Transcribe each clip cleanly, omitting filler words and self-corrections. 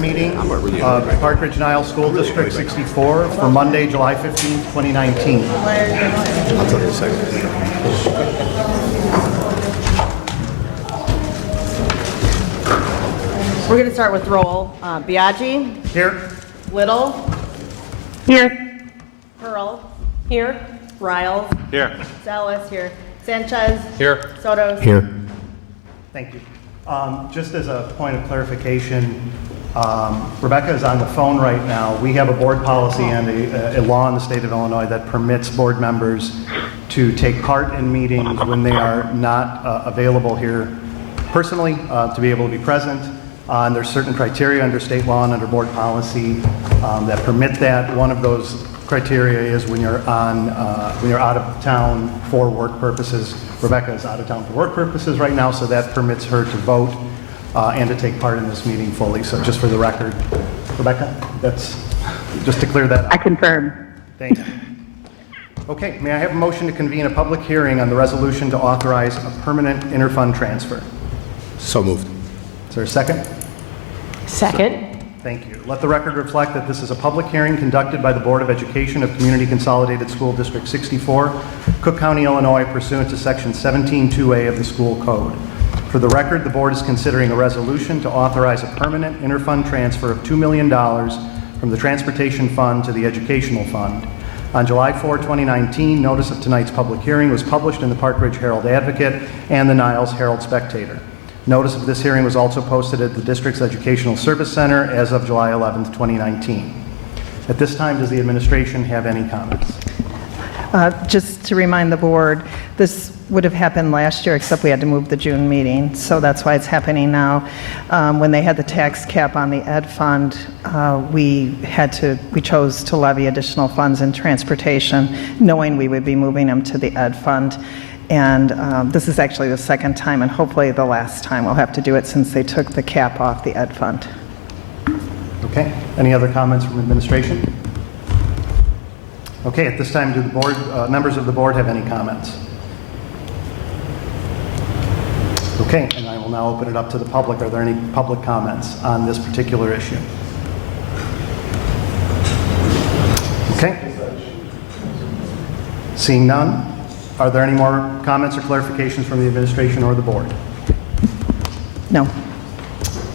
Meeting of Park Ridge-Niles School District 64 for Monday, July 15, 2019. I'll tell you in a second. We're going to start with roll. Biaggi. Here. Little. Here. Pearl. Here. Riles. Here. Salas here. Sanchez. Here. Sotos. Here. Thank you. Just as a point of clarification, Rebecca is on the phone right now. We have a board policy and a law in the state of Illinois that permits board members to take part in meetings when they are not available here personally to be able to be present. And there's certain criteria under state law and under board policy that permit that. One of those criteria is when you're out of town for work purposes. Rebecca is out of town for work purposes right now, so that permits her to vote and to take part in this meeting fully. So just for the record, Rebecca, that's just to clear that up. I confirm. Thank you. Okay, may I have a motion to convene a public hearing on the resolution to authorize a permanent interfund transfer? So moved. Is there a second? Second. Thank you. Let the record reflect that this is a public hearing conducted by the Board of Education of Community Consolidated School District 64, Cook County, Illinois, pursuant to Section 17-2A of the School Code. For the record, the board is considering a resolution to authorize a permanent interfund transfer of $2 million from the Transportation Fund to the Educational Fund. On July 4, 2019, notice of tonight's public hearing was published in the Park Ridge Herald Advocate and the Niles Herald Spectator. Notice of this hearing was also posted at the district's Educational Service Center as of July 11, 2019. At this time, does the administration have any comments? Just to remind the board, this would have happened last year, except we had to move the June meeting, so that's why it's happening now. When they had the tax cap on the ed fund, we chose to levy additional funds in transportation, knowing we would be moving them to the ed fund. And this is actually the second time, and hopefully the last time we'll have to do it since they took the cap off the ed fund. Okay. Any other comments from administration? Okay. At this time, do the board members of the board have any comments? Okay. And I will now open it up to the public. Are there any public comments on this particular issue? Okay. Seeing none. Are there any more comments or clarifications from the administration or the board? No.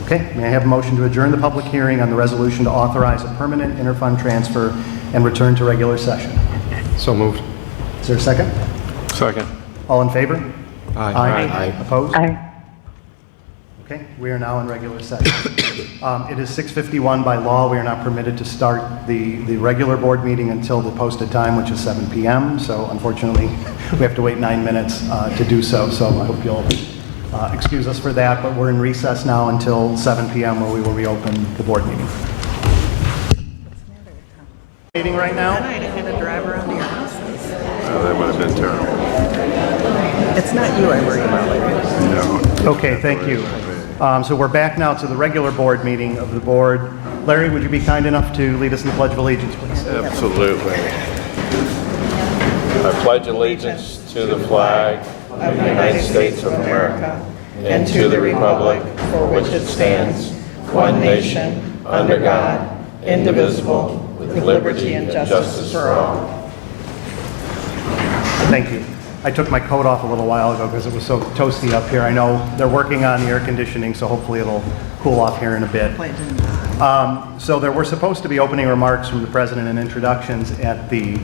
Okay, may I have a motion to adjourn the public hearing on the resolution to authorize a permanent interfund transfer and return to regular session? So moved. Is there a second? Second. All in favor? Aye. Aye. Opposed? Aye. Okay, we are now in regular session. It is 6:51 by law. We are not permitted to start the regular board meeting until the posted time, which is 7 p.m. So unfortunately, we have to wait 9 minutes to do so. So I hope you'll excuse us for that, but we're in recess now until 7 p.m. where we will reopen the board meeting. Meeting right now? I had to drive around to your houses. That would have been terrible. It's not you I worry about. No. Okay, thank you. So we're back now to the regular board meeting of the board. Larry, would you be kind enough to lead us in the Pledge of Allegiance, please? Absolutely. I pledge allegiance to the flag of the United States of America and to the republic for which it stands, one nation, under God, indivisible, with liberty and justice for all. Thank you. I took my coat off a little while ago because it was so toasty up here. I know they're working on the air conditioning, so hopefully it'll cool off here in a bit. So there were supposed to be opening remarks from the president and introductions at the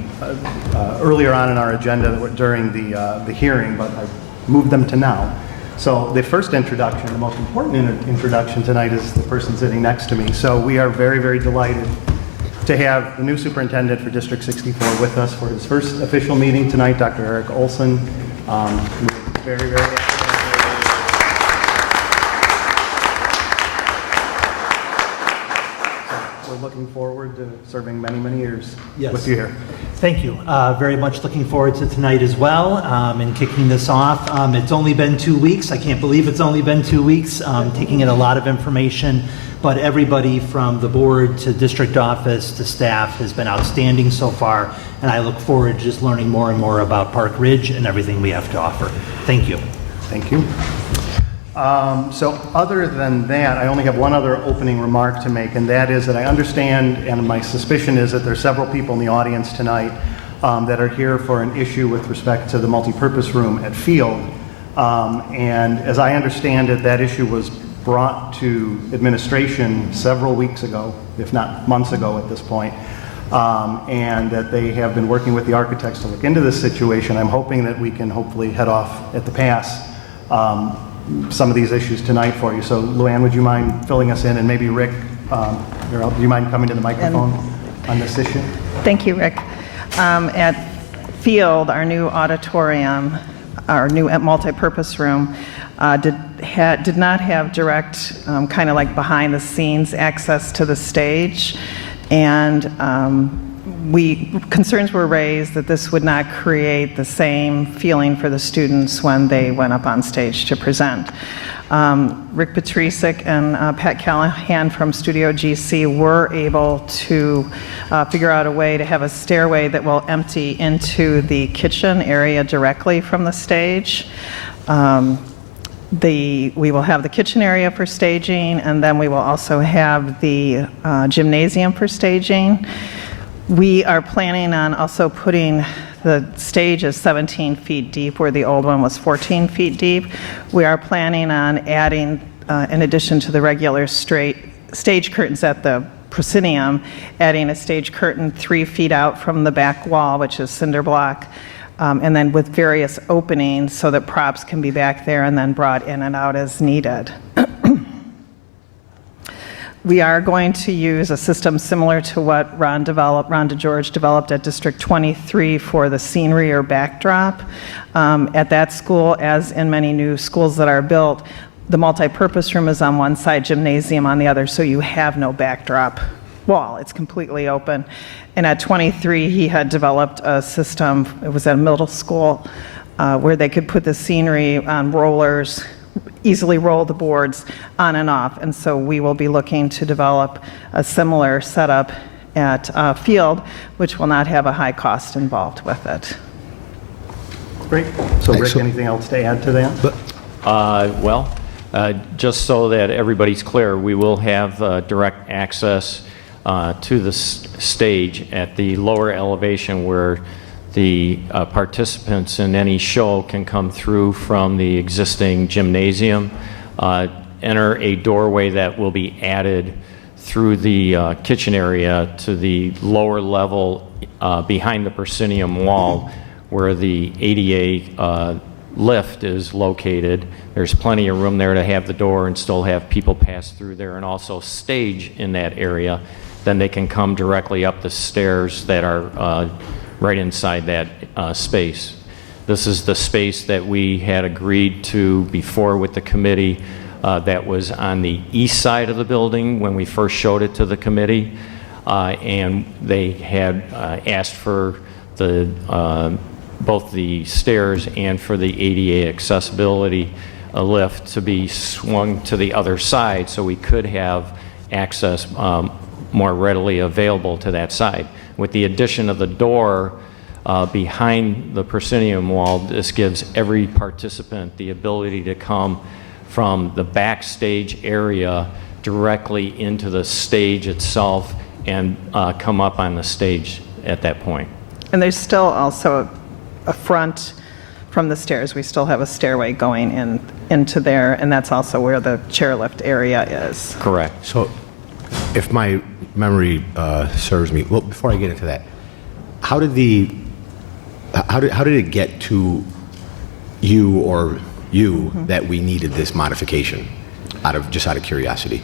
earlier on in our agenda during the hearing, but I moved them to now. So the first introduction, the most important introduction tonight, is the person sitting next to me. So we are very, very delighted to have the new superintendent for District 64 with us for his first official meeting tonight, Dr. Eric Olson. Very, very so we're looking forward to serving many, many years with you here. Thank you. Very much looking forward to tonight as well and kicking this off. It's only been 2 weeks. I can't believe it's only been 2 weeks. Taking in a lot of information. But everybody from the board to district office to staff has been outstanding so far, and I look forward to just learning more and more about Park Ridge and everything we have to offer. Thank you. Thank you. So other than that, I only have one other opening remark to make, and that is that I understand, and my suspicion is that there's several people in the audience tonight that are here for an issue with respect to the multipurpose room at Field. And as I understand it, that issue was brought to administration several weeks ago, if not months ago at this point, and that they have been working with the architects to look into this situation. I'm hoping that we can hopefully head off at the pass some of these issues tonight for you. So Luann, would you mind filling us in, and maybe Rick, do you mind coming to the microphone on this issue? Thank you, Rick. At Field, our new auditorium, our new multipurpose room, did not have direct, kind of like behind the scenes access to the stage, and concerns were raised that this would not create the same feeling for the students when they went up on stage to present. Rick Patricic and Pat Callahan from Studio GC were able to figure out a way to have a stairway that will empty into the kitchen area directly from the stage. We will have the kitchen area for staging, and then we will also have the gymnasium for staging. We are planning on also putting the stage is 17 feet deep, where the old one was 14 feet deep. We are planning on adding, in addition to the regular straight stage curtains at the proscenium, adding a stage curtain 3 feet out from the back wall, which is cinder block, and then with various openings so that props can be back there and then brought in and out as needed. We are going to use a system similar to what Ron DeGeorge developed at District 23 for the scenery or backdrop. At that school, as in many new schools that are built, the multipurpose room is on one side, gymnasium on the other, so you have no backdrop wall. It's completely open. And at 23, he had developed a system, it was at a middle school, where they could put the scenery on rollers, easily roll the boards on and off. And so we will be looking to develop a similar setup at Field, which will not have a high cost involved with it. Great. So Rick, anything else to add to that? Just so that everybody's clear, we will have direct access to the stage at the lower elevation where the participants in any show can come through from the existing gymnasium, enter a doorway that will be added through the kitchen area to the lower level behind the proscenium wall where the ADA lift is located. There's plenty of room there to have the door and still have people pass through there, and also stage in that area. Then they can come directly up the stairs that are right inside that space. This is the space that we had agreed to before with the committee that was on the east side of the building when we first showed it to the committee, and they had asked for the both the stairs and for the ADA accessibility lift to be swung to the other side so we could have access more readily available to that side. With the addition of the door behind the proscenium wall, this gives every participant the ability to come from the backstage area directly into the stage itself and come up on the stage at that point. And there's still also a front from the stairs. We still have a stairway going into there, and that's also where the chairlift area is. Correct. So, if my memory serves me, well, before I get into that, how did it get to you that we needed this modification? Out of curiosity.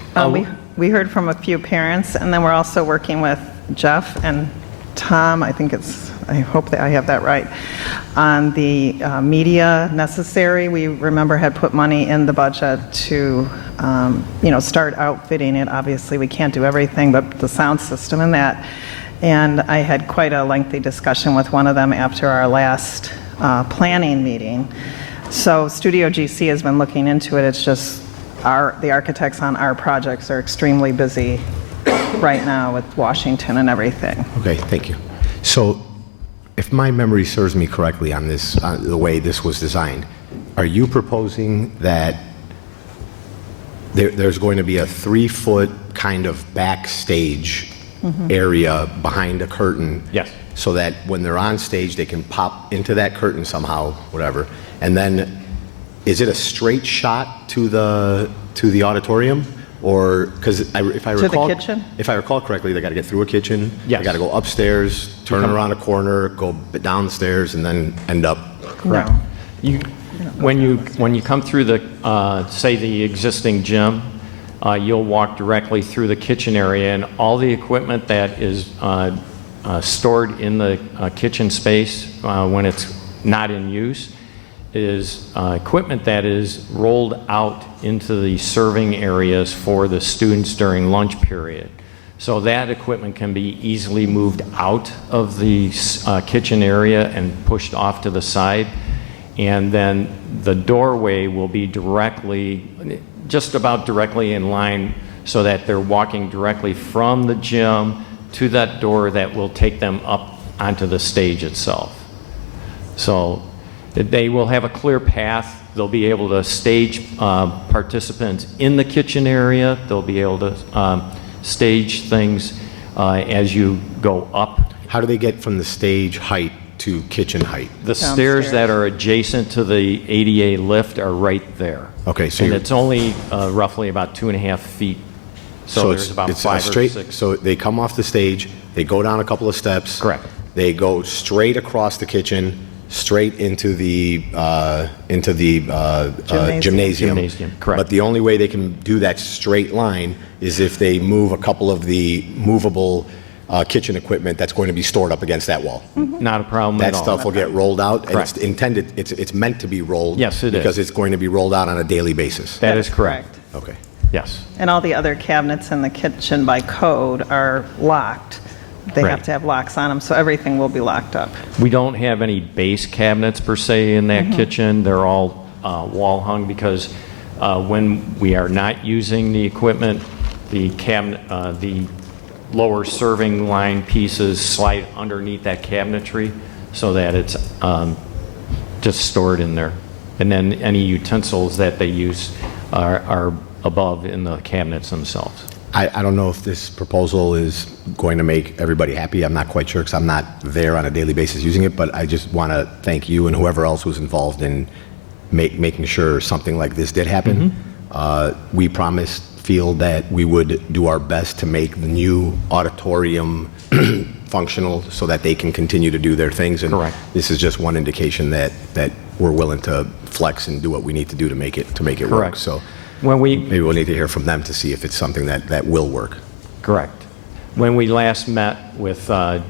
We heard from a few parents, and then we're also working with Jeff and Tom. I hope that I have that right, on the media necessary. We remember had put money in the budget to start outfitting it. Obviously we can't do everything, but the sound system and that. And I had quite a lengthy discussion with one of them after our last planning meeting. So Studio GC has been looking into it. It's just the architects on our projects are extremely busy right now with Washington and everything. Okay, thank you. So, if my memory serves me correctly on this, the way this was designed, are you proposing that there's going to be a 3-foot kind of backstage area behind a curtain. Yes. So that when they're on stage, they can pop into that curtain somehow, whatever. And then, is it a straight shot to the auditorium? Or, because if I recall... the kitchen? If I recall correctly, they got to get through a kitchen. Yes. They got to go upstairs, turn around a corner, go down the stairs, and then end up... Correct. When you come through the, say, the existing gym, you'll walk directly through the kitchen area, and all the equipment that is stored in the kitchen space when it's not in use is equipment that is rolled out into the serving areas for the students during lunch period. So that equipment can be easily moved out of the kitchen area and pushed off to the side. And then the doorway will be just about directly in line, so that they're walking directly from the gym to that door that will take them up onto the stage itself. So they will have a clear path. They'll be able to stage participants in the kitchen area. They'll be able to stage things as you go up. How do they get from the stage height to kitchen height? The stairs that are adjacent to the ADA lift are right there. Okay, so and it's only roughly about 2.5 feet. So there's about it's 5 straight, or 6. So they come off the stage, they go down a couple of steps. Correct. They go straight across the kitchen, straight into the gymnasium. Gymnasium, correct. But the only way they can do that straight line is if they move a couple of the movable kitchen equipment that's going to be stored up against that wall. Not a problem That at all. stuff will get rolled out, and Correct. it's intended, it's meant to be rolled. Yes, it is. Because it's going to be rolled out on a daily basis. That is correct. Okay. Yes. And all the other cabinets in the kitchen by code are locked. They have Right. to have locks on them, so everything will be locked up. We don't have any base cabinets per se in that kitchen. They're all wall hung, because when we are not using the equipment, the cabinet, the lower serving line pieces slide underneath that cabinetry so that it's just stored in there. And then any utensils that they use are above in the cabinets themselves. I don't know if this proposal is going to make everybody happy. I'm not quite sure, because I'm not there on a daily basis using it, but I just want to thank you and whoever else was involved in making sure something like this did happen. We feel that we would do our best to make the new auditorium functional so that they can continue to do their things. And Correct. This is just one indication that we're willing to flex and do what we need to do to make it work. Correct. So When we maybe we'll need to hear from them to see if it's something that will work. Correct. When we last met with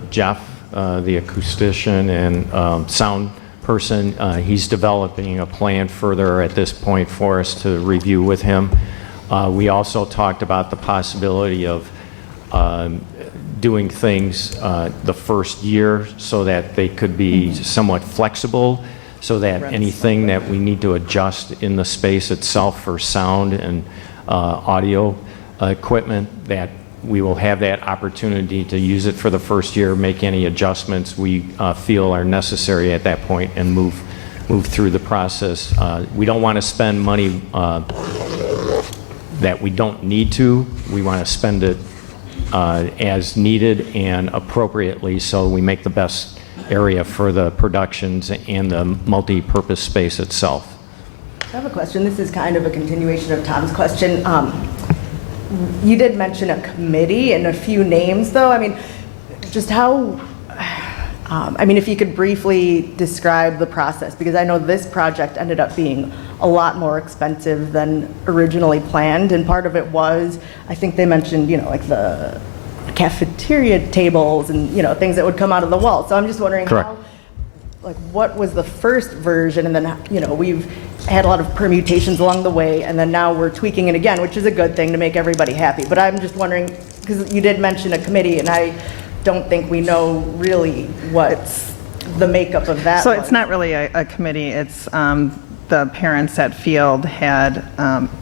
Jeff, the acoustician and sound person, he's developing a plan further at this point for us to review with him. We also talked about the possibility of doing things the first year so that they could be somewhat flexible, so that anything that we need to adjust in the space itself for sound and audio equipment, that we will have that opportunity to use it for the first year, make any adjustments we feel are necessary at that point, and move through the process. We don't want to spend money that we don't need to. We want to spend it as needed and appropriately, so we make the best area for the productions and the multi-purpose space itself. I have a question. This is kind of a continuation of Tom's question. You did mention a committee and a few names, though. I mean, just how, if you could briefly describe the process, because I know this project ended up being a lot more expensive than originally planned, and part of it was, I think they mentioned, like the cafeteria tables and, things that would come out of the wall. So I'm just wondering Correct. what was the first version, and then, we've had a lot of permutations along the way, and then now we're tweaking it again, which is a good thing to make everybody happy. But I'm just wondering, because you did mention a committee, and I don't think we know really what's the makeup of that. So it's not really a committee, it's the parents at Field had,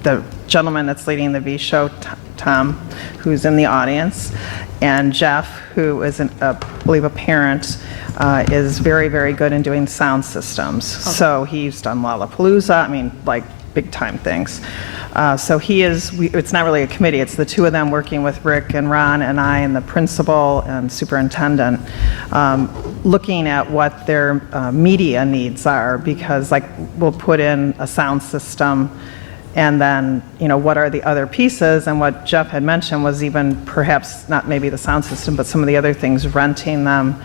the gentleman that's leading the V show, Tom, who's in the audience, and Jeff, who is, I believe, a parent, is very, very good in doing sound systems. So he's done Lollapalooza, big-time things. So it's not really a committee, it's the two of them working with Rick and Ron and I and the principal and superintendent, looking at what their media needs are, because like we'll put in a sound system, and then, what are the other pieces? And what Jeff had mentioned was even perhaps not maybe the sound system, but some of the other things, renting them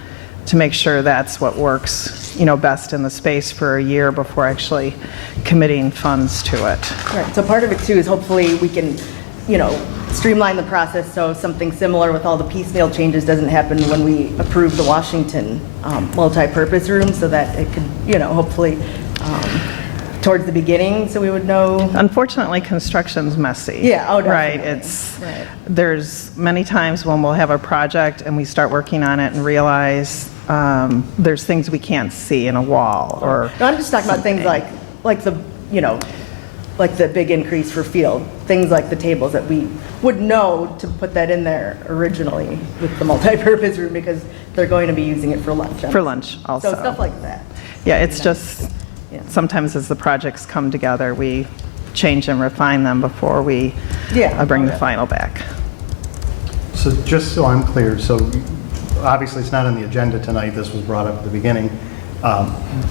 to make sure that's what works, best in the space for a year before actually committing funds to it. Right, so part of it too is hopefully we can, streamline the process so something similar with all the piecemeal changes doesn't happen when we approve the Washington multi-purpose room, so that it could, hopefully towards the beginning, so we would know. Unfortunately, construction's messy. Yeah, oh, Right, definitely. Right. there's many times when we'll have a project and we start working on it and realize there's things we can't see in a wall or. No, I'm just talking about things like the, like the big increase for field, things like the tables that we would know to put that in there originally with the multi-purpose room because they're going to be using it for lunch. For lunch also. So stuff like that. Yeah, it's just, Yeah. sometimes as the projects come together, we change and refine them before we Yeah. bring the final back. So just so I'm clear, so obviously it's not on the agenda tonight, this was brought up at the beginning.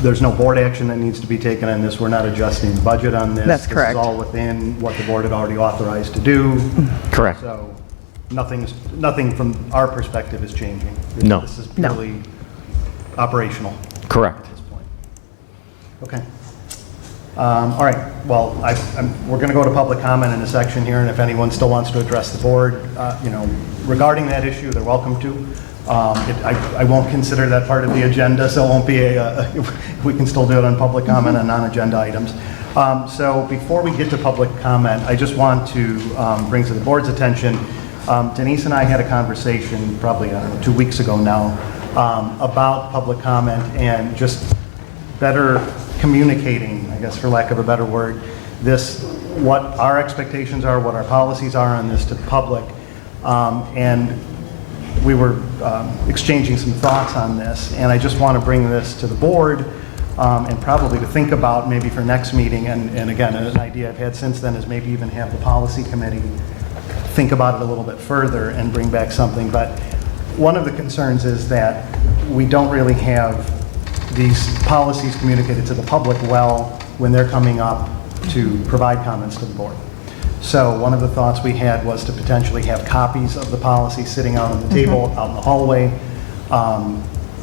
There's no board action that needs to be taken on this, we're not adjusting the budget on this. That's correct. This is all within what the board had already authorized to do. Correct. So nothing from our perspective is changing. No. This is No. purely operational Correct. at this point. Okay. All right, well, we're going to go to public comment in a section here, and if anyone still wants to address the board, regarding that issue, they're welcome to. I won't consider that part of the agenda, so it won't be we can still do it on public comment on non-agenda items. So before we get to public comment, I just want to bring to the board's attention, Denise and I had a conversation probably, 2 weeks ago now, about public comment and just better communicating, I guess for lack of a better word, what our expectations are, what our policies are on this to the public. And we were exchanging some thoughts on this, and I just want to bring this to the board and probably to think about maybe for next meeting, and again, an idea I've had since then is maybe even have the policy committee think about it a little bit further and bring back something. But one of the concerns is that we don't really have these policies communicated to the public well when they're coming up to provide comments to the board. So one of the thoughts we had was to potentially have copies of the policy sitting out on the table, out in the hallway.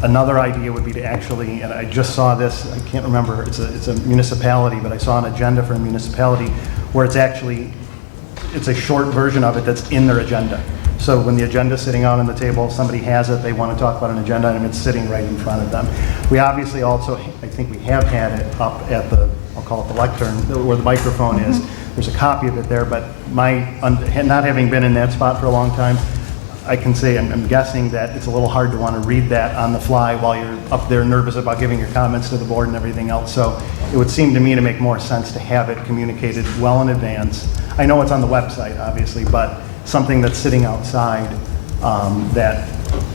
Another idea would be to actually, and I just saw this, I can't remember, it's a municipality, but I saw an agenda for a municipality where it's a short version of it that's in their agenda. So when the agenda's sitting out on the table, if somebody has it, they want to talk about an agenda item, it's sitting right in front of them. We obviously also, I think we have had it up at I'll call it the lectern, where the microphone is. There's a copy of it there, but not having been in that spot for a long time, I can say I'm guessing that it's a little hard to want to read that on the fly while you're up there nervous about giving your comments to the board and everything else. So it would seem to me to make more sense to have it communicated well in advance. I know it's on the website, obviously, but something that's sitting outside that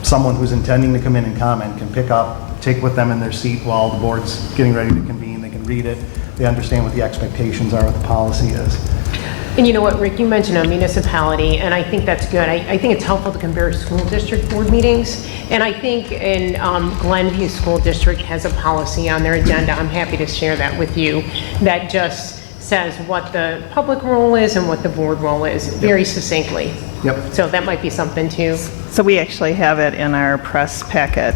someone who's intending to come in and comment can pick up, take with them in their seat while the board's getting ready to convene. They can read it. They understand what the expectations are, what the policy is. And you know what, Rick, you mentioned a municipality, and I think that's good. I think it's helpful to compare school district board meetings. And I think in Glenview School District has a policy on their agenda. I'm happy to share that with you. That just says what the public role is and what the board role is, very succinctly. Yep. So that might be something too. So we actually have it in our press packet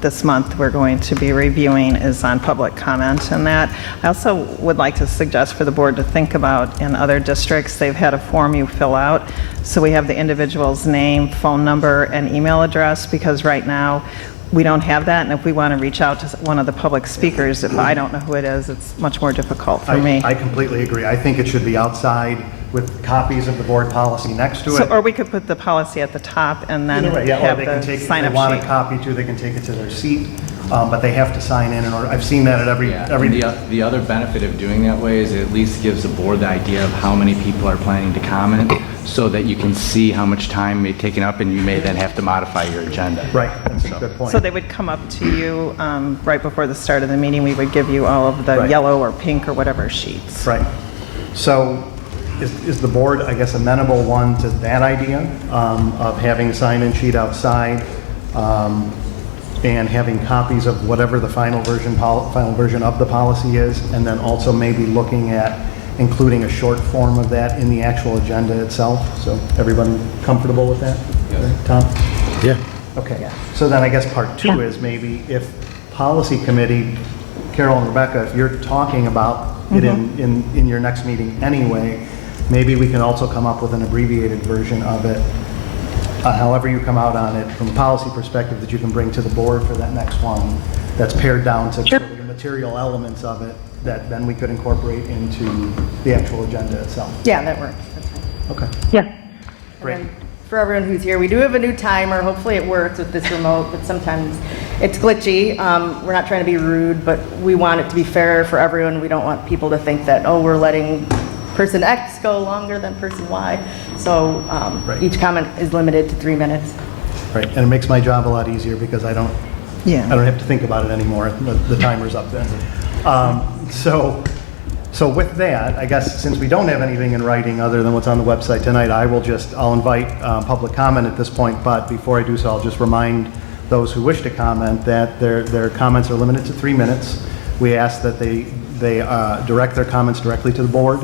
this month. We're going to be reviewing is on public comment and that. I also would like to suggest for the board to think about in other districts, they've had a form you fill out. So we have the individual's name, phone number, and email address, because right now we don't have that, and if we want to reach out to one of the public speakers, if I don't know who it is, it's much more difficult for me. I completely agree. I think it should be outside with copies of the board policy next to So, it. or we could put the policy at the top and then Either way, yeah, or have they can the take, if they sign-up want a sheet. copy too, they can take it to their seat, but they have to sign in order. I've seen that at every. The other benefit of doing that way is it at least gives the board the idea of how many people are planning to comment, so that you can see how much time may be taken up, and you may then have to modify your agenda. Right, that's a good point. So they would come up to you right before the start of the meeting. We would give you all of the Right. yellow or pink or whatever sheets. Right. So is the board, I guess, amenable, one, to that idea of having a sign-in sheet outside and having copies of whatever the final version of the policy is, and then also maybe looking at including a short form of that in the actual agenda itself? So everybody comfortable with that? Yes. Tom? Yeah. Okay. So then I guess part two is maybe if policy committee, Carol and Rebecca, if you're talking about it in your next meeting anyway, maybe we can also come up with an abbreviated version of it, however you come out on it from a policy perspective, that you can bring to the board for that next one, that's pared down to sort of the material elements of it that then we could incorporate into the actual agenda itself. Yeah, that works. That's fine. Okay. Yeah. Great. And for everyone who's here, we do have a new timer. Hopefully it works with this remote, but sometimes it's glitchy. We're not trying to be rude, but we want it to be fair for everyone. We don't want people to think that, oh, we're letting person X go longer than person Y. So Right. each comment is limited to 3 minutes. Right, and it makes my job a lot easier because I don't have to think about it anymore. The timer's up there. So with that, I guess since we don't have anything in writing other than what's on the website tonight, I'll invite public comment at this point. But before I do so, I'll just remind those who wish to comment that their comments are limited to 3 minutes. We ask that they direct their comments directly to the board.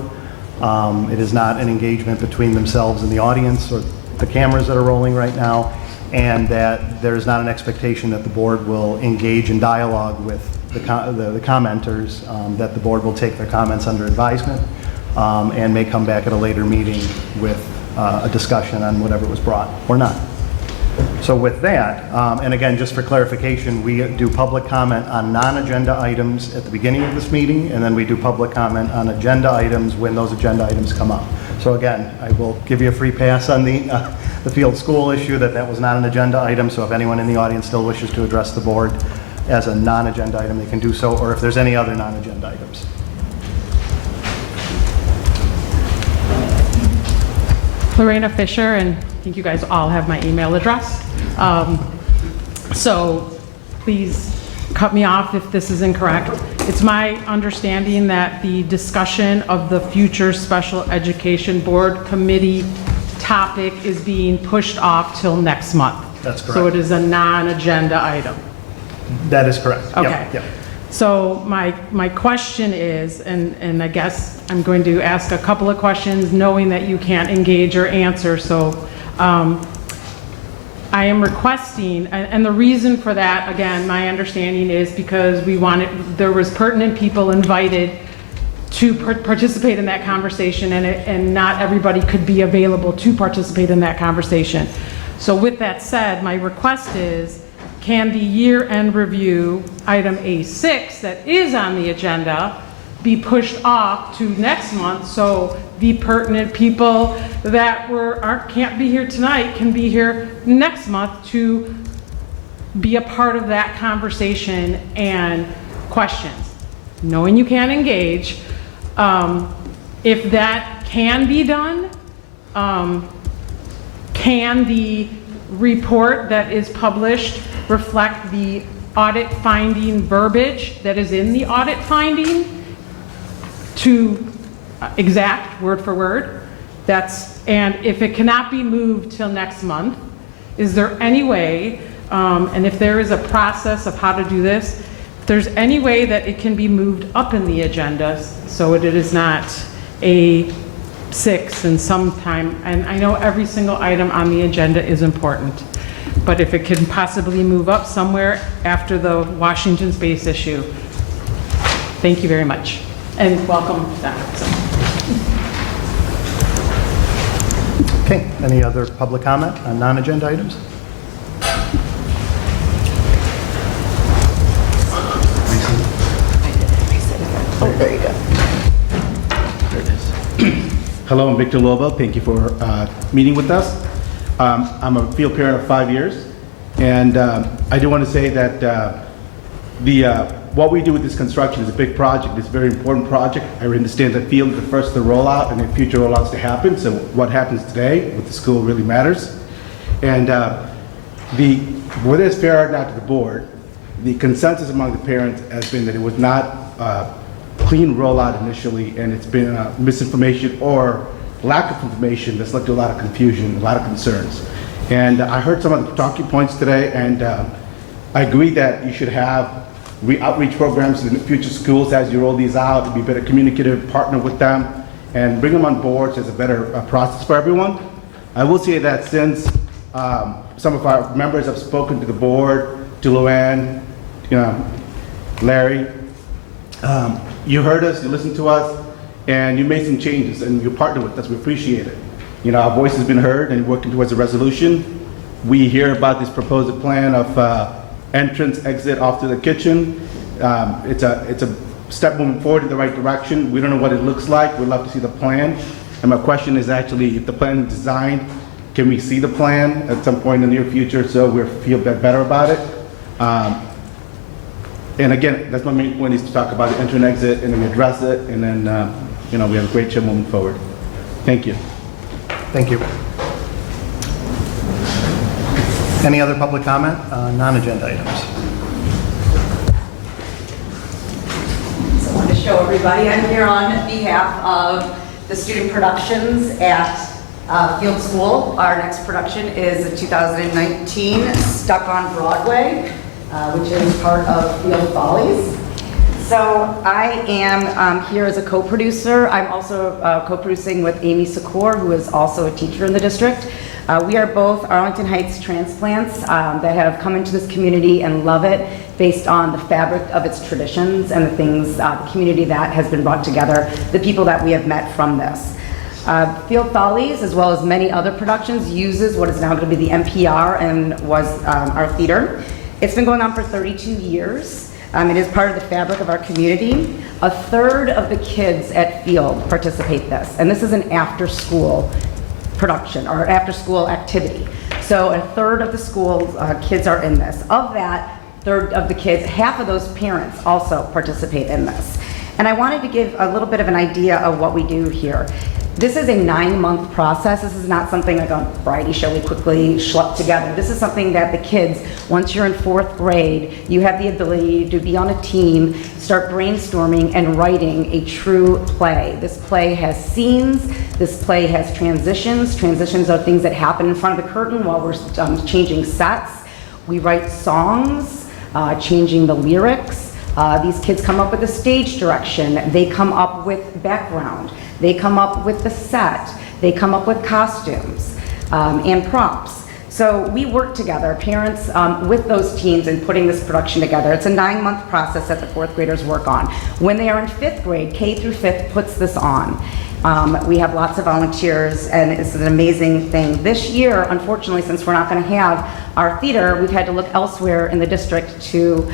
It is not an engagement between themselves and the audience or the cameras that are rolling right now, and that there's not an expectation that the board will engage in dialogue with the commenters, that the board will take their comments under advisement and may come back at a later meeting with a discussion on whatever was brought or not. So with that, and again, just for clarification, we do public comment on non-agenda items at the beginning of this meeting, and then we do public comment on agenda items when those agenda items come up. So again, I will give you a free pass on the field school issue, that was not an agenda item, so if anyone in the audience still wishes to address the board as a non-agenda item, they can do so, or if there's any other non-agenda items. Lorena Fisher, and I think you guys all have my email address. So please cut me off if this is incorrect. It's my understanding that the discussion of the future special education board committee topic is being pushed off till next month. That's correct. So it is a non-agenda item. That is correct. Yep, Okay. yep. So my question is, and I guess I'm going to ask a couple of questions knowing that you can't engage or answer, so I am requesting, and the reason for that, again, my understanding is because there was pertinent people invited to participate in that conversation, and not everybody could be available to participate in that conversation. So with that said, my request is, can the year-end review, item A6, that is on the agenda, be pushed off to next month so the pertinent people that can't be here tonight can be here next month to be a part of that conversation and questions? Knowing you can't engage, if that can be done, can the report that is published reflect the audit finding verbiage that is in the audit finding to exact word for word? And if it cannot be moved till next month, is there any way, and if there is a process of how to do this, if there's any way that it can be moved up in the agenda so it is not A6 and sometime, and I know every single item on the agenda is important, but if it can possibly move up somewhere after the Washington space issue. Thank you very much, and welcome back. Okay, any other public comment on non-agenda items? Oh, there you go. Hello, I'm Victor Lobo. Thank you for meeting with us. I'm a field parent of 5 years, and I do want to say that what we do with this construction is a big project. It's a very important project. I understand that field is the first to roll out and then future rollouts to happen, so what happens today with the school really matters. And whether it's fair or not to the board, the consensus among the parents has been that it was not clean rollout initially, and it's been misinformation or lack of information that's led to a lot of confusion, a lot of concerns. And I heard some of the talking points today, and I agree that you should have outreach programs in future schools as you roll these out, to be better communicative, partner with them, and bring them on board so it's a better process for everyone. I will say that since some of our members have spoken to the board, to Luann, Larry, you heard us, you listened to us, and you made some changes, and you partnered with us. We appreciate it. Our voice has been heard, and working towards a resolution. We hear about this proposed plan of entrance, exit off to the kitchen. It's a step moving forward in the right direction. We don't know what it looks like. We'd love to see the plan. And my question is actually, if the plan is designed, can we see the plan at some point in the near future so we feel better about it? And again, that's my main point, is to talk about the enter and exit, and then we address it, and then we have a great show moving forward. Thank you. Thank you. Any other public comment on non-agenda items? So I want to show everybody, I'm here on behalf of the student productions at Field School. Our next production is the 2019 Stuck on Broadway, which is part of Field Follies. So I am here as a co-producer. I'm also co-producing with Amy Secor, who is also a teacher in the district. We are both Arlington Heights transplants that have come into this community and love it based on the fabric of its traditions and the things, the community that has been brought together, the people that we have met from this. Field Follies, as well as many other productions, uses what is now going to be the NPR and was our theater. It's been going on for 32 years. It is part of the fabric of our community. A third of the kids at Field participate this, and this is an after-school production or after-school activity. So a third of the school kids are in this. Of that third of the kids, half of those parents also participate in this. And I wanted to give a little bit of an idea of what we do here. This is a 9-month process. This is not something like a variety show we quickly schlep together. This is something that the kids, once you're in 4th grade, you have the ability to be on a team, start brainstorming and writing a true play. This play has scenes. This play has transitions. Transitions are things that happen in front of the curtain while we're changing sets. We write songs, changing the lyrics. These kids come up with a stage direction. They come up with background. They come up with the set. They come up with costumes and props. So we work together, parents with those teams in putting this production together. It's a 9-month process that the 4th graders work on. When they are in 5th grade, K through 5th puts this on. We have lots of volunteers, and it's an amazing thing. This year, unfortunately, since we're not going to have our theater, we've had to look elsewhere in the district to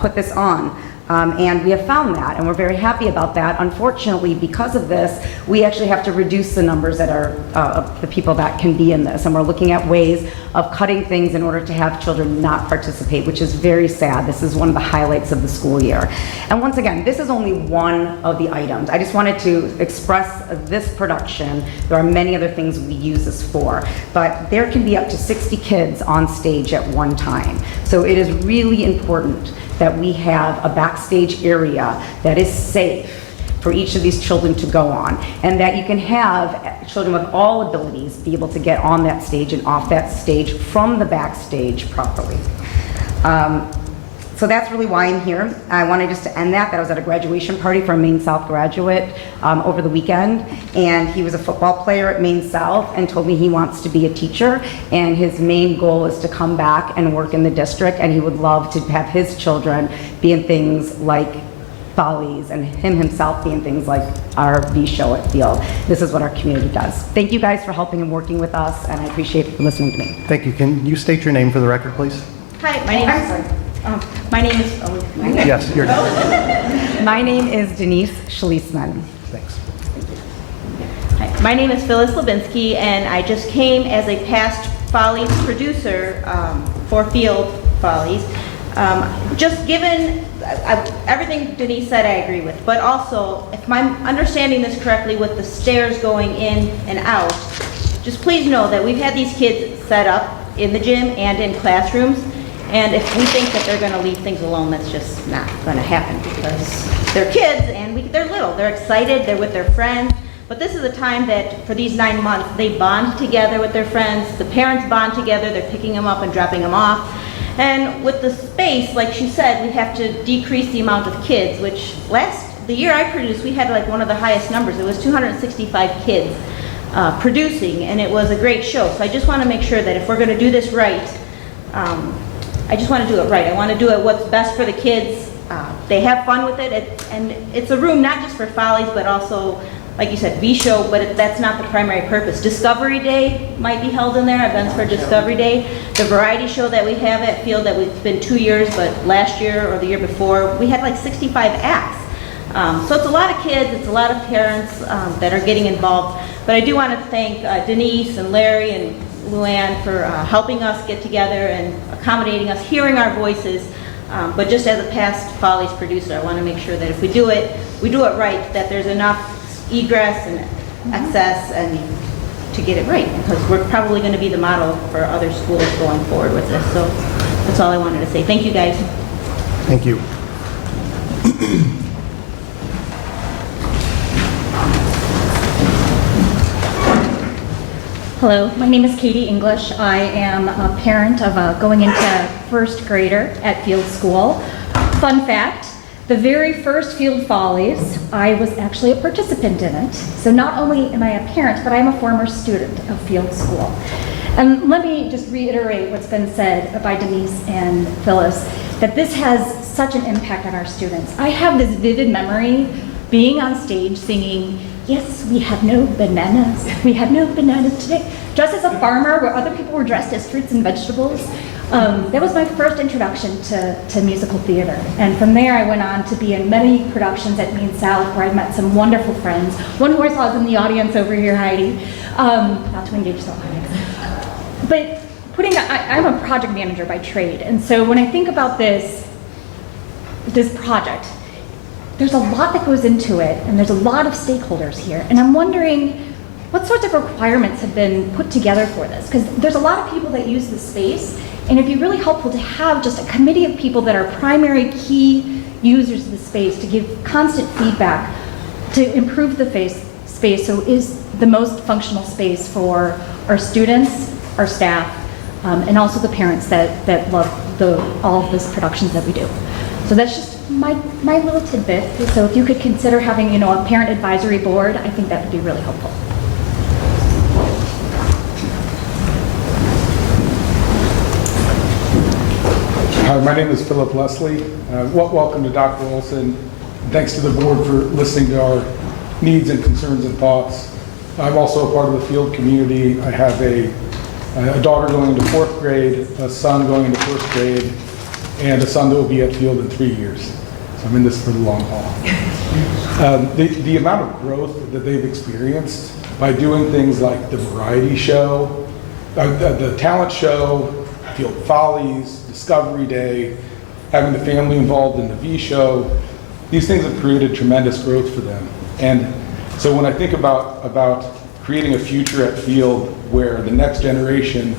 put this on. And we have found that, and we're very happy about that. Unfortunately, because of this, we actually have to reduce the numbers that are of the people that can be in this. And we're looking at ways of cutting things in order to have children not participate, which is very sad. This is one of the highlights of the school year. And once again, this is only one of the items. I just wanted to express this production. There are many other things we use this for, but there can be up to 60 kids on stage at one time. So it is really important that we have a backstage area that is safe for each of these children to go on, and that you can have children with all abilities be able to get on that stage and off that stage from the backstage properly. So that's really why I'm here. I wanted just to end that. I was at a graduation party for a Maine South graduate over the weekend, and he was a football player at Maine South and told me he wants to be a teacher, and his main goal is to come back and work in the district, and he would love to have his children be in things like Follies and him himself be in things like our V show at Field. This is what our community does. Thank you guys for helping and working with us, and I appreciate you for listening to me. Thank you. Can you state your name for the record, please? Hi, my name is. Yes, your name. My name is Denise Schliessman. Thanks. Hi, my name is Phyllis Levinsky, and I just came as a past Follies producer for Field Follies. Just given everything Denise said, I agree with, but also, if I'm understanding this correctly, with the stairs going in and out, just please know that we've had these kids set up in the gym and in classrooms. And if we think that they're going to leave things alone, that's just not going to happen, because they're kids and we they're little, they're excited, they're with their friends, but this is a time that, for these 9 months, they bond together with their friends, the parents bond together, they're picking them up and dropping them off. And with the space, like she said, we have to decrease the amount of kids, which the year I produced, we had like one of the highest numbers. It was 265 kids producing, and it was a great show. So I just want to make sure that if we're going to do this right, I just want to do it right. I want to do it what's best for the kids. They have fun with it, and it's a room not just for Follies, but also, like you said, V-Show, but that's not the primary purpose. Discovery Day might be held in there, events for Discovery Day. The variety show that we have at Field, that it's been 2 years, but last year or the year before, we had like 65 acts. So it's a lot of kids, it's a lot of parents that are getting involved. But I do want to thank Denise and Larry and Luann for helping us get together and accommodating us, hearing our voices. But just as a past Follies producer, I want to make sure that if we do it right, that there's enough egress and access and to get it right, because we're probably going to be the model for other schools going forward with this. So that's all I wanted to say. Thank you, guys. Thank you. Hello, my name is Katie English. I am a parent of a going into first grader at Field School. Fun fact, the very first Field Follies, I was actually a participant in it. So not only am I a parent, but I'm a former student of Field School. And let me just reiterate what's been said by Denise and Phyllis, that this has such an impact on our students. I have this vivid memory being on stage singing, "Yes, we have no bananas. We have no bananas today." Dressed as a farmer, where other people were dressed as fruits and vegetables. That was my first introduction to musical theater. And from there, I went on to be in many productions at Maine South, where I met some wonderful friends. One who I saw is in the audience over here, Heidi. Not to engage so high. But I'm a project manager by trade. And so when I think about this project, there's a lot that goes into it, and there's a lot of stakeholders here. And I'm wondering what sorts of requirements have been put together for this? Because there's a lot of people that use the space, and it'd be really helpful to have just a committee of people that are primary key users of the space to give constant feedback to improve the space so it is the most functional space for our students, our staff, and also the parents that love all of these productions that we do. So that's just my little tidbit. So if you could consider having, a parent advisory board, I think that would be really helpful. Hi, my name is Philip Leslie. Welcome to Dr. Olson. Thanks to the board for listening to our needs and concerns and thoughts. I'm also a part of the Field community. I have a daughter going into 4th grade, a son going into 1st grade, and a son that will be at Field in 3 years. So I'm in this for the long haul. The amount of growth that they've experienced by doing things like the variety show, the talent show, Field Follies, Discovery Day, having the family involved in the V-Show, these things have created tremendous growth for them. And so when I think about creating a future at Field where the next generation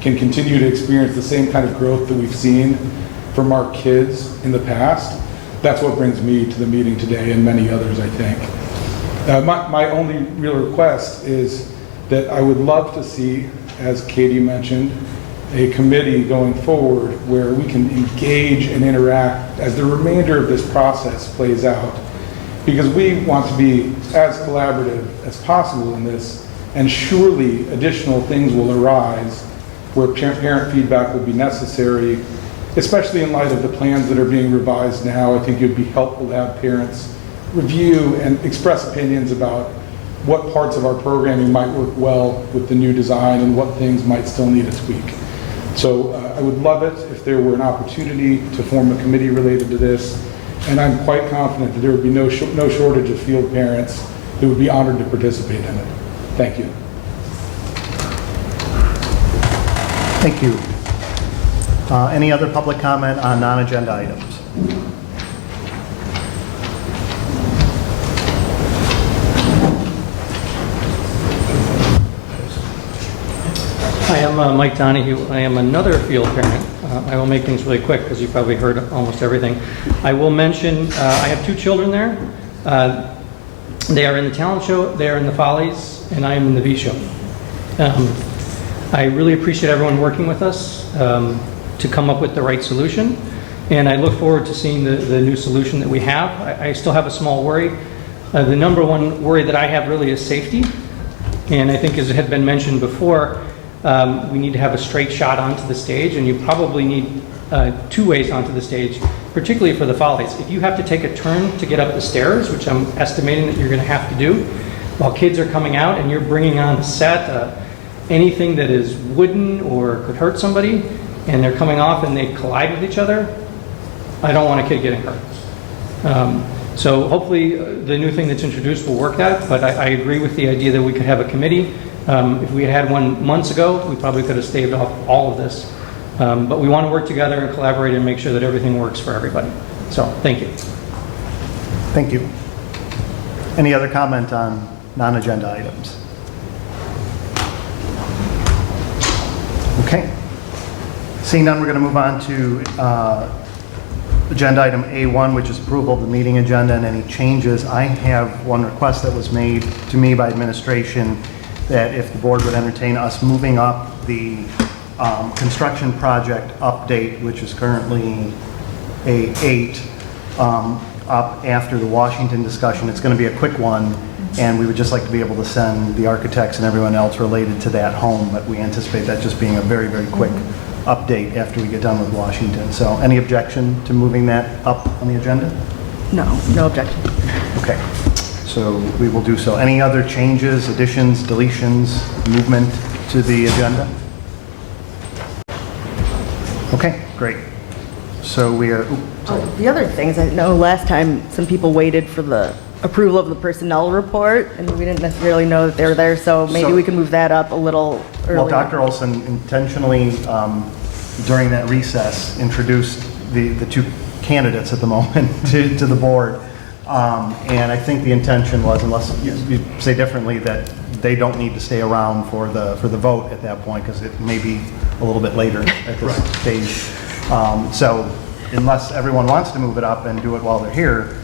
can continue to experience the same kind of growth that we've seen from our kids in the past, that's what brings me to the meeting today, and many others, I think. My only real request is that I would love to see, as Katie mentioned, a committee going forward where we can engage and interact as the remainder of this process plays out. Because we want to be as collaborative as possible in this, and surely additional things will arise where parent feedback will be necessary, especially in light of the plans that are being revised now. I think it would be helpful to have parents review and express opinions about what parts of our programming might work well with the new design and what things might still need a tweak. So I would love it if there were an opportunity to form a committee related to this, and I'm quite confident that there would be no shortage of Field parents who would be honored to participate in it. Thank you. Thank you. Any other public comment on non-agenda items? Hi, I'm Mike Donahue. I am another Field parent. I will make things really quick because you probably heard almost everything. I will mention I have 2 children there. They are in the talent show, they are in the Follies, and I am in the V show. I really appreciate everyone working with us to come up with the right solution, and I look forward to seeing the new solution that we have. I still have a small worry. The number one worry that I have really is safety, and I think as it had been mentioned before, we need to have a straight shot onto the stage, and you probably need 2 ways onto the stage, particularly for the Follies. If you have to take a turn to get up the stairs, which I'm estimating that you're going to have to do, while kids are coming out and you're bringing on the set anything that is wooden or could hurt somebody, and they're coming off and they collide with each other, I don't want a kid getting hurt. So hopefully the new thing that's introduced will work that, but I agree with the idea that we could have a committee. If we had one months ago, we probably could have staved off all of this. But we want to work together and collaborate and make sure that everything works for everybody. So, thank you. Thank you. Any other comment on non-agenda items? Okay. Seeing none, we're going to move on to agenda item A1, which is approval of the meeting agenda and any changes. I have one request that was made to me by administration that if the board would entertain us moving up the construction project update, which is currently A8, up after the Washington discussion. It's going to be a quick one, and we would just like to be able to send the architects and everyone else related to that home, but we anticipate that just being a very, very quick update after we get done with Washington. So any objection to moving that up on the agenda? No, no objection. Okay, so we will do so. Any other changes, additions, deletions, movement to the agenda? Okay, great. So we are, The other things, I know last time some people waited for the approval of the personnel report, and we didn't necessarily know that they were there, so maybe we can move that up a little earlier. well, Dr. Olson intentionally, during that recess, introduced the 2 candidates at the moment to the board. And I think the intention was, unless you say differently, that they don't need to stay around for the vote at that point, because it may be a little bit later at this stage. So unless everyone wants to move it up and do it while they're here,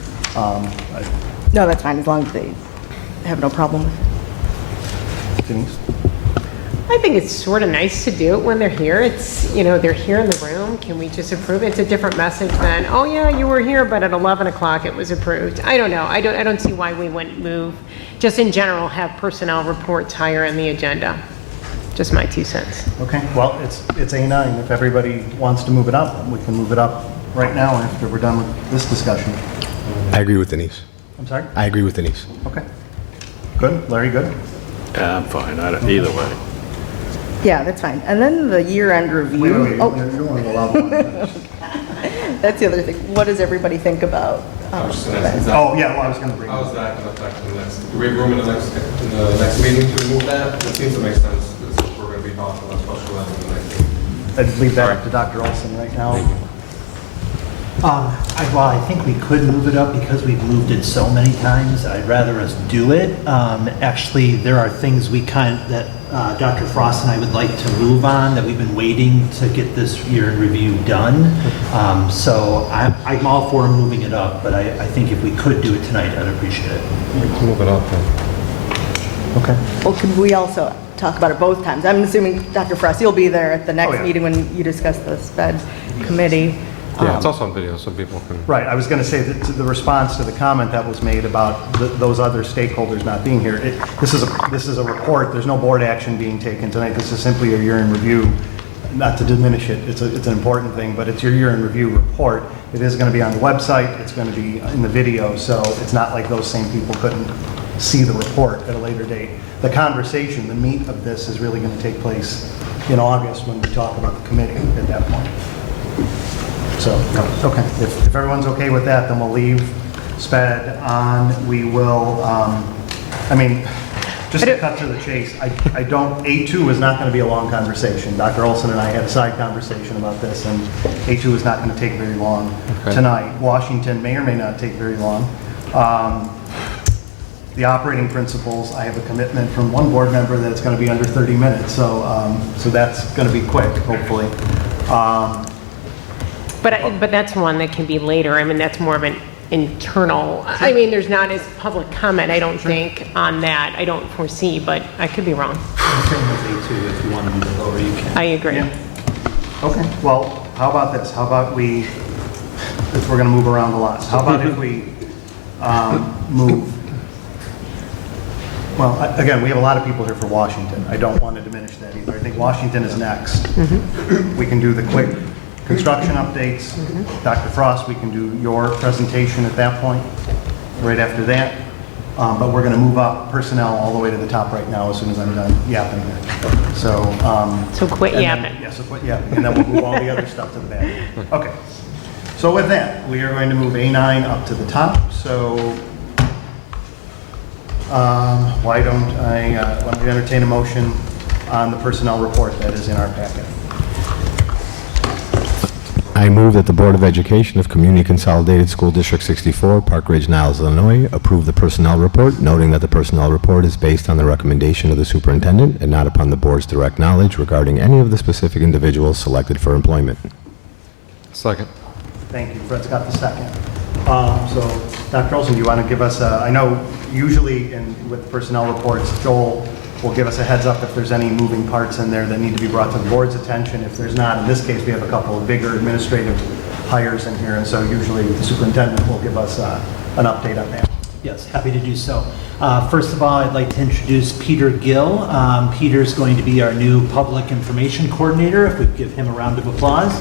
No, that's fine, as long as they have no problem with it. Denise? I think it's sort of nice to do it when they're here. It's, they're here in the room. Can we just approve it? It's a different message than, oh yeah, you were here, but at 11 o'clock it was approved. I don't know. I don't see why we wouldn't move. Just in general, have personnel reports higher in the agenda. Just my 2 cents. Okay, well, it's A9. If everybody wants to move it up, we can move it up right now after we're done with this discussion. I agree with Denise. I'm sorry? I agree with Denise. Okay. Good. Larry, good? Yeah, I'm fine. Either way. Yeah, that's fine. And then the year-end review. Wait, Oh, you don't want to allow one. that's the other thing. What does everybody think about? That? Oh, yeah, well, I was going to bring How is that going to affect the next, do we have room in the next meeting to remove that? It seems to make sense, because we're going to be talking about special ed in the next meeting. I'd leave that up to Dr. Olson right now. I think we could move it up because we've moved it so many times. I'd rather us do it. Actually, there are things that Dr. Frost and I would like to move on that we've been waiting to get this year in review done. So I'm all for moving it up, but I think if we could do it tonight, I'd appreciate it. Let's move it up then. Okay. Well, could we also talk about it both times? I'm assuming, Dr. Frost, you'll be there at the next yeah. meeting when you discuss the SPED committee. Yeah, it's also on video, so people can... Right, I was going to say that the response to the comment that was made about those other stakeholders not being here, this is a report, there's no board action being taken tonight, this is simply a year in review, not to diminish it, it's an important thing, but it's your year in review report. It is going to be on the website, it's going to be in the video, so it's not like those same people couldn't see the report at a later date. The conversation, the meat of this is really going to take place in August when we talk about the committee at that point. So, okay, if everyone's okay with that, then we'll leave SPED on. We will, just to cut to the chase, A2 is not going to be a long conversation. Dr. Olson and I had a side conversation about this, and A2 is not going to take very long tonight. Washington may or may not take very long. The operating principles, I have a commitment from one board member that it's going to be under 30 minutes, so that's going to be quick, hopefully. But that's one that can be later. I mean, that's more of an internal. I mean, there's not as public comment, I don't think, on that. I don't foresee, but I could be wrong. Same with A2, if you want to move it lower, you can. I agree. Yeah. Okay, well, how about this? How about we, if we're going to move around a lot, how about if we move, well, again, we have a lot of people here for Washington. I don't want to diminish that either. I think Washington is next. We can do the quick construction updates. Dr. Frost, we can do your presentation at that point, right after that. But we're going to move up personnel all the way to the top right now as soon as I'm done yapping here. So quit and yapping. Then, yeah, so quit yapping. And then we'll move all the other stuff to the back. Okay. So with that, we are going to move A9 up to the top. So why don't we entertain a motion on the personnel report that is in our packet? I move that the Board of Education of Community Consolidated School District 64, Park Ridge-Niles, Illinois, approve the personnel report, noting that the personnel report is based on the recommendation of the superintendent and not upon the board's direct knowledge regarding any of the specific individuals selected for employment. Second. Thank you. Fred's got the second. So, Dr. Olson, do you want to give us I know usually with personnel reports, Joel will give us a heads up if there's any moving parts in there that need to be brought to the board's attention. If there's not, in this case, we have a couple of bigger administrative hires in here, and so usually the superintendent will give us an update on that. Yes, happy to do so. First of all, I'd like to introduce Peter Gill. Peter's going to be our new public information coordinator, if we could give him a round of applause.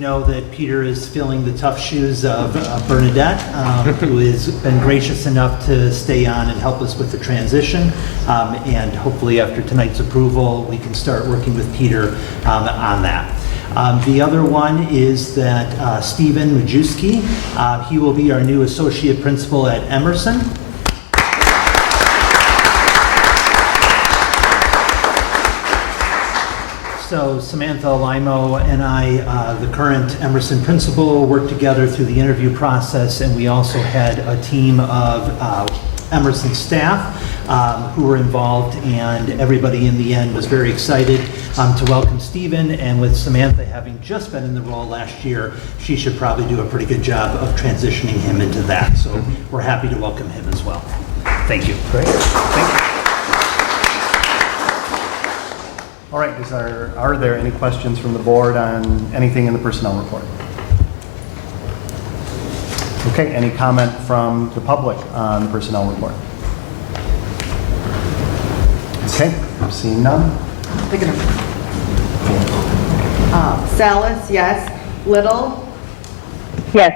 Know that Peter is filling the tough shoes of Bernadette, who has been gracious enough to stay on and help us with the transition. And hopefully after tonight's approval, we can start working with Peter on that. The other one is that Stephen Majewski, he will be our new associate principal at Emerson. So Samantha Limo and I, the current Emerson principal, worked together through the interview process, and we also had a team of Emerson staff who were involved, and everybody in the end was very excited to welcome Stephen, and with Samantha having just been in the role last year, she should probably do a pretty good job of transitioning him into that. So we're happy to welcome him as well. Thank you. Great. Thank you. All right, are there any questions from the board on anything in the personnel report? Okay, any comment from the public on the personnel report? Okay, seeing none. Salas, yes. Little? Yes.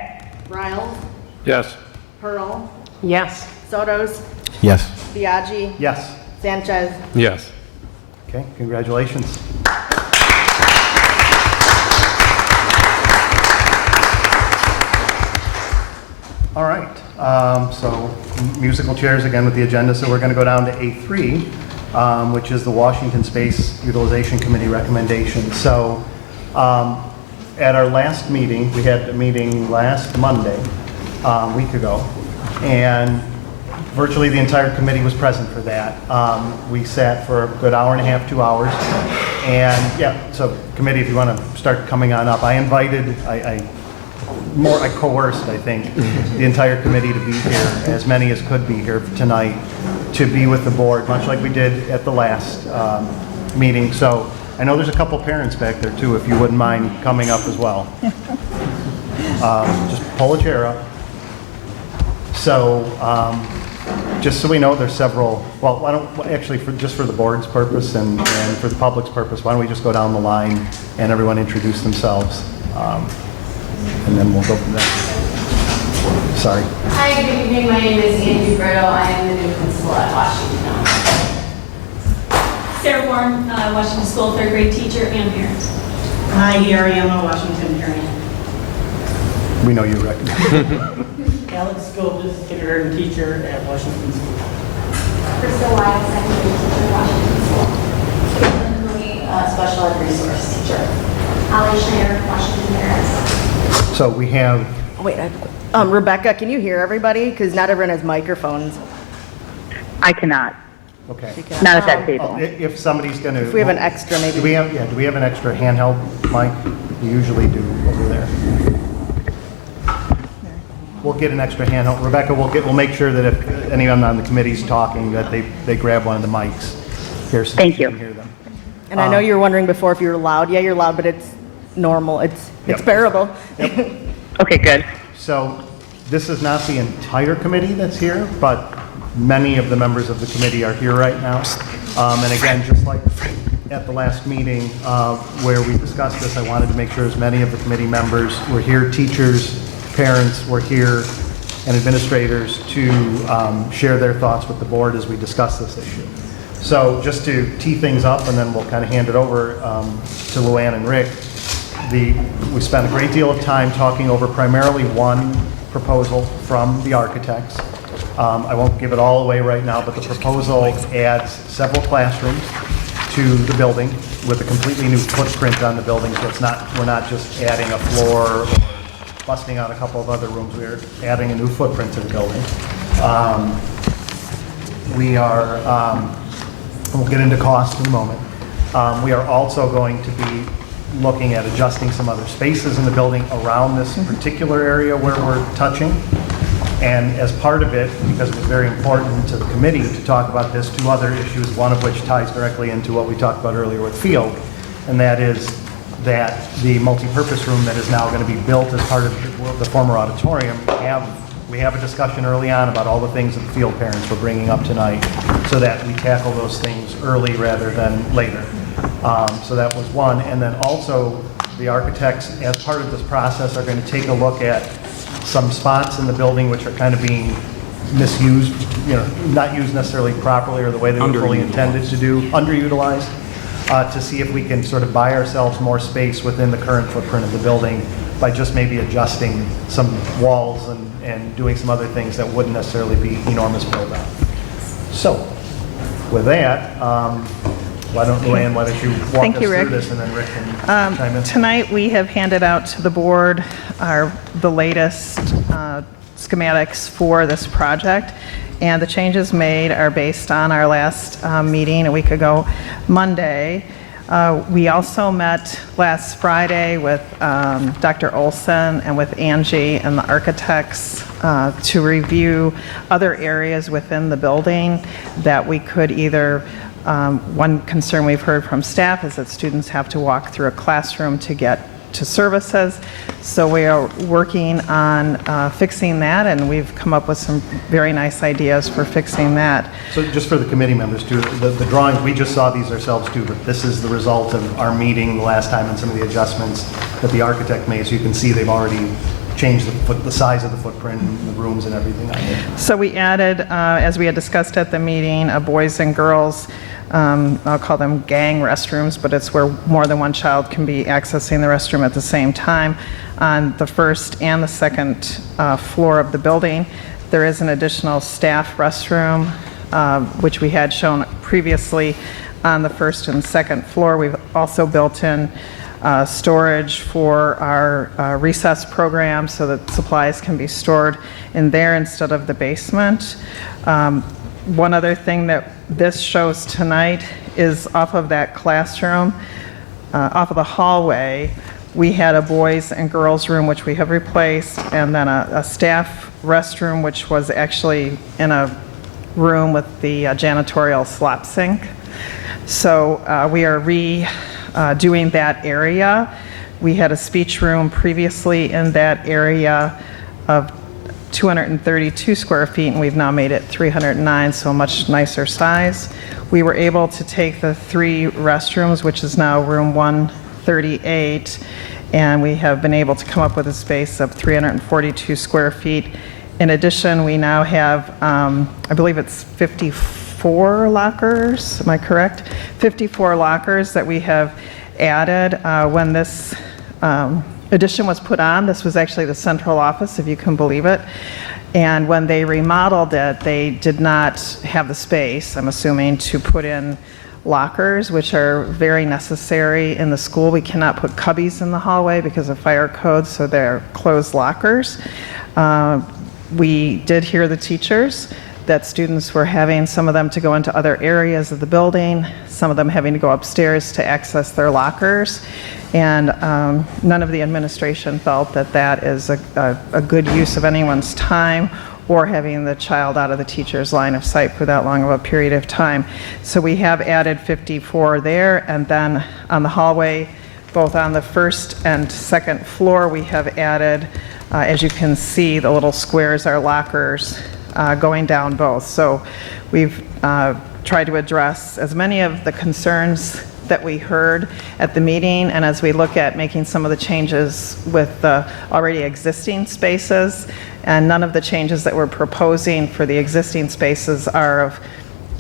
Riles? Yes. Pearl? Yes. Sotos? Yes. Biaggi? Yes. Sanchez? Yes. Okay, congratulations. All right, so musical chairs again with the agenda. So we're going to go down to A3, which is the Washington Space Utilization Committee recommendation. So at our last meeting, we had a meeting last Monday, a week ago, and virtually the entire committee was present for that. We sat for a good hour and a half, 2 hours. And yeah, so committee, if you want to start coming on up, I invited, I coerced, I think, the entire committee to be here, as many as could be here tonight, to be with the board, much like we did at the last meeting. So I know there's a couple parents back there too, if you wouldn't mind coming up as well. Just pull a chair up. So, just so we know, there's several, well, why don't, actually, just for the board's purpose and for the public's purpose, why don't we just go down the line and everyone introduce themselves, and then we'll go from there. Sorry. Hi, good evening. My name is Andrew Brito. I am the new principal at Washington. Sarah Warren, Washington School, third grade teacher and parent. Hi, here I am, a Washington parent. We know you recognize. Alex Scobus, kindergarten teacher at Washington School. Krista Wyatt, second grade teacher at Washington School. Caitlin Cooney, special ed resource teacher. Holly Schneider, Washington parents. So we have. Wait, Rebecca, can you hear everybody? Because not everyone has microphones. I cannot. Okay. Not at that table. If somebody's going to... If we have an extra, maybe. Do we have an extra handheld mic? We usually do over there. We'll get an extra handheld. Rebecca, we'll make sure that if anyone on the committee's talking, that they grab one of the mics here so you can hear them. And I know you were wondering before if you're loud. Yeah, you're loud, but it's normal. It's bearable. Okay, good. So this is not the entire committee that's here, but many of the members of the committee are here right now. And again, just like at the last meeting where we discussed this, I wanted to make sure as many of the committee members were here, teachers, parents were here, and administrators to share their thoughts with the board as we discuss this issue. So just to tee things up, and then we'll kind of hand it over to Luann and Rick. We spent a great deal of time talking over primarily one proposal from the architects. I won't give it all away right now, but the proposal adds several classrooms to the building with a completely new footprint on the building. So we're not just adding a floor or busting out a couple of other rooms. We're adding a new footprint to the building. We'll get into cost in a moment. We are also going to be looking at adjusting some other spaces in the building around this particular area where we're touching. And as part of it, because it was very important to the committee to talk about this, two other issues, one of which ties directly into what we talked about earlier with Field, and that is that the multipurpose room that is now going to be built as part of the former auditorium, we have a discussion early on about all the things that the Field parents were bringing up tonight, so that we tackle those things early rather than later. So that was one. And then also, the architects, as part of this process, are going to take a look at some spots in the building which are kind of being misused, not used necessarily properly or the way they were fully intended to do, underutilized, to see if we can sort of buy ourselves more space within the current footprint of the building by just maybe adjusting some walls and doing some other things that wouldn't necessarily be enormous build-out. So, with that, why don't you walk us through this, and then Rick can chime in. Tonight, we have handed out to the board the latest schematics for this project, and the changes made are based on our last meeting a week ago, Monday. We also met last Friday with Dr. Olson and with Angie and the architects to review other areas within the building that we could either one concern we've heard from staff is that students have to walk through a classroom to get to services. So we are working on fixing that, and we've come up with some very nice ideas for fixing that. So just for the committee members too, the drawings, we just saw these ourselves too, but this is the result of our meeting the last time and some of the adjustments that the architect made. So you can see they've already changed the size of the footprint, the rooms and everything on it. So we added, as we had discussed at the meeting, a boys and girls, I'll call them gang restrooms, but it's where more than one child can be accessing the restroom at the same time on the first and the second floor of the building. There is an additional staff restroom, which we had shown previously on the first and second floor. We've also built in storage for our recess program so that supplies can be stored in there instead of the basement. One other thing that this shows tonight is off of that classroom, off of the hallway, we had a boys and girls room, which we have replaced, and then a staff restroom, which was actually in a room with the janitorial slop sink. So we are redoing that area. We had a speech room previously in that area of 232 square feet, and we've now made it 309, so a much nicer size. We were able to take the 3 restrooms, which is now room 138, and we have been able to come up with a space of 342 square feet. In addition, we now have, I believe it's 54 lockers, am I correct? 54 lockers that we have added. When this addition was put on, this was actually the central office, if you can believe it. And when they remodeled it, they did not have the space, I'm assuming, to put in lockers, which are very necessary in the school. We cannot put cubbies in the hallway because of fire codes, so they're closed lockers. We did hear the teachers. that students were having some of them to go into other areas of the building, some of them having to go upstairs to access their lockers. And none of the administration felt that that is a good use of anyone's time or having the child out of the teacher's line of sight for that long of a period of time. So we have added 54 there, and then on the hallway, both on the first and second floor, we have added, as you can see, the little squares are lockers going down both. So we've tried to address as many of the concerns that we heard at the meeting, and as we look at making some of the changes with the already existing spaces, and none of the changes that we're proposing for the existing spaces are of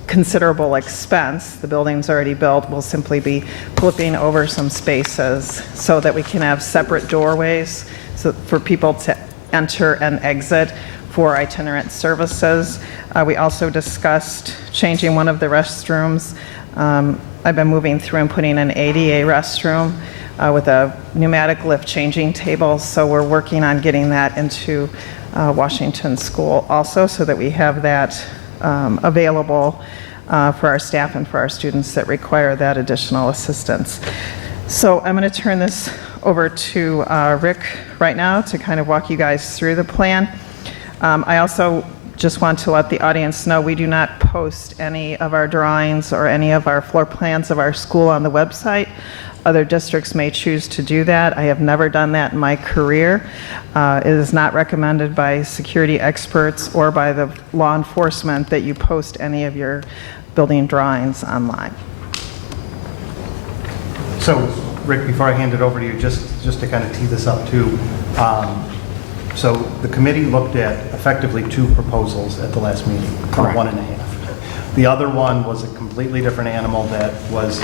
considerable expense. The building's already built. We'll simply be flipping over some spaces so that we can have separate doorways for people to enter and exit for itinerant services. We also discussed changing one of the restrooms. I've been moving through and putting an ADA restroom with a pneumatic lift changing table, so we're working on getting that into Washington School also, so that we have that available for our staff and for our students that require that additional assistance. So I'm going to turn this over to Rick right now to kind of walk you guys through the plan. I also just want to let the audience know we do not post any of our drawings or any of our floor plans of our school on the website. Other districts may choose to do that. I have never done that in my career. It is not recommended by security experts or by the law enforcement that you post any of your building drawings online. So, Rick, before I hand it over to you, just to kind of tee this up too, so the committee looked at effectively 2 proposals at the last meeting, or 1.5. The other one was a completely different animal that was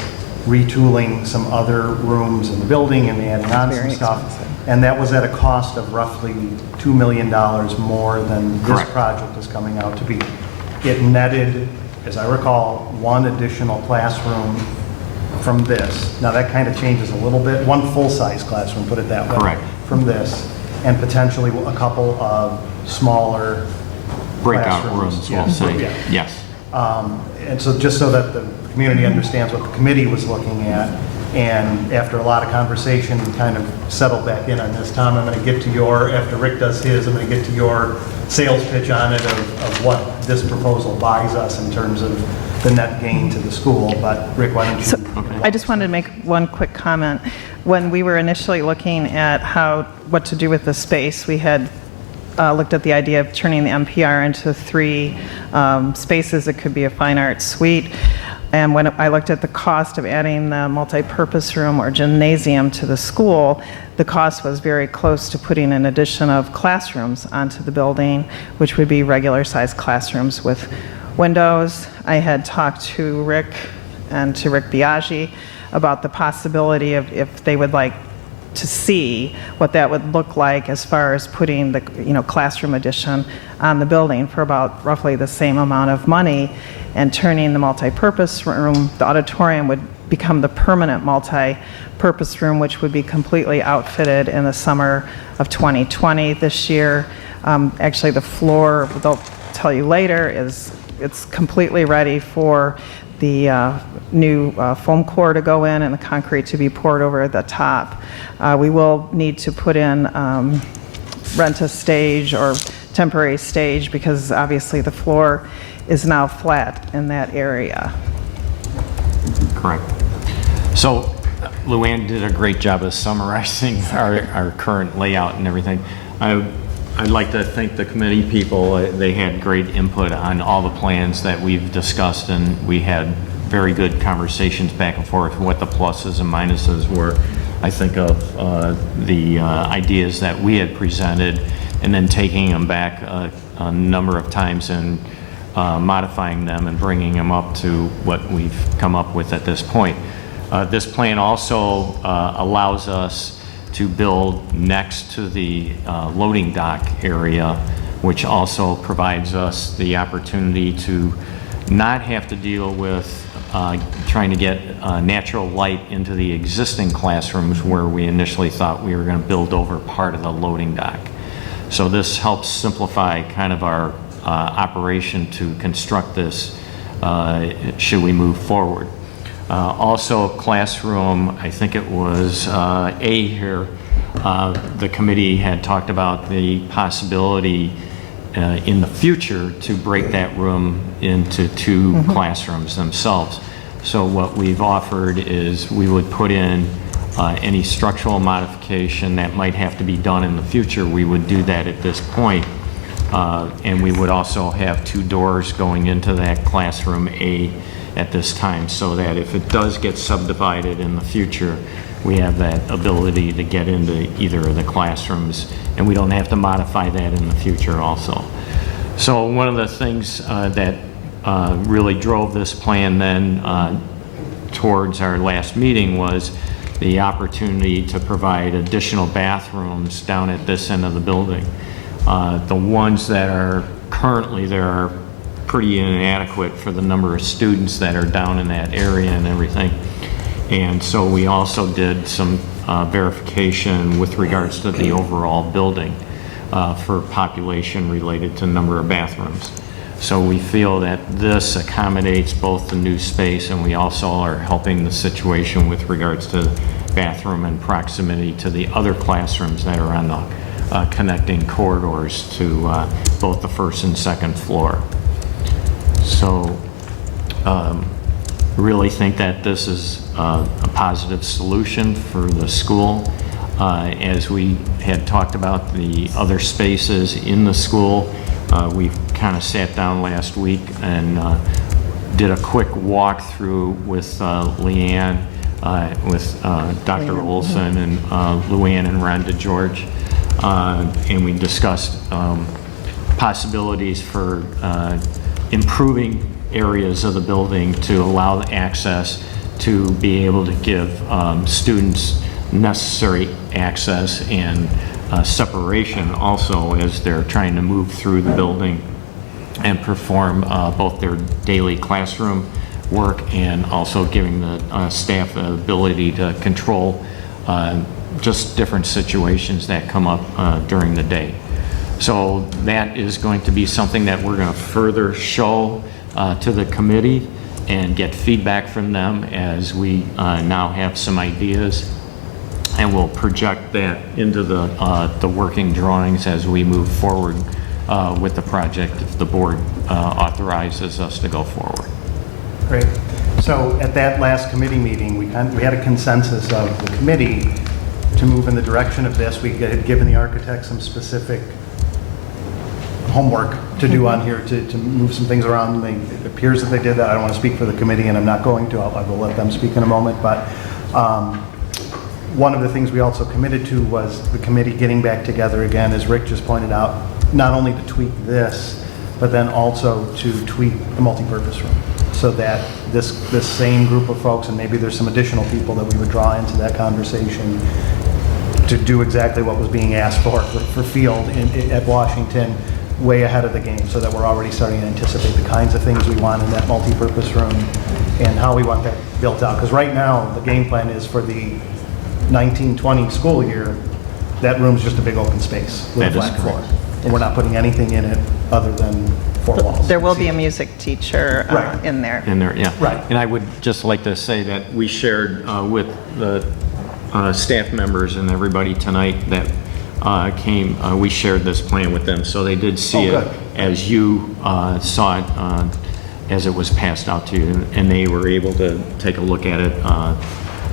retooling some other rooms in the building and adding on some stuff. And that was at a cost of roughly $2 million more than this project is coming out to be. It netted, as I recall, 1 additional classroom from this. Now that kind of changes a little bit. 1 full-size classroom, put it that way. Correct. From this, and potentially a couple of smaller Breakout classrooms. rooms, we'll say. Yes. And so just so that the community understands what the committee was looking at, and after a lot of conversation, we kind of settled back in on this. Tom, I'm going to get to after Rick does his, I'm going to get to your sales pitch on it of what this proposal buys us in terms of the net gain to the school. But Rick, why don't you? So, I just wanted to make one quick comment. When we were initially looking at what to do with the space, we had looked at the idea of turning the MPR into 3 spaces. It could be a fine arts suite. And when I looked at the cost of adding the multi-purpose room or gymnasium to the school, the cost was very close to putting an addition of classrooms onto the building, which would be regular sized classrooms with windows. I had talked to Rick and to Rick Biaggi about the possibility of if they would like to see what that would look like as far as putting the classroom addition on the building for about roughly the same amount of money, and turning the multi-purpose room, the auditorium would become the permanent multi-purpose room, which would be completely outfitted in the summer of 2020. This year, actually the floor, they'll tell you later, it's completely ready for the new foam core to go in and the concrete to be poured over the top. We will need to put in rent a stage or temporary stage because obviously the floor is now flat in that area. Correct. So Luann did a great job of summarizing our current layout and everything. I'd like to thank the committee people. They had great input on all the plans that we've discussed, and we had very good conversations back and forth what the pluses and minuses were. I think of the ideas that we had presented and then taking them back a number of times and modifying them and bringing them up to what we've come up with at this point. This plan also allows us to build next to the loading dock area, which also provides us the opportunity to not have to deal with trying to get natural light into the existing classrooms where we initially thought we were going to build over part of the loading dock. So this helps simplify kind of our operation to construct this should we move forward. Also, classroom, I think it was A here, the committee had talked about the possibility in the future to break that room into two classrooms themselves. So what we've offered is we would put in any structural modification that might have to be done in the future. We would do that at this point. And we would also have two doors going into that classroom A at this time, so that if it does get subdivided in the future, we have that ability to get into either of the classrooms, and we don't have to modify that in the future also. So one of the things that really drove this plan then towards our last meeting was the opportunity to provide additional bathrooms down at this end of the building. The ones that are currently there are pretty inadequate for the number of students that are down in that area and everything. And so we also did some verification with regards to the overall building for population related to number of bathrooms. So we feel that this accommodates both the new space, and we also are helping the situation with regards to bathroom and proximity to the other classrooms that are on the connecting corridors to both the first and second floor. So really think that this is a positive solution for the school. As we had talked about the other spaces in the school, we kind of sat down last week and did a quick walkthrough with Leanne, with Dr. Olson and Luann and Rhonda George, and we discussed possibilities for improving areas of the building to allow access to be able to give students necessary access and separation also as they're trying to move through the building and perform both their daily classroom work and also giving the staff the ability to control just different situations that come up during the day. So that is going to be something that we're going to further show to the committee and get feedback from them as we now have some ideas, and we'll project that into the working drawings as we move forward with the project if the board authorizes us to go forward. Great. So at that last committee meeting, we had a consensus of the committee to move in the direction of this. We had given the architect some specific homework to do on here to move some things around. It appears that they did that. I don't want to speak for the committee, and I'm not going to. I will let them speak in a moment. But one of the things we also committed to was the committee getting back together again, as Rick just pointed out, not only to tweak this, but then also to tweak the multipurpose room, so that this same group of folks, and maybe there's some additional people that we would draw into that conversation to do exactly what was being asked for field at Washington, way ahead of the game, so that we're already starting to anticipate the kinds of things we want in that multipurpose room and how we want that built out. Because right now, the game plan is for the 1920 school year, that room's just a big open space with a flat floor. And we're not putting anything in it other than four walls. There will be a music teacher in there. In there, yeah. Right. And I would just like to say that we shared with the staff members and everybody tonight that came, we shared this plan with them, so they did see it as you saw it as it was passed out to you, and they were able to take a look at it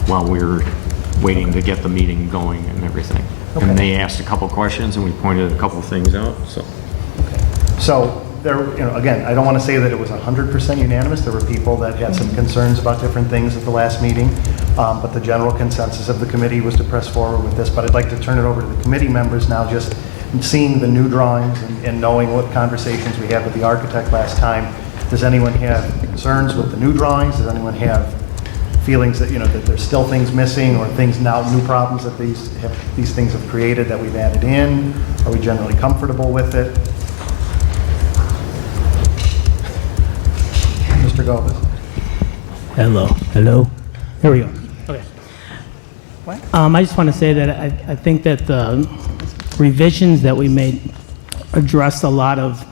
while we were waiting to get the meeting going and everything. And they asked a couple questions, and we pointed a couple things out. So, so there, again, I don't want to say that it was 100% unanimous. There were people that had some concerns about different things at the last meeting, but the general consensus of the committee was to press forward with this. But I'd like to turn it over to the committee members now, just seeing the new drawings and knowing what conversations we had with the architect last time. Does anyone have concerns with the new drawings? Does anyone have feelings that, that there's still things missing, or things now, new problems that these things have created that we've added in? Are we generally comfortable with it? Mr. Gomez. Hello. Here we go. Okay. What? I just want to say that I think that the revisions that we made addressed a lot of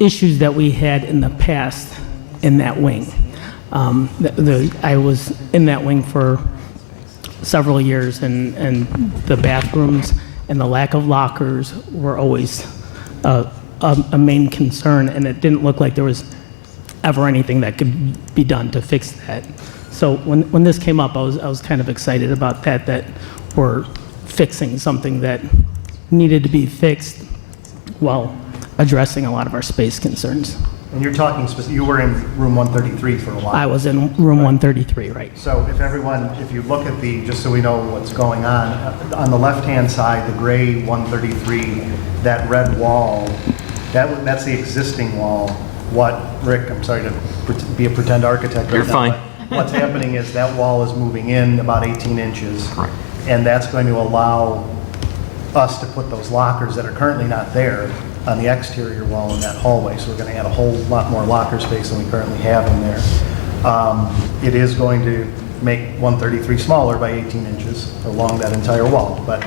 issues that we had in the past in that wing. I was in that wing for several years, and the bathrooms and the lack of lockers were always a main concern, and it didn't look like there was ever anything that could be done to fix that. So when this came up, I was kind of excited about that we're fixing something that needed to be fixed while addressing a lot of our space concerns. And you're talking, you were in room 133 for a while. I was in room 133, right. So if you look at just so we know what's going on the left-hand side, the gray 133, that red wall, that's the existing wall. Rick, I'm sorry to be a pretend architect right You're now, fine. but what's happening is that wall is moving in about 18 inches. Correct. And that's going to allow us to put those lockers that are currently not there on the exterior wall in that hallway. So we're going to add a whole lot more locker space than we currently have in there. It is going to make 133 smaller by 18 inches along that entire wall, but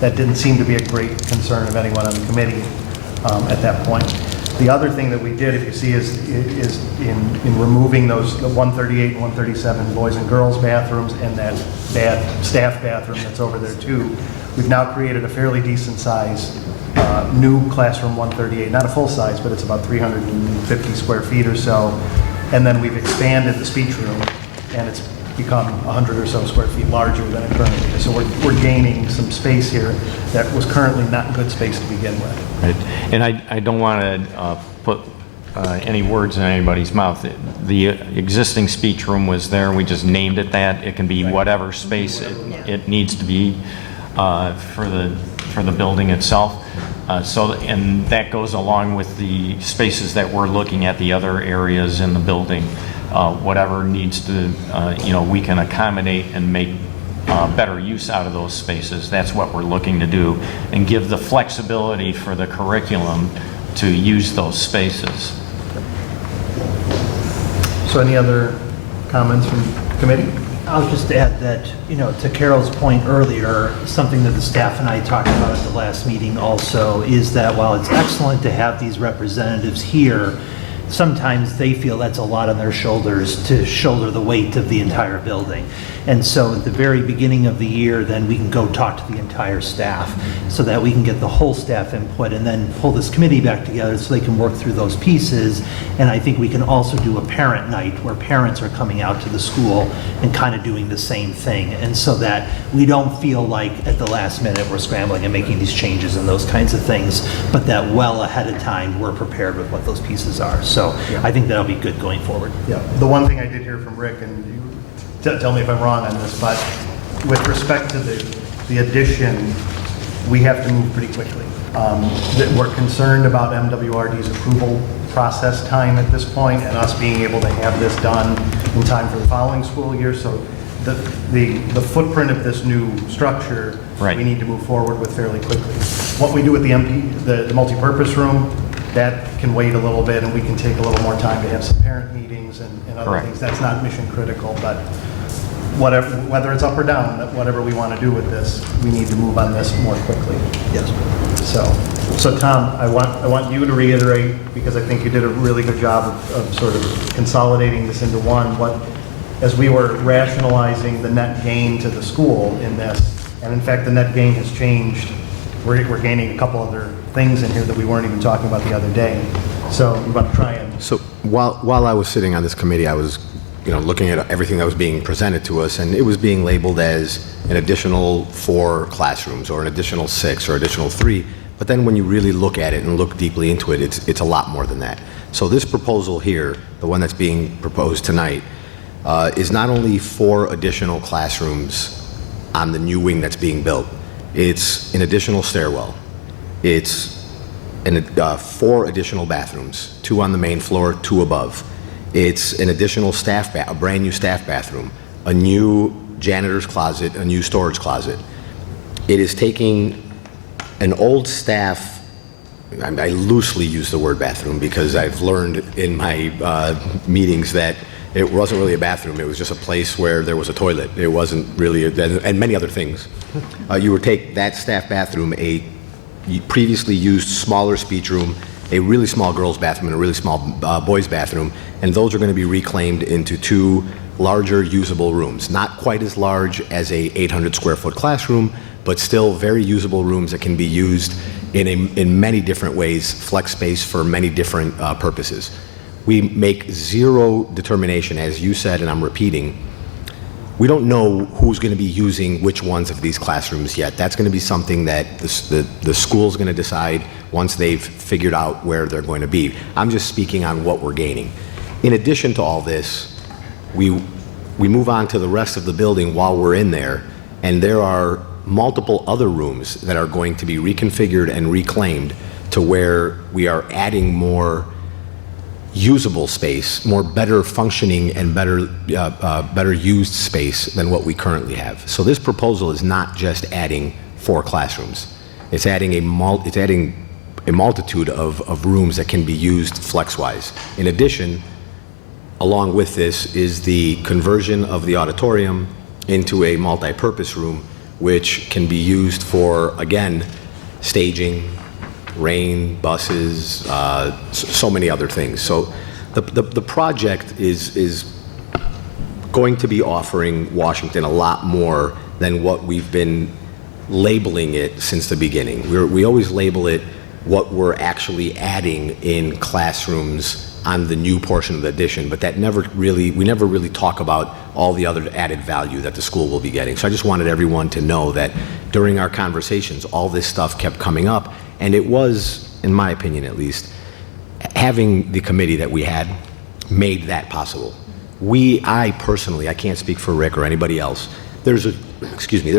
that didn't seem to be a great concern of anyone on the committee at that point. The other thing that we did, if you see, is in removing the 138 and 137 boys and girls bathrooms and that staff bathroom that's over there too, we've now created a fairly decent size new classroom 138, not a full size, but it's about 350 square feet or so. And then we've expanded the speech room, and it's become 100 or so square feet larger than it currently is. So we're gaining some space here that was currently not good space to begin with. Right. And I don't want to put any words in anybody's mouth. The existing speech room was there. We just named it that. It can be whatever space it needs to be for the building itself. And that goes along with the spaces that we're looking at, the other areas in the building. Whatever needs to, we can accommodate and make better use out of those spaces. That's what we're looking to do, and give the flexibility for the curriculum to use those spaces. So any other comments from the committee? I'll just add that, to Carol's point earlier, something that the staff and I talked about at the last meeting also is that while it's excellent to have these representatives here, sometimes they feel that's a lot on their shoulders to shoulder the weight of the entire building. And so at the very beginning of the year, then we can go talk to the entire staff so that we can get the whole staff input and then pull this committee back together so they can work through those pieces. And I think we can also do a parent night where parents are coming out to the school and kind of doing the same thing. And so that we don't feel like at the last minute we're scrambling and making these changes and those kinds of things, but that well ahead of time we're prepared with what those pieces are. So I think that'll be good going forward. Yeah. The one thing I did hear from Rick, and you tell me if I'm wrong on this, but with respect to the addition, we have to move pretty quickly. We're concerned about MWRD's approval process time at this point and us being able to have this done in time for the following school year. So the footprint of this new structure, we need to move forward with fairly quickly. What we do with the multipurpose room, that can wait a little bit, and we can take a little more time to have some parent meetings and other things. That's not mission critical, but whether it's up or down, whatever we want to do with this, we need to move on this more quickly. Yes. So Tom, I want you to reiterate, because I think you did a really good job of sort of consolidating this into one. As we were rationalizing the net gain to the school in this, and in fact the net gain has changed. We're gaining a couple other things in here that we weren't even talking about the other day. So we want to try and... So while I was sitting on this committee, I was looking at everything that was being presented to us, and it was being labeled as an additional 4 classrooms or an additional 6 or additional 3. But then when you really look at it and look deeply into it, it's a lot more than that. So this proposal here, the one that's being proposed tonight, is not only 4 additional classrooms on the new wing that's being built. It's an additional stairwell. It's 4 additional bathrooms, 2 on the main floor, 2 above. It's an additional a brand new staff bathroom, a new janitor's closet, a new storage closet. It is taking an old staff, I loosely use the word bathroom because I've learned in my meetings that it wasn't really a bathroom. It was just a place where there was a toilet. It wasn't really, and many other things. You would take that staff bathroom, a previously used smaller speech room, a really small girls' bathroom and a really small boys' bathroom, and those are going to be reclaimed into 2 larger usable rooms. Not quite as large as a 800 square foot classroom, but still very usable rooms that can be used in many different ways, flex space for many different purposes. We make zero determination, as you said, and I'm repeating, we don't know who's going to be using which ones of these classrooms yet. That's going to be something that the school's going to decide once they've figured out where they're going to be. I'm just speaking on what we're gaining. In addition to all this, we move on to the rest of the building while we're in there, and there are multiple other rooms that are going to be reconfigured and reclaimed to where we are adding more usable space, more better functioning and better used space than what we currently have. So this proposal is not just adding 4 classrooms. It's adding a multitude of rooms that can be used flex-wise. In addition, along with this is the conversion of the auditorium into a multi-purpose room, which can be used for, again, staging, rain, buses, so many other things. So the project is going to be offering Washington a lot more than what we've been labeling it since the beginning. We always label it what we're actually adding in classrooms on the new portion of the addition, but we never really talk about all the other added value that the school will be getting. So I just wanted everyone to know that during our conversations, all this stuff kept coming up, and it was, in my opinion at least, having the committee that we had made that possible. I personally, I can't speak for Rick or anybody else, there's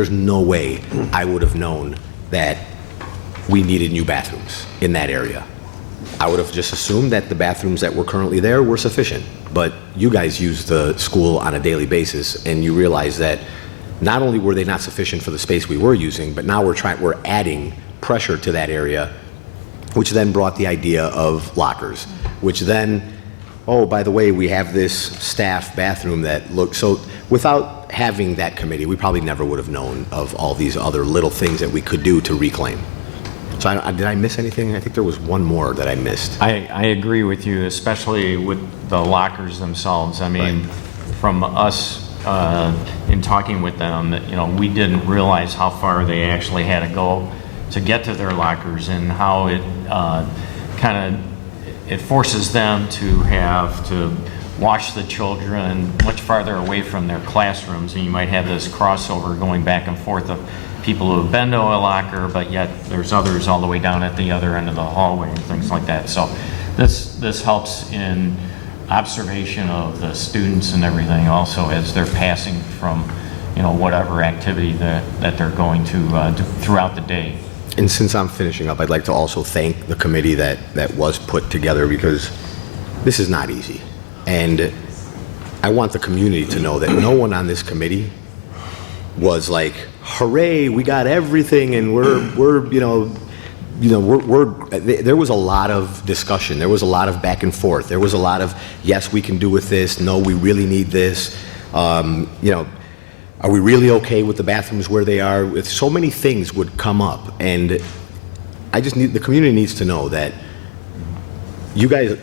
no way I would have known that we needed new bathrooms in that area. I would have just assumed that the bathrooms that were currently there were sufficient. But you guys use the school on a daily basis, and you realize that not only were they not sufficient for the space we were using, but now we're adding pressure to that area, which then brought the idea of lockers, which then, oh, by the way, we have this staff bathroom that looks, so without having that committee, we probably never would have known of all these other little things that we could do to reclaim. So did I miss anything? I think there was one more that I missed. I agree with you, especially with the lockers themselves. I mean, from us in talking with them, we didn't realize how far they actually had to go to get to their lockers, and how it forces them to have to wash the children much farther away from their classrooms, and you might have this crossover going back and forth of people who have been to a locker, but yet there's others all the way down at the other end of the hallway and things like that. So this helps in observation of the students and everything also as they're passing from whatever activity that they're going to do throughout the day. And since I'm finishing up, I'd like to also thank the committee that was put together, because this is not easy. And I want the community to know that no one on this committee was like, hooray, we got everything, and there was a lot of discussion. There was a lot of back and forth. There was a lot of, yes, we can do with this. No, we really need this. Are we really okay with the bathrooms where they are? So many things would come up, and the community needs to know that you guys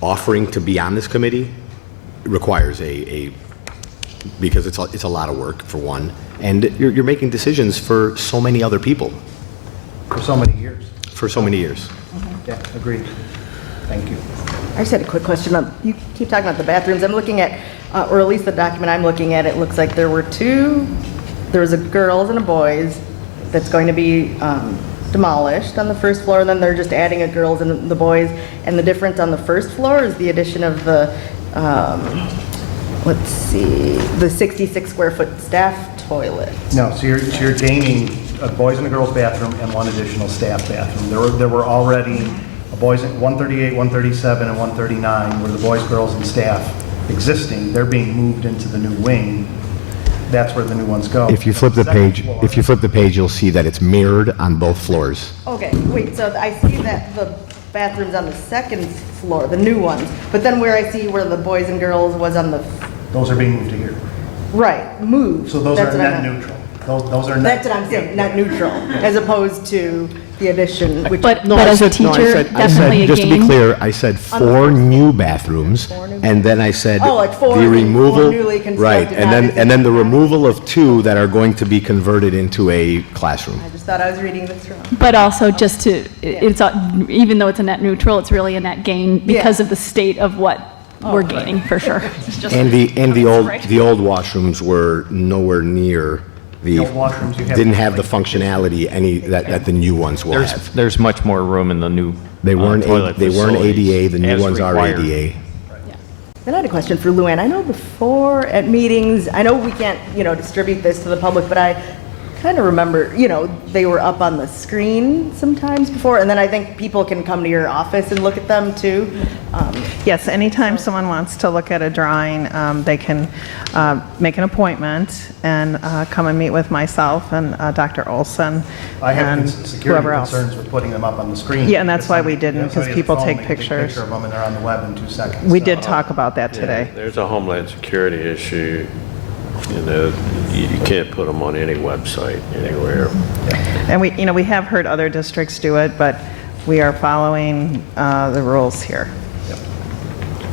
offering to be on this committee requires because it's a lot of work, for one, and you're making decisions for so many other people. For so many years. For so many years. Yeah, agreed. Thank you. I just had a quick question. You keep talking about the bathrooms. I'm looking at, or at least the document I'm looking at, it looks like there was a girls and a boys that's going to be demolished on the first floor, and then they're just adding a girls and the boys. And the difference on the first floor is the addition of the, the 66 square foot staff toilet. No, so you're gaining a boys and a girls bathroom and one additional staff bathroom. There were already a boys 138, 137, and 139 where the boys, girls, and staff existing. They're being moved into the new wing. That's where the new ones go. If you flip the page, you'll see that it's mirrored on both floors. Okay, wait, so I see that the bathrooms on the second floor, the new ones, but then where I see where the boys and girls was on the... Those are being moved to here. Right, moved. So those are net neutral. Those are net. That's what I'm saying, net neutral, as opposed to the addition, which. But No, I as a said- no, I teacher, said- I definitely said, a just to be gain. clear, I said 4 new bathrooms, and then I said Oh, like 4 the removal, newly right, constructed, and not then the existing. removal of 2 that are going to be converted into a classroom. I just thought I was reading this wrong. But also just to, even though it's a net neutral, it's really a net gain because of the state of what we're gaining, for sure. It's just- And the Right. old washrooms were nowhere near The old washrooms you have- didn't have the functionality that the new ones will have. There's much more room in the new They weren't toilet they weren't facilities ADA, the new as ones are required. ADA. Then I had a question for Luann. I know before at meetings, I know we can't, distribute this to the public, but I kind of remember, they were up on the screen sometimes before, and then I think people can come to your office and look at them too. Yes, anytime someone wants to look at a drawing, they can make an appointment and come and meet with myself and Dr. Olson I have and security whoever else. concerns with putting them up on the screen. Yeah, and that's why we Somebody- didn't, because somebody at the people phone, take they can pictures. picture of them and they're on the web in 2 seconds. We So- did talk about that today. There's a Homeland Security issue, you can't put them on any website anywhere. And we have heard other districts do it, but we are following the rules here.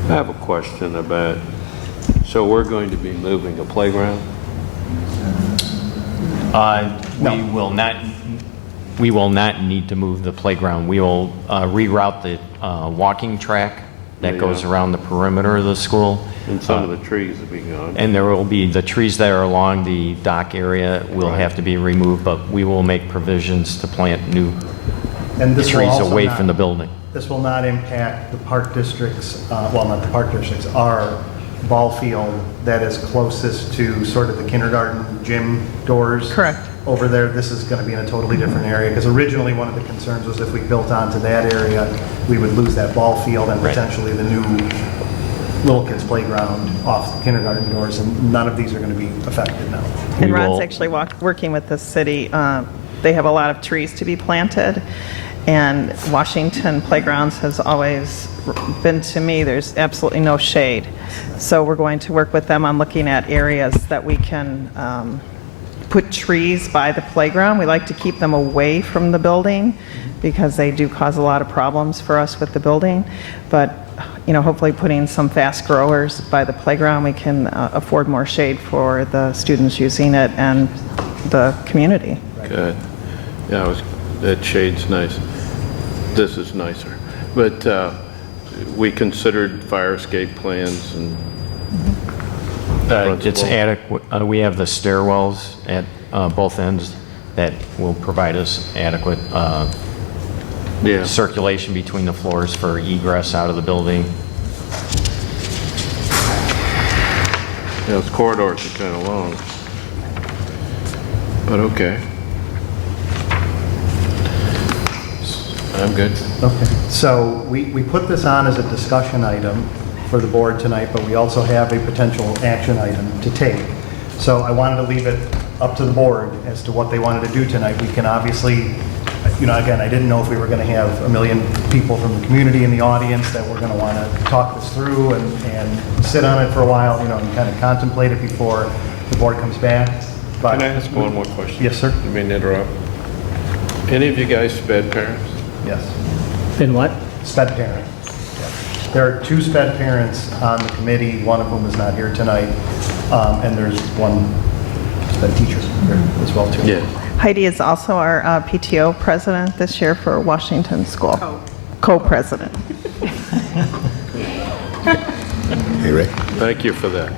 I have a question about, so we're going to be moving a playground? We will not need to move the playground. We will reroute the walking track that goes around the perimeter of the school. And some of the trees will be gone. And there will be, the trees that are along the dock area will have to be removed, but we will make provisions to plant new And this will trees also away not- from the building. This will not impact the park districts, well, not the park districts, our ball field that is closest to sort of the kindergarten gym doors. Correct. Over there, this is going to be in a totally different area, because originally one of the concerns was if we built onto that area, we would lose that ball field and potentially the new little kids playground off the kindergarten doors, and none of these are going to be affected now. And Ron's actually working with the city. They have a lot of trees to be planted, and Washington Playgrounds has always been, to me, there's absolutely no shade. So we're going to work with them on looking at areas that we can put trees by the playground. We like to keep them away from the building because they do cause a lot of problems for us with the building. But hopefully putting some fast growers by the playground, we can afford more shade for the students using it and the community. Good. Yeah, that shade's nice. This is nicer. But we considered fire escape plans and It's adequate, we have the stairwells at both ends that will provide us adequate circulation between the floors for egress out of the building. those corridors are kind of long. But okay. I'm good. Okay, so we put this on as a discussion item for the board tonight, but we also have a potential action item to take. So I wanted to leave it up to the board as to what they wanted to do tonight. We can obviously, again, I didn't know if we were going to have 1 million people from the community in the audience that were going to want to talk this through and sit on it for a while, and kind of contemplate it before the board comes back. But Can I ask one more question? Yes, sir. I mean, interrupt. Any of you guys sped parents? Yes. Been what? Sped parent. There are 2 sped parents on the committee, one of whom is not here tonight, and there's 1 sped teacher here as well, too. Yeah. Heidi is also our PTO president this year for Washington School. Co-president. Hey, Rick. Thank you for that.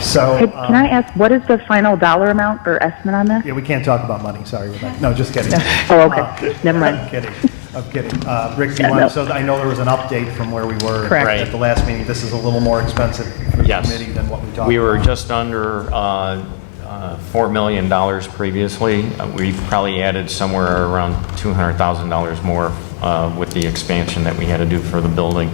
So, Hey, can I ask, what is the final dollar amount or estimate on this? yeah, we can't talk about money, sorry, Rebecca. No, just kidding. Oh, okay. Never mind. I'm kidding. Rick, do you want, so I know there was an update from where we were Correct. at the last meeting. This is a little more expensive for the committee than what we talked about. We were just under $4 million previously. We probably added somewhere around $200,000 more with the expansion that we had to do for the building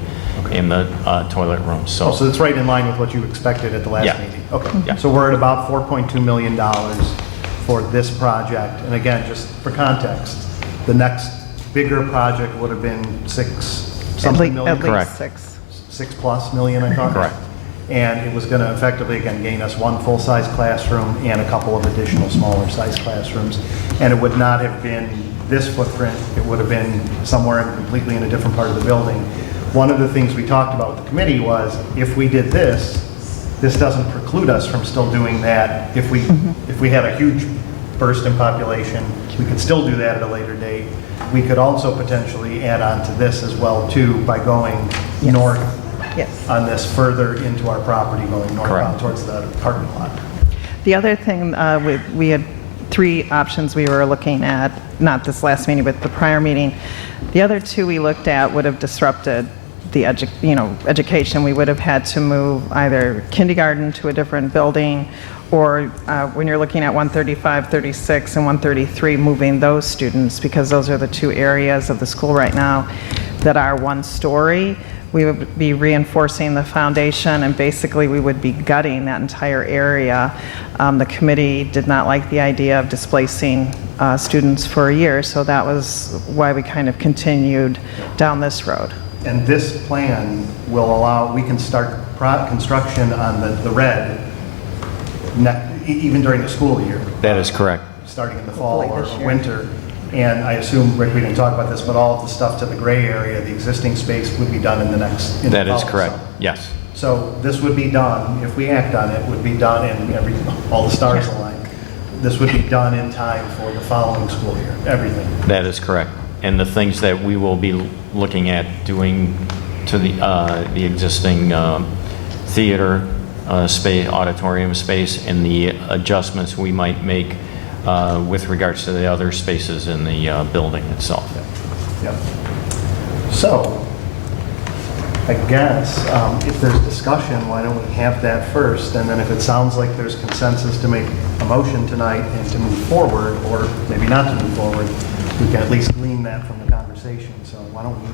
in the toilet room. So it's right in line with what you expected at the last meeting? Okay. So we're at about $4.2 million for this project. And again, just for context, the next bigger project would have been 6 something million? At least 6. 6+ million, I thought? Correct. and it was going to effectively, again, gain us one full-size classroom and a couple of additional smaller-size classrooms. And it would not have been this footprint. It would have been somewhere completely in a different part of the building. One of the things we talked about with the committee was, if we did this, this doesn't preclude us from still doing that. If we had a huge burst in population, we could still do that at a later date. We could also potentially add on to this as well too by going north on this further into our property, going northbound towards the parking lot. The other thing, we had 3 options we were looking at, not this last meeting, but the prior meeting. The other 2 we looked at would have disrupted the education. We would have had to move either kindergarten to a different building, or when you're looking at 135, 36, and 133, moving those students, because those are the 2 areas of the school right now that are 1 story. We would be reinforcing the foundation, and basically we would be gutting that entire area. The committee did not like the idea of displacing students for a year, so that was why we kind of continued down this road. And this plan will allow, we can start construction on the red even during the school year. That is correct. Starting in the fall or winter. And I assume, Rick, we didn't talk about this, but all of the stuff to the gray area, the existing space would be done in the next. That is correct, yes. So this would be done, if we act on it, would be done in all the stars align. This would be done in time for the following school year, everything. That is correct. And the things that we will be looking at doing to the existing theater space, auditorium space, and the adjustments we might make with regards to the other spaces in the building itself. Yep. So, I guess if there's discussion, why don't we have that first? And then if it sounds like there's consensus to make a motion tonight and to move forward, or maybe not to move forward, we can at least glean that from the conversation. So why don't we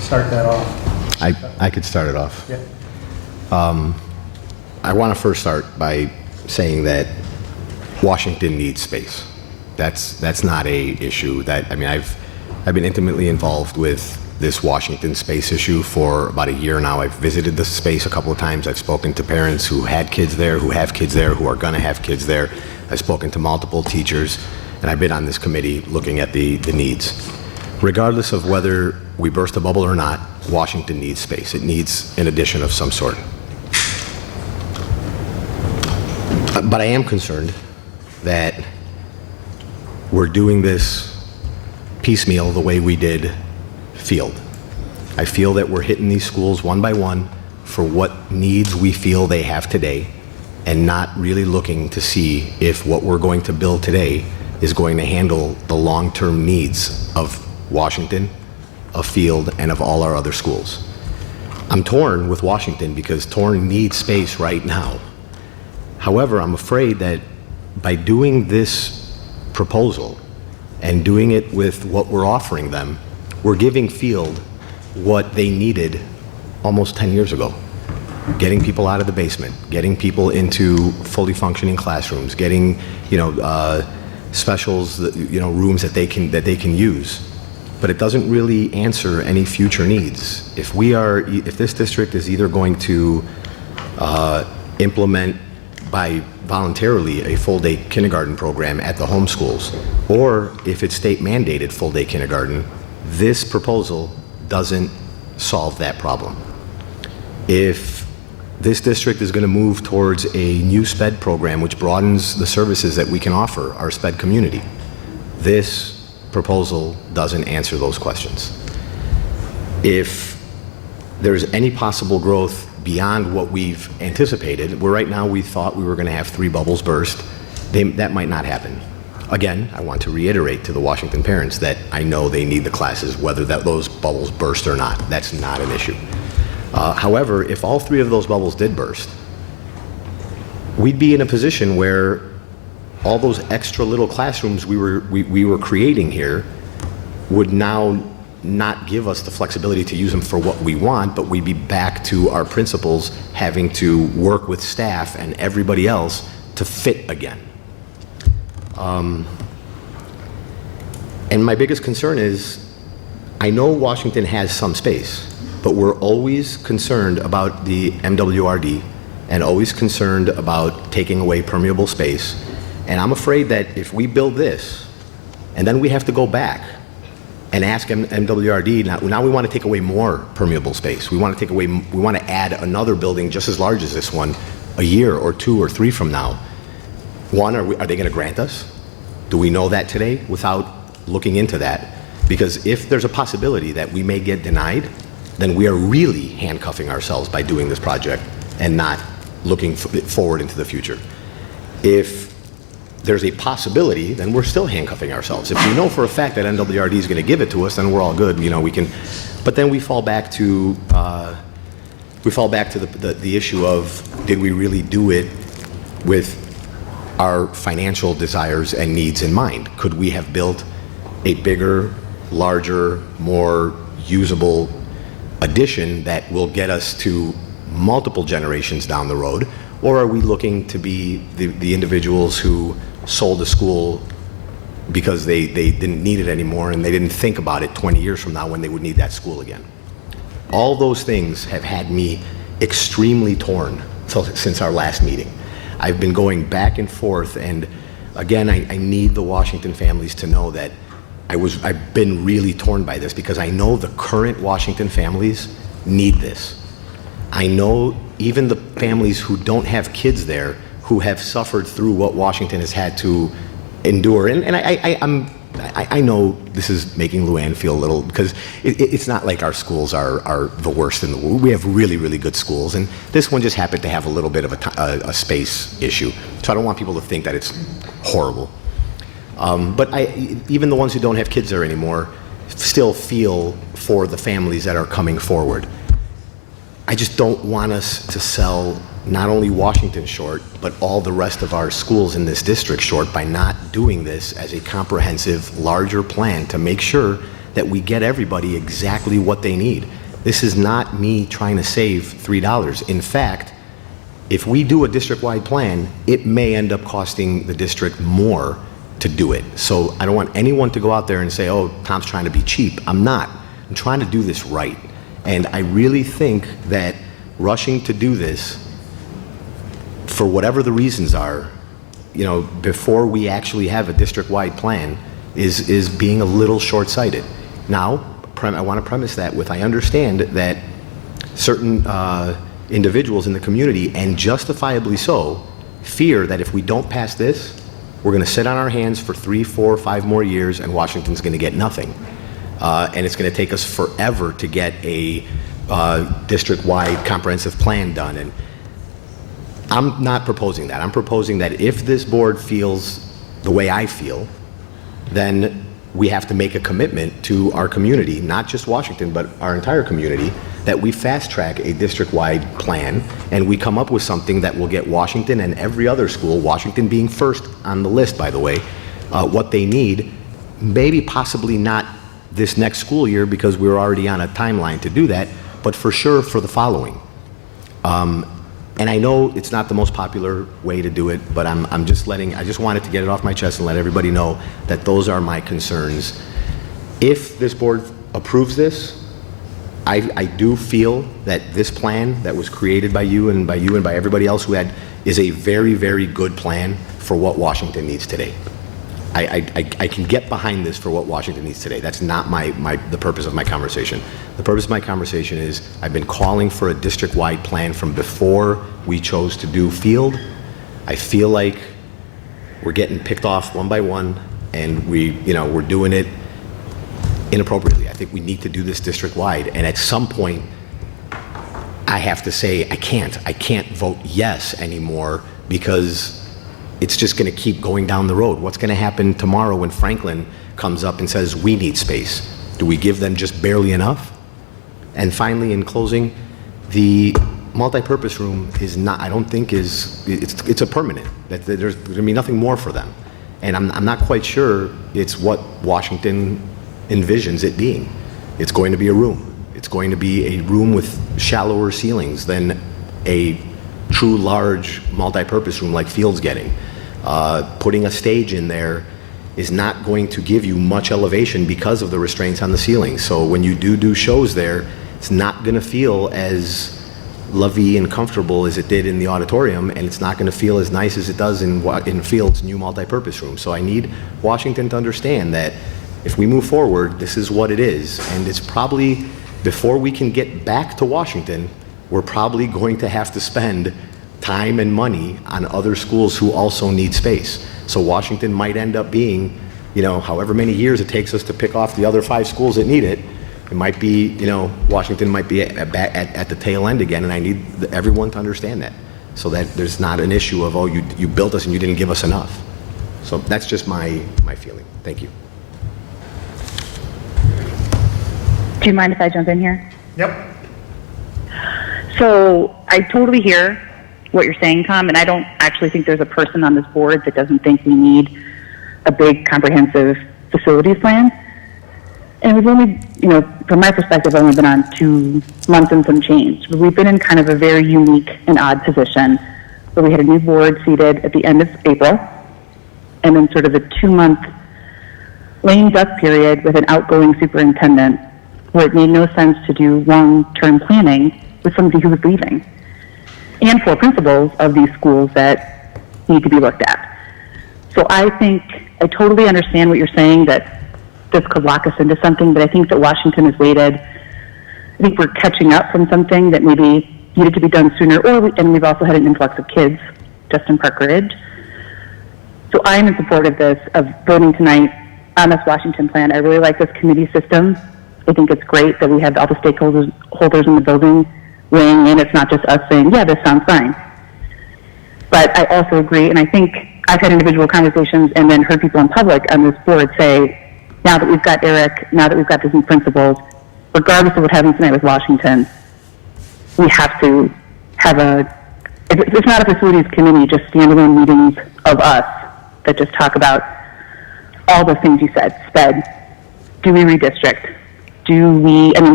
start that off? I could start it off. Yeah. I want to first start by saying that Washington needs space. That's not a issue. I've been intimately involved with this Washington space issue for about a year now. I've visited the space a couple of times. I've spoken to parents who had kids there, who have kids there, who are going to have kids there. I've spoken to multiple teachers, and I've been on this committee looking at the needs. Regardless of whether we burst a bubble or not, Washington needs space. It needs an addition of some sort. But I am concerned that we're doing this piecemeal the way we did Field. I feel that we're hitting these schools one by one for what needs we feel they have today, and not really looking to see if what we're going to build today is going to handle the long-term needs of Washington, of Field, and of all our other schools. I'm torn with Washington because Torrance needs space right now. However, I'm afraid that by doing this proposal and doing it with what we're offering them, we're giving Field what they needed almost 10 years ago. Getting people out of the basement, getting people into fully functioning classrooms, getting, specials, rooms that they can use. But it doesn't really answer any future needs. If this district is either going to implement by voluntarily a full-day kindergarten program at the home schools, or if it's state mandated full-day kindergarten, this proposal doesn't solve that problem. If this district is going to move towards a new SPED program which broadens the services that we can offer our SPED community, this proposal doesn't answer those questions. If there's any possible growth beyond what we've anticipated, where right now we thought we were going to have 3 bubbles burst, that might not happen. Again, I want to reiterate to the Washington parents that I know they need the classes, whether those bubbles burst or not. That's not an issue. However, if all 3 of those bubbles did burst, we'd be in a position where all those extra little classrooms we were creating here would now not give us the flexibility to use them for what we want, but we'd be back to our principals having to work with staff and everybody else to fit again. And my biggest concern is, I know Washington has some space, but we're always concerned about the MWRD and always concerned about taking away permeable space. And I'm afraid that if we build this, and then we have to go back and ask MWRD, now we want to take away more permeable space. We want to add another building just as large as this one a year or 2 or 3 from now. One, are they going to grant us? Do we know that today without looking into that? Because if there's a possibility that we may get denied, then we are really handcuffing ourselves by doing this project and not looking forward into the future. If there's a possibility, then we're still handcuffing ourselves. If we know for a fact that NWRD is going to give it to us, then we're all good. You know, we can. But then we fall back to the issue of, did we really do it with our financial desires and needs in mind? Could we have built a bigger, larger, more usable addition that will get us to multiple generations down the road? Or are we looking to be the individuals who sold the school because they didn't need it anymore and they didn't think about it 20 years from now when they would need that school again? All those things have had me extremely torn since our last meeting. I've been going back and forth, and again, I need the Washington families to know that I've been really torn by this, because I know the current Washington families need this. I know even the families who don't have kids there, who have suffered through what Washington has had to endure. And I know this is making Luann feel a little, because it's not like our schools are the worst in the world. We have really, really good schools, and this one just happened to have a little bit of a space issue. So I don't want people to think that it's horrible. But even the ones who don't have kids there anymore still feel for the families that are coming forward. I just don't want us to sell not only Washington short, but all the rest of our schools in this district short by not doing this as a comprehensive, larger plan to make sure that we get everybody exactly what they need. This is not me trying to save $3. In fact, if we do a district-wide plan, it may end up costing the district more to do it. So I don't want anyone to go out there and say, oh, Tom's trying to be cheap. I'm not. I'm trying to do this right. And I really think that rushing to do this, for whatever the reasons are, you know, before we actually have a district-wide plan, is being a little short-sighted. Now, I want to premise that with, I understand that certain individuals in the community, and justifiably so, fear that if we don't pass this, we're going to sit on our hands for 3, 4, 5 more years, and Washington's going to get nothing. And it's going to take us forever to get a district-wide comprehensive plan done. And I'm not proposing that. I'm proposing that if this board feels the way I feel, then we have to make a commitment to our community, not just Washington, but our entire community, that we fast-track a district-wide plan and we come up with something that will get Washington and every other school, Washington being first on the list, by the way, what they need, maybe possibly not this next school year because we're already on a timeline to do that, but for sure for the following. And I know it's not the most popular way to do it, but I just wanted to get it off my chest and let everybody know that those are my concerns. If this board approves this, I do feel that this plan that was created by you and by everybody else who is a very, very good plan for what Washington needs today. I can get behind this for what Washington needs today. That's not the purpose of my conversation. The purpose of my conversation is I've been calling for a district-wide plan from before we chose to do field. I feel like we're getting picked off one by one, and we're doing it inappropriately. I think we need to do this district-wide, and at some point, I have to say I can't vote yes anymore because it's just going to keep going down the road. What's going to happen tomorrow when Franklin comes up and says we need space? Do we give them just barely enough? And finally, in closing, the multi-purpose room is not, I don't think it's a permanent, that there's going to be nothing more for them. And I'm not quite sure it's what Washington envisions it being. It's going to be a room. It's going to be a room with shallower ceilings than a true large multi-purpose room like Field's getting. Putting a stage in there is not going to give you much elevation because of the restraints on the ceiling. So when you do shows there, it's not going to feel as lovey and comfortable as it did in the auditorium, and it's not going to feel as nice as it does in Field's new multipurpose room. So I need Washington to understand that if we move forward, this is what it is, and it's probably, before we can get back to Washington, we're probably going to have to spend time and money on other schools who also need space. So Washington might end up being, however many years it takes us to pick off the other 5 schools that need it. It might be, Washington might be at the tail end again, and I need everyone to understand that, so that there's not an issue of, oh, you built us and you didn't give us enough. So that's just my feeling. Thank you. Do you mind if I jump in here? Yep. So I totally hear what you're saying, Tom, and I don't actually think there's a person on this board that doesn't think we need a big comprehensive facilities plan. And we've only, from my perspective, only been on 2 months and some change. But we've been in kind of a very unique and odd position where we had a new board seated at the end of April, and then sort of a 2-month lame duck period with an outgoing superintendent where it made no sense to do long-term planning with somebody who was leaving, and for principals of these schools that need to be looked at. So I think I totally understand what you're saying, that this could lock us into something, but I think that Washington has waited. I think we're catching up from something that maybe needed to be done sooner, and we've also had an influx of kids just in Park Ridge. So I am in support of this, of voting tonight on this Washington plan. I really like this committee system. I think it's great that we have all the stakeholders in the building weighing in. It's not just us saying, yeah, this sounds fine. But I also agree, and I think I've had individual conversations and then heard people in public on this board say, now that we've got Eric, now that we've got these new principals, regardless of what happens tonight with Washington, we have to have it's not a facilities committee, just standalone meetings of us that just talk about all those things you said. SPED, do we redistrict?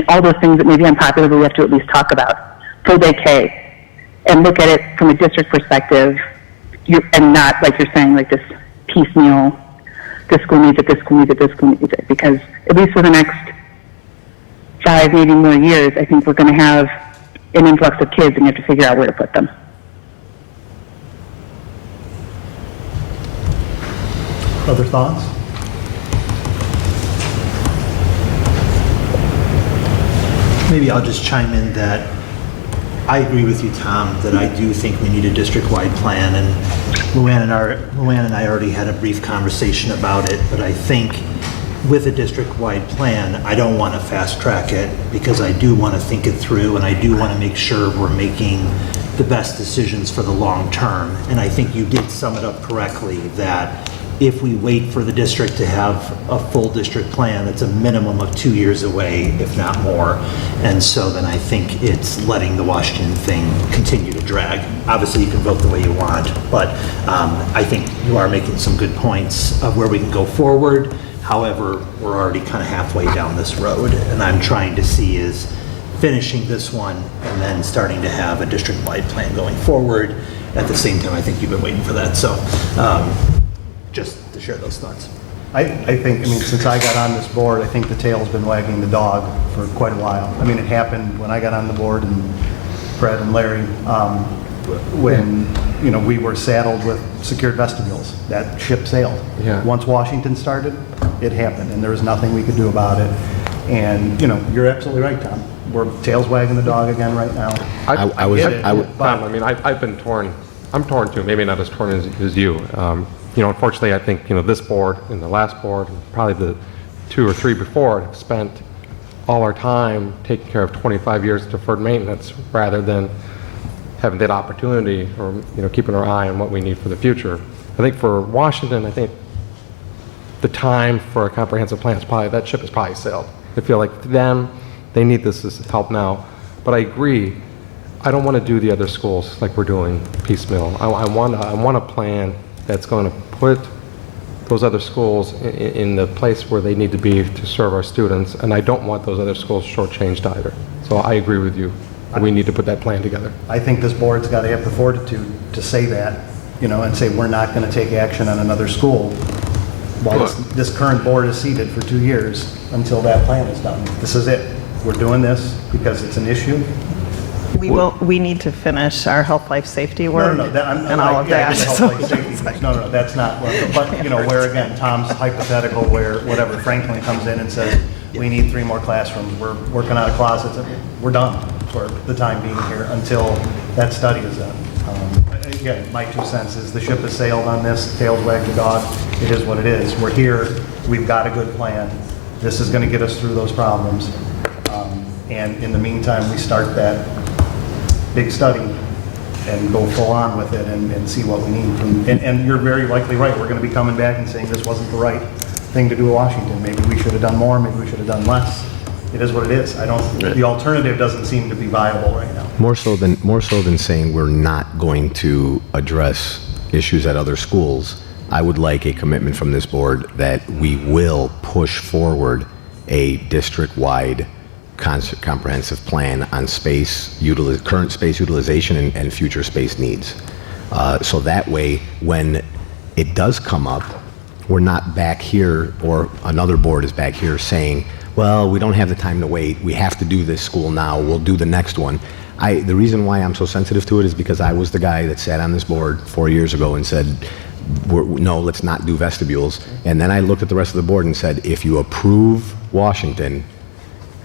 All those things that may be unpopular, but we have to at least talk about. Full day K, and look at it from a district perspective, and not, like you're saying, like this piecemeal, this school needs it, this school needs it, this school needs it. Because at least for the next 5, maybe more years, I think we're going to have an influx of kids, and you have to figure out where to put them. Other thoughts? Maybe I'll just chime in that I agree with you, Tom, that I do think we need a district-wide plan, and Luann and I already had a brief conversation about it, but I think with a district-wide plan, I don't want to fast-track it because I do want to think it through, and I do want to make sure we're making the best decisions for the long term. And I think you did sum it up correctly, that if we wait for the district to have a full district plan, that's a minimum of 2 years away, if not more. And so then I think it's letting the Washington thing continue to drag. Obviously, you can vote the way you want, but I think you are making some good points of where we can go forward. However, we're already kind of halfway down this road, and I'm trying to see is finishing this one and then starting to have a district-wide plan going forward. At the same time, I think you've been waiting for that. So just to share those thoughts. I think, since I got on this board, I think the tail's been wagging the dog for quite a while. It happened when I got on the board, and Fred and Larry, when, we were saddled with secured vestibules. That ship sailed. Yeah. Once Washington started, it happened, and there was nothing we could do about it. And, you're absolutely right, Tom. We're tails wagging the dog again right now. I've been torn. I'm torn too, maybe not as torn as you. Unfortunately, I think, this board and the last board, and probably the 2 or 3 before, have spent all our time taking care of 25 years of deferred maintenance rather than having that opportunity or, keeping our eye on what we need for the future. I think for Washington, I think the time for a comprehensive plan is that ship has probably sailed. I feel like for them, they need this as help now. But I agree, I don't want to do the other schools like we're doing piecemeal. I want a plan that's going to put those other schools in the place where they need to be to serve our students, and I don't want those other schools shortchanged either. So I agree with you. We need to put that plan together. I think this board's got to have the fortitude to say that, and say we're not going to take action on another school while this current board is seated for 2 years until that plan is done. This is it. we're doing this because it's an issue. We need to finish our health, life, safety work No, and all of yeah, that. the health, life, safety piece. No, that's not, but, you know, where again, Tom's hypothetical, where whatever, Franklin comes in and says, we need 3 more classrooms, we're working out of closets, we're done for the time being here until that study is done. Again, my 2 cents is the ship has sailed on this, tails wag the dog, it is what it is. We're here, we've got a good plan, this is gonna get us through those problems. And in the meantime, we start that big study and go full on with it and see what we need. And you're very likely right, we're gonna be coming back and saying this wasn't the right thing to do in Washington. Maybe we should have done more, maybe we should have done less. It is what it is. The alternative doesn't seem to be viable right now. More so than saying we're not going to address issues at other schools, I would like a commitment from this board that we will push forward a district-wide comprehensive plan on current space utilization and future space needs. So that way, when it does come up, we're not back here or another board is back here saying, well, we don't have the time to wait. We have to do this school now. We'll do the next one. The reason why I'm so sensitive to it is because I was the guy that sat on this board 4 years ago and said, no, let's not do vestibules. And then I looked at the rest of the board and said, if you approve Washington,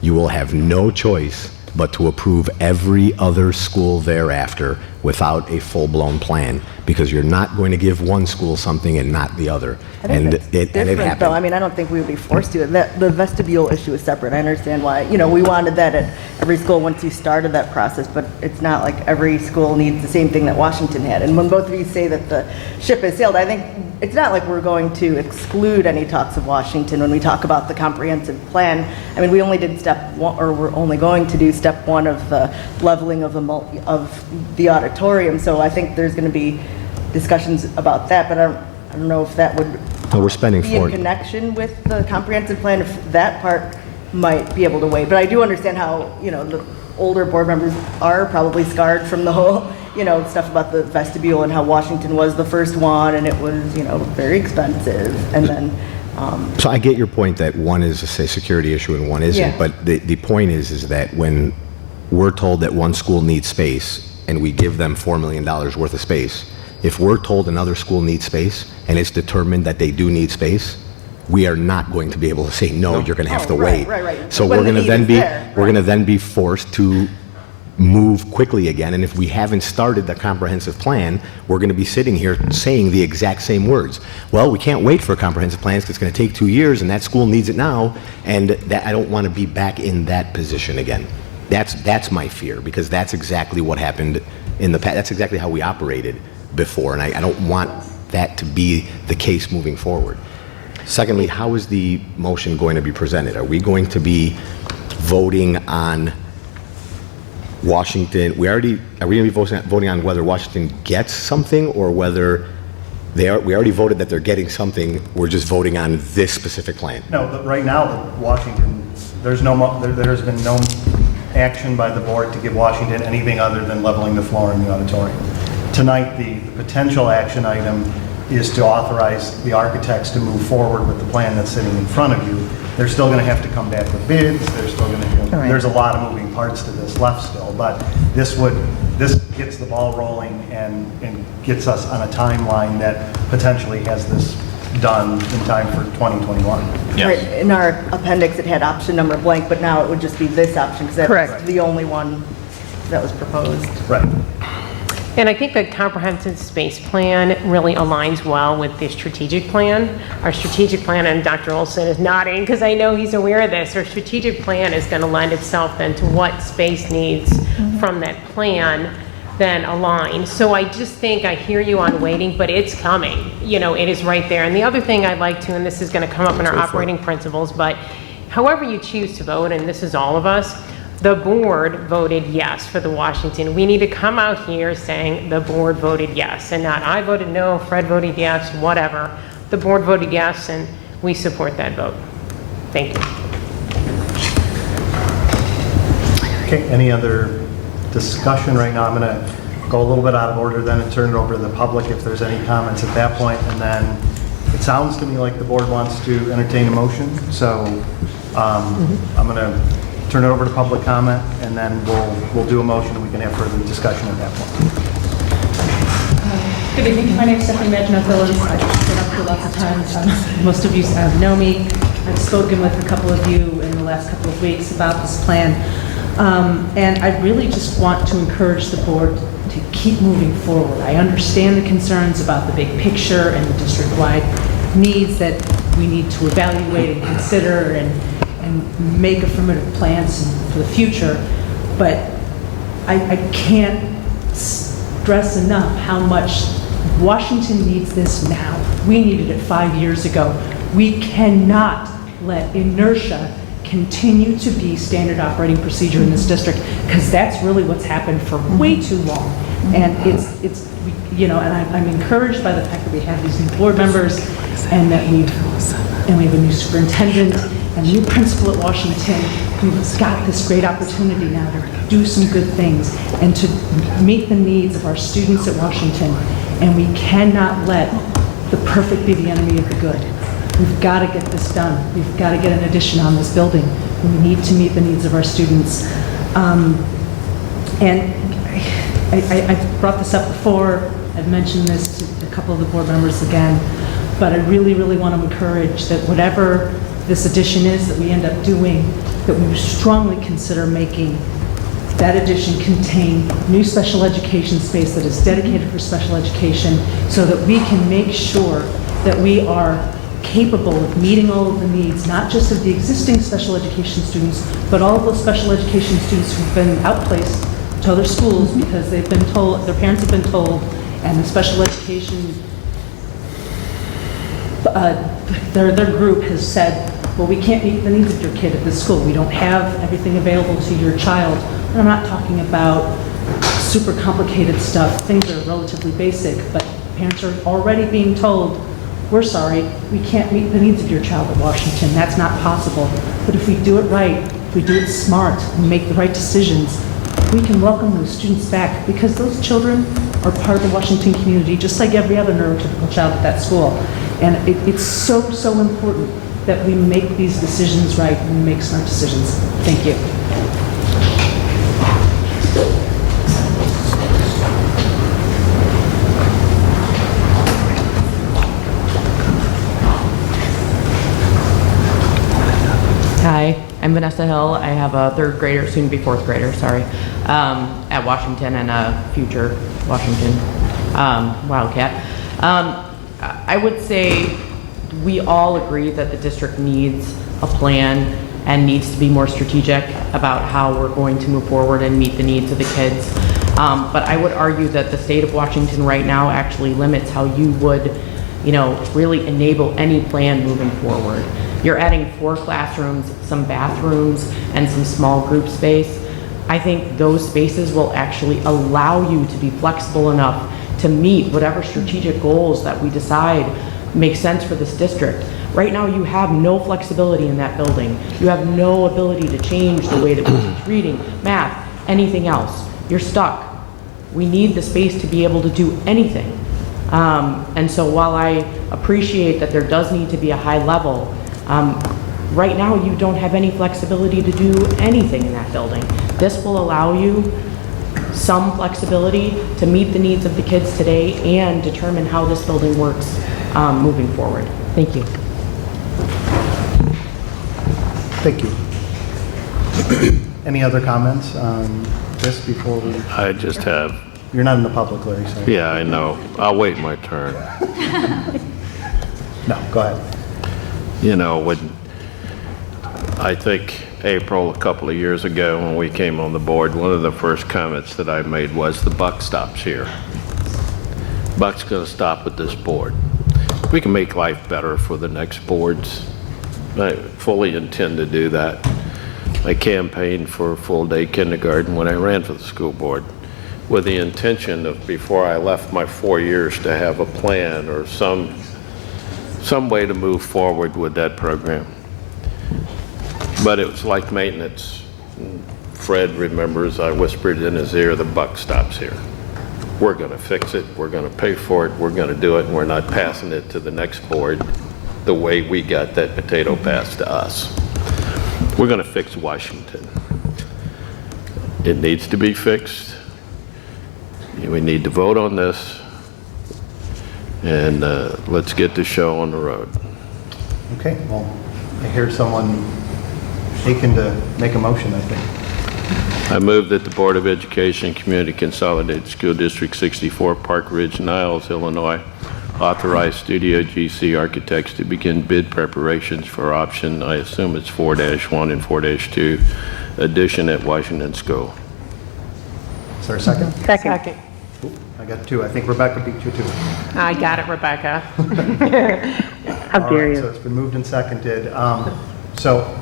you will have no choice but to approve every other school thereafter without a full-blown plan, because you're not going to give one school something and not the other. And it happened. Though. I mean, I don't think we would be forced to. The vestibule issue is separate. I understand why, you know, we wanted that at every school once you started that process, but it's not like every school needs the same thing that Washington had. And when both of you say that the ship has sailed, I think it's not like we're going to exclude any talks of Washington when we talk about the comprehensive plan. I mean, we only did step 1, or we're only going to do step 1 of the leveling of the auditorium. So I think there's going to be discussions about that, but I don't know if that would We're spending be in connection with the comprehensive plan, if that part might be able to wait. But I do understand how, you know, the older board members are probably scarred from the whole, you know, stuff about the vestibule and how Washington was the first one and it was, you know, very expensive. And then, So I get your point that one is a security issue and one isn't, Yeah. but the point is that when we're told that one school needs space and we give them $4 million worth of space, if we're told another school needs space and it's determined that they do need space, we are not going to be able to say, no, you're going to have to wait. Right. So When we're the going to need then is be, there, we're going to then be forced to move quickly again. And if we haven't started the comprehensive plan, we're going to be sitting here saying the exact same words. Well, we can't wait for a comprehensive plan because it's going to take 2 years and that school needs it now. And that, I don't want to be back in that position again. That's my fear, because that's exactly what happened in the past. That's exactly how we operated before. And I don't want that to be the case moving forward. Secondly, how is the motion going to be presented? Are we going to be voting on Washington? Are we going to be voting on whether Washington gets something, or whether we already voted that they're getting something, we're just voting on this specific plan? No, but right now, Washington, there's been no action by the board to give Washington anything other than leveling the floor in the auditorium. Tonight, the potential action item is to authorize the architects to move forward with the plan that's sitting in front of you. They're still going to have to come back with bids. They're still going to, Right. there's a lot of moving parts to this left still, but this gets the ball rolling and gets us on a timeline that potentially has this done in time for 2021. right, in our appendix, it had option number blank, but now it would just be this option because that's Correct. the only one that was proposed. Right. And I think the comprehensive space plan really aligns well with the strategic plan. Our strategic plan, and Dr. Olson is nodding because I know he's aware of this, our strategic plan is going to lend itself then to what space needs from that plan then align. So I just think I hear you on waiting, but it's coming. You know, it is right there. And the other thing I'd like to, and this is going to come up in our operating principles, but however you choose to vote, and this is all of us, the board voted yes for the Washington. We need to come out here saying the board voted yes, and not I voted no, Fred voted yes, whatever. The board voted yes, and we support that vote. Thank you. Okay, any other discussion right now? I'm going to go a little bit out of order then and turn it over to the public if there's any comments at that point. And then it sounds to me like the board wants to entertain a motion. So I'm going to turn it over to public comment, and then we'll do a motion, and we can have further discussion at that point. Good evening. My name is Stephanie Magino-Phillips. I've been up here lots of times. Most of you know me. I've spoken with a couple of you in the last couple of weeks about this plan. And I really just want to encourage the board to keep moving forward. I understand the concerns about the big picture and the district-wide needs that we need to evaluate and consider and make affirmative plans for the future. But I can't stress enough how much Washington needs this now. We needed it 5 years ago. We cannot let inertia continue to be standard operating procedure in this district, because that's really what's happened for way too long. And it's you know, and I'm encouraged by the fact that we have these new board members, and that we have a new superintendent and a new principal at Washington who's got this great opportunity now to do some good things and to meet the needs of our students at Washington. And we cannot let the perfect be the enemy of the good. We've got to get this done. We've got to get an addition on this building. We need to meet the needs of our students. And I brought this up before. I've mentioned this to a couple of the board members again, but I really, really want to encourage that whatever this addition is that we end up doing, that we strongly consider making that addition contain new special education space that is dedicated for special education, so that we can make sure that we are capable of meeting all of the needs, not just of the existing special education students, but all of those special education students who've been outplaced to other schools because they've been told, their parents have been told, and the special education, their group has said, well, we can't meet the needs of your kid at this school. We don't have everything available to your child. And I'm not talking about super complicated stuff. Things are relatively basic, but parents are already being told, we're sorry, we can't meet the needs of your child at Washington. That's not possible. But if we do it right, if we do it smart and make the right decisions, we can welcome those students back, because those children are part of the Washington community, just like every other neurotypical child at that school. And it's so, so important that we make these decisions right and make smart decisions. Thank you. Hi, I'm Vanessa Hill. I have a third grader, soon to be fourth grader, sorry, at Washington and a future Washington Wildcat. I would say we all agree that the district needs a plan and needs to be more strategic about how we're going to move forward and meet the needs of the kids. But I would argue that the state of Washington right now actually limits how you would, really enable any plan moving forward. You're adding 4 classrooms, some bathrooms, and some small group space. I think those spaces will actually allow you to be flexible enough to meet whatever strategic goals that we decide make sense for this district. Right now, you have no flexibility in that building. You have no ability to change the way that we teach reading, math, anything else. You're stuck. We need the space to be able to do anything. And so while I appreciate that there does need to be a high level, right now you don't have any flexibility to do anything in that building. This will allow you some flexibility to meet the needs of the kids today and determine how this building works moving forward. Thank you. Thank you. Any other comments on this before we? I just have. You're not in the public, Larry, so. Yeah, I know. I'll wait my turn. No, go ahead. When I think April, a couple of years ago, when we came on the board, one of the first comments that I made was the buck stops here. Buck's going to stop with this board. We can make life better for the next boards. I fully intend to do that. I campaigned for full-day kindergarten when I ran for the school board, with the intention of, before I left my 4 years, to have a plan or some way to move forward with that program. But it was like maintenance. Fred remembers I whispered in his ear, the buck stops here. We're going to fix it, we're going to pay for it, we're going to do it, and we're not passing it to the next board the way we got that potato passed to us. We're going to fix Washington. It needs to be fixed. We need to vote on this, and let's get the show on the road. Okay, well, I hear someone shaking to make a motion, I think. I move that the Board of Education Community Consolidated School District 64, Park Ridge, Niles, Illinois, authorize Studio GC Architects to begin bid preparations for option, I assume it's 4-1 and 4-2, addition at Washington School. Is there a second? Second. I got two. I think Rebecca beat you too. I got it, Rebecca. How dare you? So it's been moved and seconded. So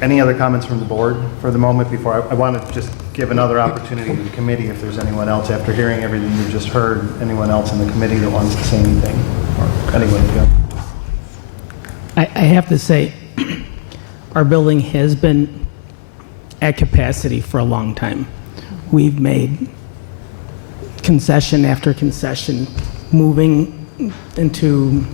any other comments from the board for the moment before I want to just give another opportunity to the committee if there's anyone else after hearing everything you've just heard, anyone else in the committee that wants to say anything or anyone to go. I have to say, our building has been at capacity for a long time. We've made concession after concession, moving into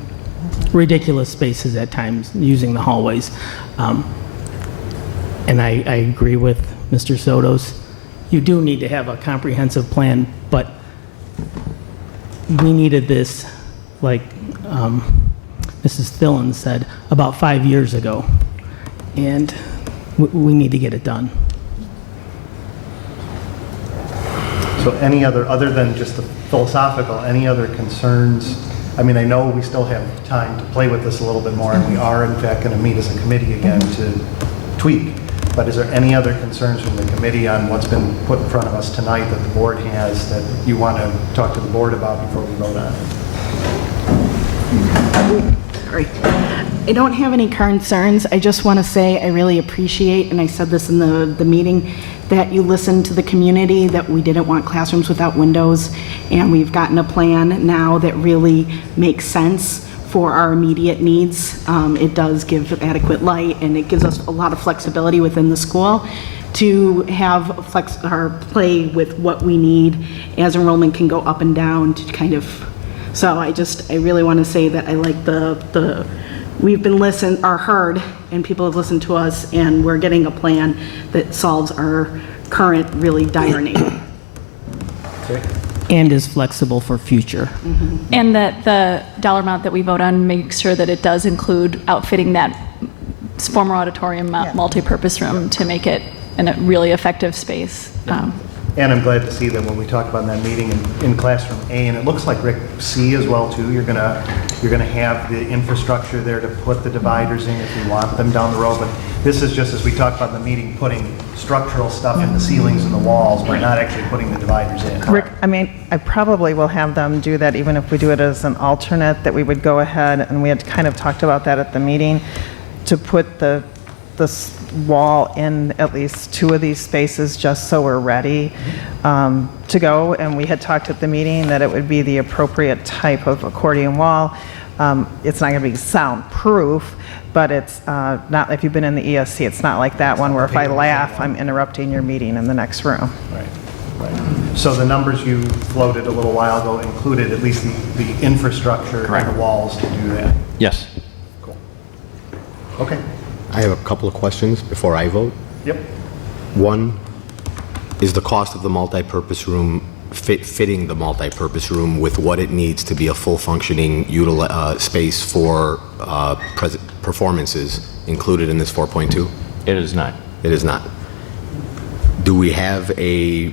ridiculous spaces at times, using the hallways. And I agree with Mr. Sotos. You do need to have a comprehensive plan, but we needed this, like Mrs. Thillen said, about 5 years ago. And we need to get it done. So any other than just the philosophical, any other concerns? I mean, I know we still have time to play with this a little bit more, and we are in fact going to meet as a committee again to tweak. But is there any other concerns from the committee on what's been put in front of us tonight that the board has that you want to talk to the board about before we vote on it? Sorry. I don't have any concerns. I just want to say I really appreciate, and I said this in the meeting, that you listened to the community, that we didn't want classrooms without windows, and we've gotten a plan now that really makes sense for our immediate needs. It does give adequate light, and it gives us a lot of flexibility within the school to have play with what we need as enrollment can go up and down to kind of. So I really want to say that I like we've been listened or heard, and people have listened to us, and we're getting a plan that solves our current really dire need. Okay. And is flexible for future. And that the dollar amount that we vote on makes sure that it does include outfitting that former auditorium multi-purpose room to make it a really effective space. And I'm glad to see that when we talk about that meeting in classroom A, and it looks like Rick C as well too, you're gonna have the infrastructure there to put the dividers in if you want them down the road. But this is just, as we talked about in the meeting, putting structural stuff in the ceilings and the walls. We're not actually putting the dividers in. Rick, I mean, I probably will have them do that even if we do it as an alternate, that we would go ahead, and we had kind of talked about that at the meeting, to put the wall in at least 2 of these spaces just so we're ready to go. And we had talked at the meeting that it would be the appropriate type of accordion wall. It's not going to be soundproof, but it's not, if you've been in the ESC, it's not like that one where if I laugh, I'm interrupting your meeting in the next room. Right. So the numbers you floated a little while ago included at least the infrastructure and the walls to do that. Yes. Cool. Okay. I have a couple of questions before I vote. Yep. One, is the cost of the multipurpose room fitting the multipurpose room with what it needs to be a full functioning space for performances included in this 4.2? It is not. It is not. Do we have a,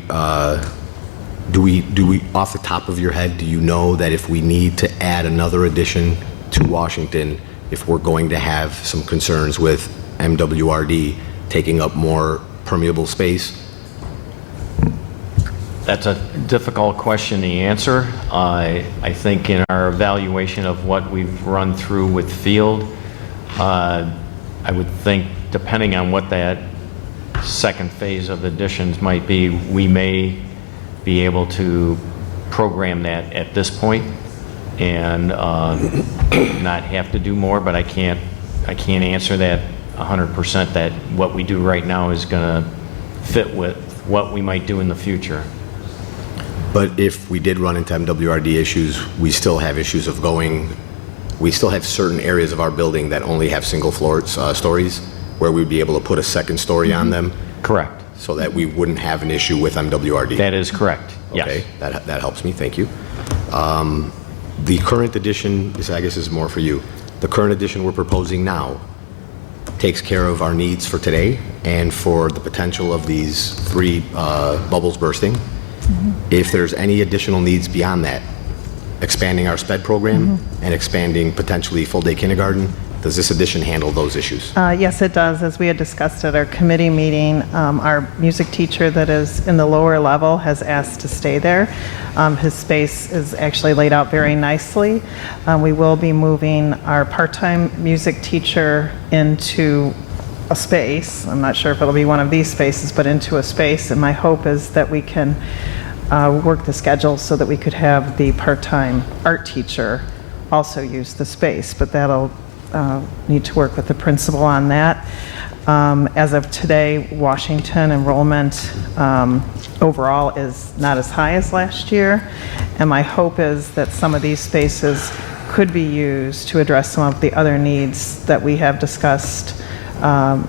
do we, off the top of your head, do you know that if we need to add another addition to Washington, if we're going to have some concerns with MWRD taking up more permeable space? That's a difficult question to answer. I think in our evaluation of what we've run through with field, I would think depending on what that second phase of additions might be, we may be able to program that at this point and not have to do more, but I can't answer that 100% that what we do right now is going to fit with what we might do in the future. But if we did run into MWRD issues, we still have issues of we still have certain areas of our building that only have single floor stories where we'd be able to put a second story on them. Correct. so that we wouldn't have an issue with MWRD. That is correct, yes. Okay, that helps me, thank you. The current edition, this I guess is more for you. The current edition we're proposing now takes care of our needs for today and for the potential of these 3 bubbles bursting. If there's any additional needs beyond that, expanding our SPED program and expanding potentially full-day kindergarten, does this edition handle those issues? Yes, it does. As we had discussed at our committee meeting, our music teacher that is in the lower level has asked to stay there. His space is actually laid out very nicely. We will be moving our part-time music teacher into a space. I'm not sure if it'll be one of these spaces, but into a space. And my hope is that we can work the schedule so that we could have the part-time art teacher also use the space. But that'll need to work with the principal on that. As of today, Washington enrollment overall is not as high as last year, and my hope is that some of these spaces could be used to address some of the other needs that we have discussed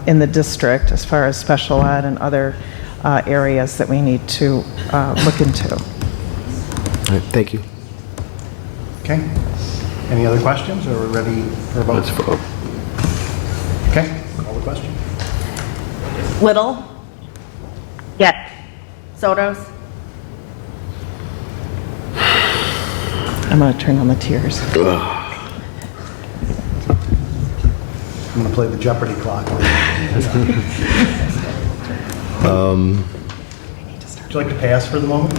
in the district as far as special ed and other areas that we need to look into. All right, thank you. Okay. Any other questions, or we're ready for a vote? Let's vote. Okay, call the question. Little, Yes. Sotos, I'm going to turn on the tears. I'm going to play the Jeopardy clock. Would you like to pass for the moment?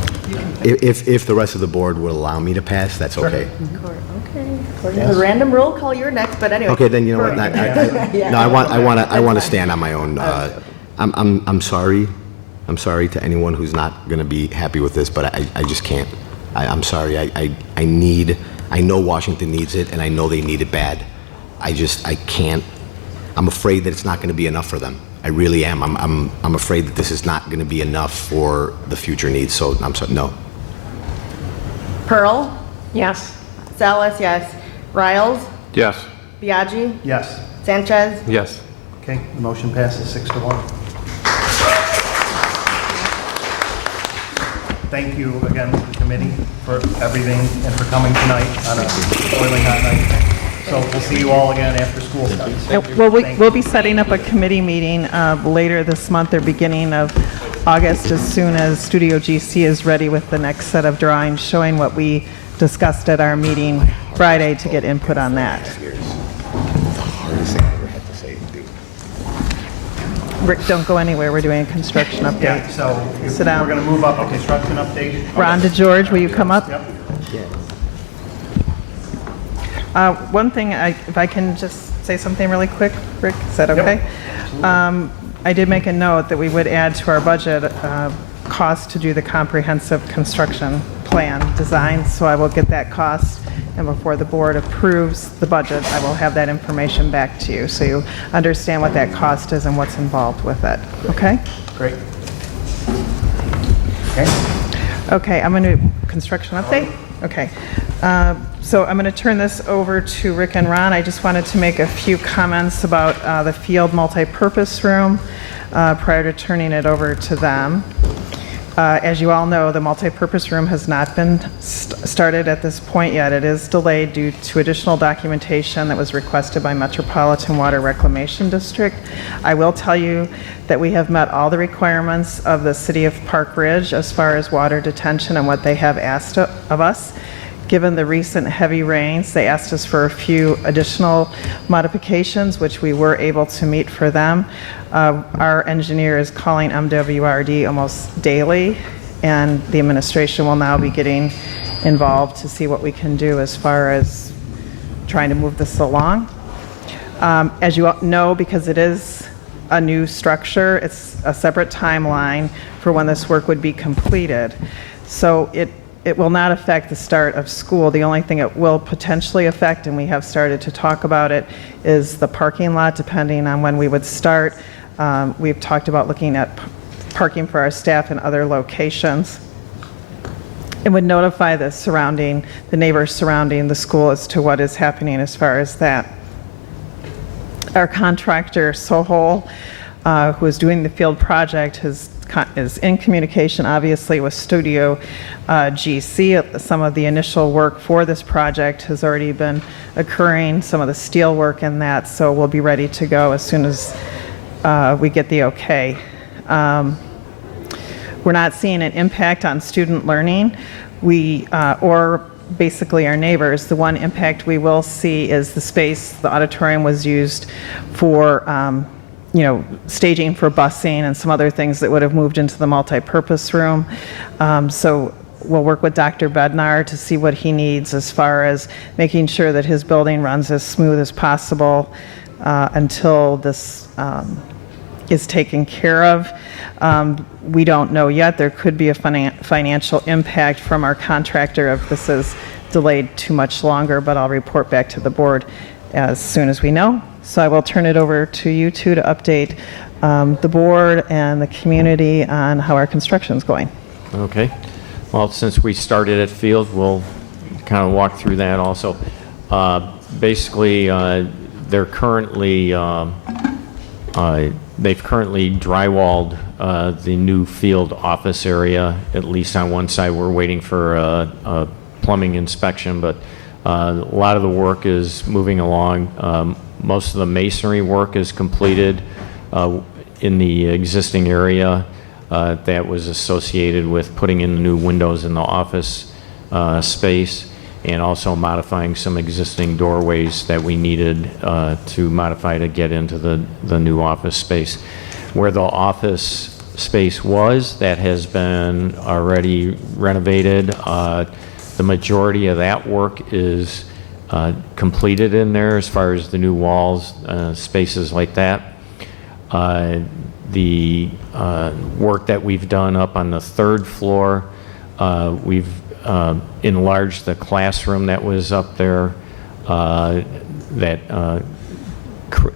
If the rest of the board would allow me to pass, that's Sure. okay. Okay. According to the random rule, call you're next, but anyway. Okay, then you know what? Yeah. No, I want to stand on my own. I'm sorry. I'm sorry to anyone who's not going to be happy with this, but I just can't. I'm sorry. I know Washington needs it, and I know they need it bad. I can't. I'm afraid that it's not going to be enough for them. I really am. I'm afraid that this is not going to be enough for the future needs. So I'm sorry. No. Pearl, Yes. Salas, yes. Riles, Yes. Biaggi, Yes. Sanchez, Yes. Okay, the motion passes 6-1. Thank you again to the committee for everything and for coming tonight on a boiling hot night. So we'll see you all again after school starts. Well, we'll be setting up a committee meeting later this month or beginning of August as soon as Studio GC is ready with the next set of drawings showing what we discussed at our meeting Friday to get input on that. The hardest thing I ever had to say, dude. Rick, don't go anywhere. We're doing a construction Yeah, update. so Sit down. we're going to move up a construction update. Rhonda George, will you come up? Yep. One thing, if I can just say something really quick, Rick, is that okay? I did make a note that we would add to our budget cost to do the comprehensive construction plan design, so I will get that cost, and before the board approves the budget, I will have that information back to you, so you understand what that cost is and what's involved with it, okay? Great. Okay. Okay, I'm going to, construction update? Okay. So I'm going to turn this over to Rick and Ron. I just wanted to make a few comments about the field multipurpose room prior to turning it over to them. As you all know, the multipurpose room has not been started at this point yet. It is delayed due to additional documentation that was requested by Metropolitan Water Reclamation District. I will tell you that we have met all the requirements of the City of Park Ridge as far as water detention and what they have asked of us. Given the recent heavy rains, they asked us for a few additional modifications, which we were able to meet for them. Our engineer is calling MWRD almost daily, and the administration will now be getting involved to see what we can do as far as trying to move this along. As you all know, because it is a new structure, it's a separate timeline for when this work would be completed. So it will not affect the start of school. The only thing it will potentially affect, and we have started to talk about it, is the parking lot, depending on when we would start. We've talked about looking at parking for our staff in other locations. It would notify the neighbors surrounding the school as to what is happening as far as that. Our contractor, Sohol, who is doing the field project, has is in communication, obviously, with Studio GC. Some of the initial work for this project has already been occurring, some of the steel work and that, so we'll be ready to go as soon as we get the okay. We're not seeing an impact on student learning. Or basically our neighbors. The one impact we will see is the space. The auditorium was used for staging for busing and some other things that would have moved into the multi-purpose room. So we'll work with Dr. Bednar to see what he needs as far as making sure that his building runs as smooth as possible until this is taken care of. We don't know yet. There could be a financial impact from our contractor if this is delayed too much longer, but I'll report back to the board as soon as we know. So I will turn it over to you two to update the board and the community on how our construction is going. Okay. Well, since we started at Field, we'll kind of walk through that also. Basically, they're currently they've currently drywalled the new Field office area. At least on one side, we're waiting for a plumbing inspection, but a lot of the work is moving along. Most of the masonry work is completed in the existing area that was associated with putting in the new windows in the office space, and also modifying some existing doorways that we needed to modify to get into the new office space. Where the office space was, that has been already renovated. The majority of that work is completed in there as far as the new walls, spaces like that. The work that we've done up on the third floor, we've enlarged the classroom that was up there that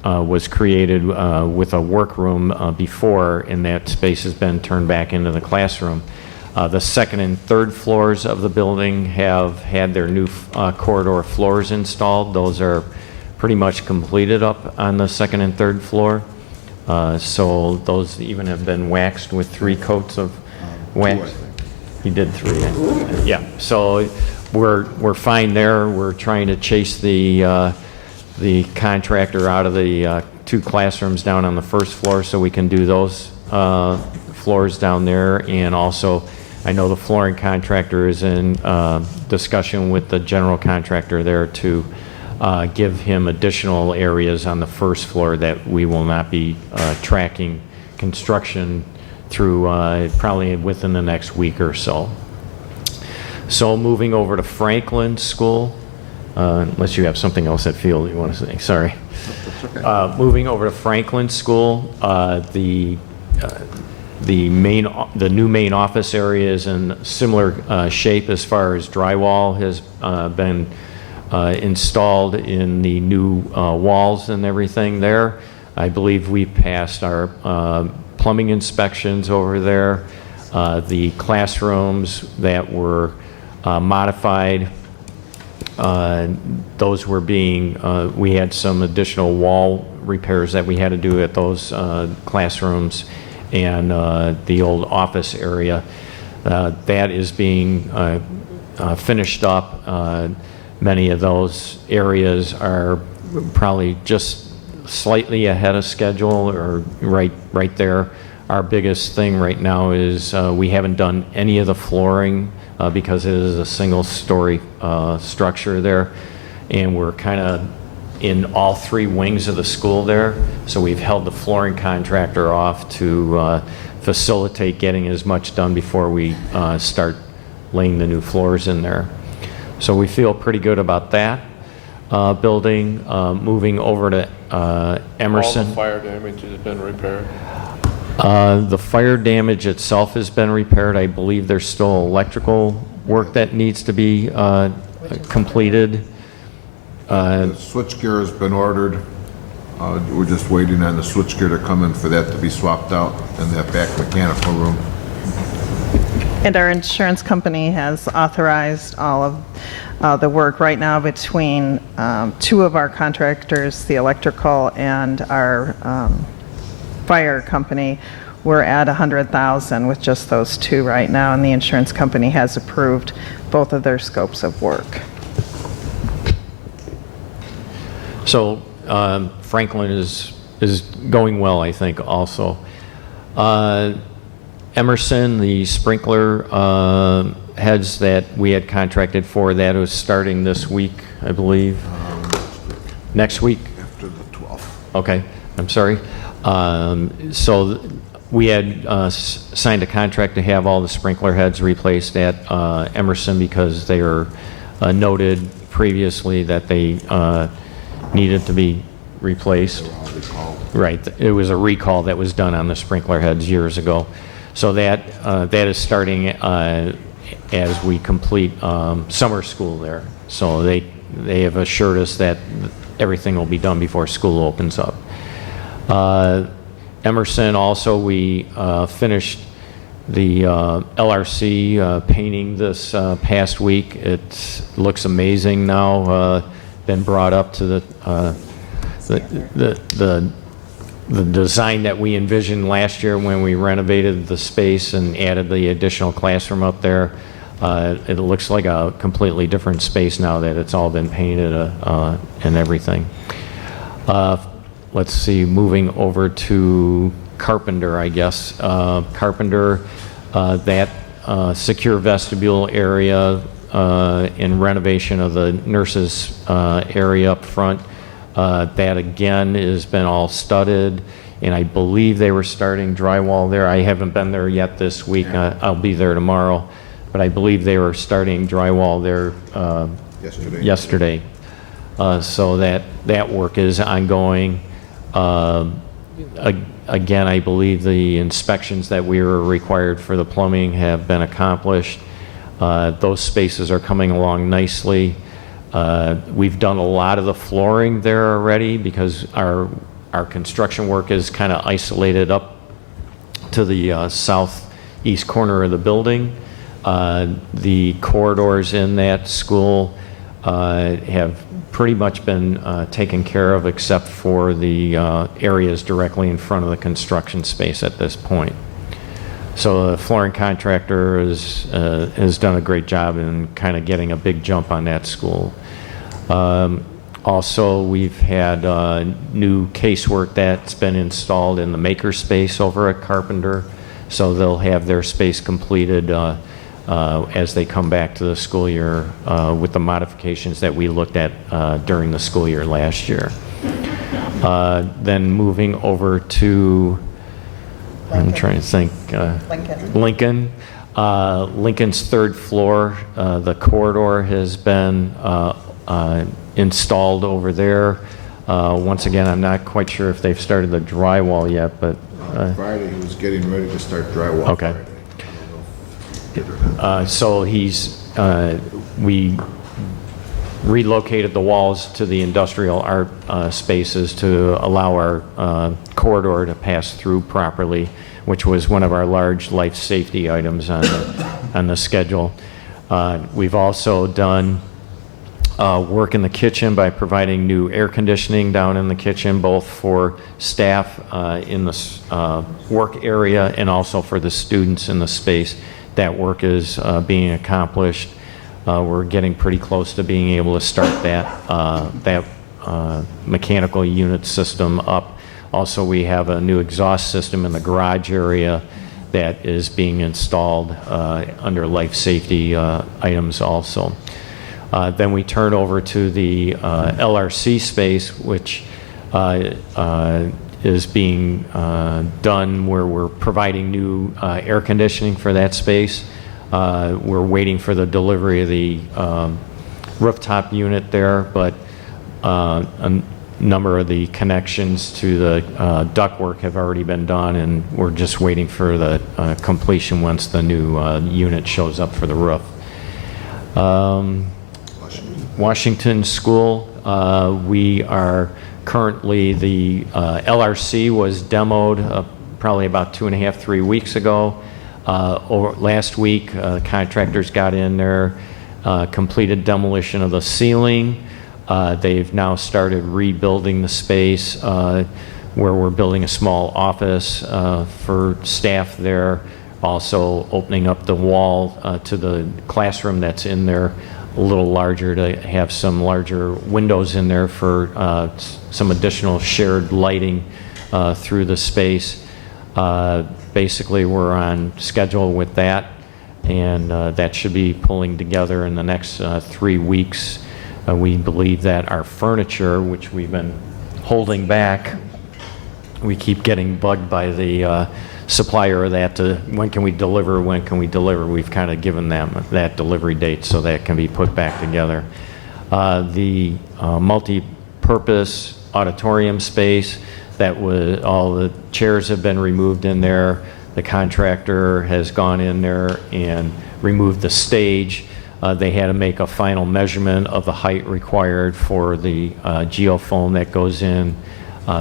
was created with a workroom before, and that space has been turned back into the classroom. The second and third floors of the building have had their new corridor floors installed. Those are pretty much completed up on the second and third floor. So those even have been waxed with 3 coats of wax. You did 3. Yeah. So we're fine there. We're trying to chase the contractor out of the 2 classrooms down on the first floor so we can do those floors down there. And also, I know the flooring contractor is in discussion with the general contractor there to give him additional areas on the first floor that we will not be tracking construction through probably within the next week or so. So moving over to Franklin School, unless you have something else at Field you want to say, sorry. Moving over to Franklin School, the new main office area is in similar shape as far as drywall has been installed in the new walls and everything there. I believe we passed our plumbing inspections over there. The classrooms that were modified, those were being, we had some additional wall repairs that we had to do at those classrooms and the old office area. That is being finished up. Many of those areas are probably just slightly ahead of schedule or right there. Our biggest thing right now is we haven't done any of the flooring because it is a single-story structure there, and we're kind of in all 3 wings of the school there, so we've held the flooring contractor off to facilitate getting as much done before we start laying the new floors in there. So we feel pretty good about that building. Moving over to Emerson. All the fire damage has been repaired? The fire damage itself has been repaired. I believe there's still electrical work that needs to be completed. The switchgear has been ordered. We're just waiting on the switchgear to come in for that to be swapped out in that back mechanical room. And our insurance company has authorized all of the work right now between 2 of our contractors, the electrical and our fire company. we're at 100,000 with just those two right now, and the insurance company has approved both of their scopes of work. So Franklin is going well, I think, also. Emerson, the sprinkler heads that we had contracted for, that was starting this week, I believe. Next week? After the 12th. Okay, I'm sorry. So we had signed a contract to have all the sprinkler heads replaced at Emerson because they were noted previously that they needed to be replaced. Right, it was a recall that was done on the sprinkler heads years ago. So that is starting as we complete summer school there. So they have assured us that everything will be done before school opens up. Emerson also, we finished the LRC painting this past week. It looks amazing now. Been brought up to the design that we envisioned last year when we renovated the space and added the additional classroom up there. It looks like a completely different space now that it's all been painted and everything. Let's see, moving over to Carpenter, I guess. Carpenter, that secure vestibule area in renovation of the nurses area up front, that again has been all studded, and I believe they were starting drywall there. I haven't been there yet this week. I'll be there tomorrow, but I believe they were starting drywall there yesterday. So that work is ongoing. Again, I believe the inspections that we were required for the plumbing have been accomplished. Those spaces are coming along nicely. We've done a lot of the flooring there already because our construction work is kind of isolated up to the southeast corner of the building. The corridors in that school have pretty much been taken care of except for the areas directly in front of the construction space at this point. So the flooring contractor has done a great job in kind of getting a big jump on that school. Also, we've had new casework that's been installed in the maker space over at Carpenter, so they'll have their space completed as they come back to the school year with the modifications that we looked at during the school year last year. Then moving over to, I'm trying to think, Lincoln. Lincoln's third floor, the corridor has been installed over there. Once again, I'm not quite sure if they've started the drywall yet, but Friday, he was getting ready to start drywall. Okay. So we relocated the walls to the industrial art spaces to allow our corridor to pass through properly, which was one of our large life safety items on the schedule. We've also done work in the kitchen by providing new air conditioning down in the kitchen, both for staff in the work area and also for the students in the space. That work is being accomplished. We're getting pretty close to being able to start that mechanical unit system up. Also, we have a new exhaust system in the garage area that is being installed under life safety items also. Then we turn over to the LRC space, which is being done where we're providing new air conditioning for that space. We're waiting for the delivery of the rooftop unit there, but a number of the connections to the ductwork have already been done, and we're just waiting for the completion once the new unit shows up for the roof. Washington School, we are currently, the LRC was demoed probably about 2.5, 3 weeks ago. Last week, contractors got in there, completed demolition of the ceiling. They've now started rebuilding the space. where we're building a small office for staff there, also opening up the wall to the classroom that's in there a little larger, to have some larger windows in there for some additional shared lighting through the space. Basically, we're on schedule with that, and that should be pulling together in the next 3 weeks. We believe that our furniture, which we've been holding back, we keep getting bugged by the supplier of that to when can we deliver, when can we deliver. We've kind of given them that delivery date so that it can be put back together. The multi-purpose auditorium space, that was, all the chairs have been removed in there. The contractor has gone in there and removed the stage. They had to make a final measurement of the height required for the geofoam that goes in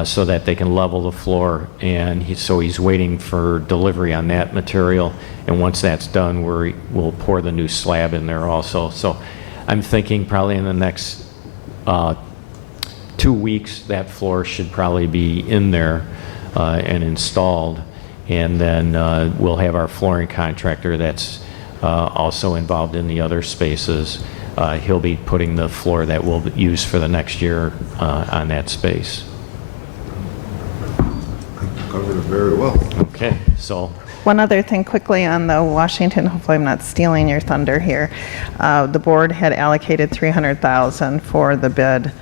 so that they can level the floor. And so he's waiting for delivery on that material. And once that's done, we'll pour the new slab in there also. So I'm thinking probably in the next 2 weeks, that floor should probably be in there and installed. And then we'll have our flooring contractor that's also involved in the other spaces. He'll be putting the floor that we'll use for the next year on that space. Covered it very well. Okay, so. One other thing quickly on the Washington, hopefully I'm not stealing your thunder here. The board had allocated $300,000 for the bid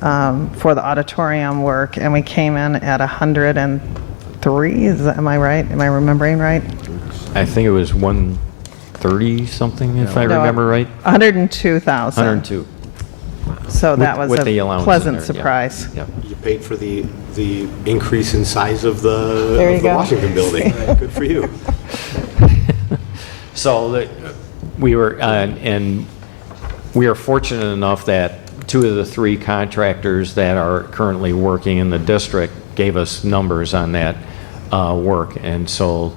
for the auditorium work, and we came in at 103. Am I right? Am I remembering right? I think it was 130 something, if I remember right. 102,000. 102. So that was with the a allowance in pleasant there, surprise. Yeah. You paid for the increase in size of the, There you of the go. Washington building. Good for you. So we were, and we are fortunate enough that 2 of the 3 contractors that are currently working in the district gave us numbers on that work. And so,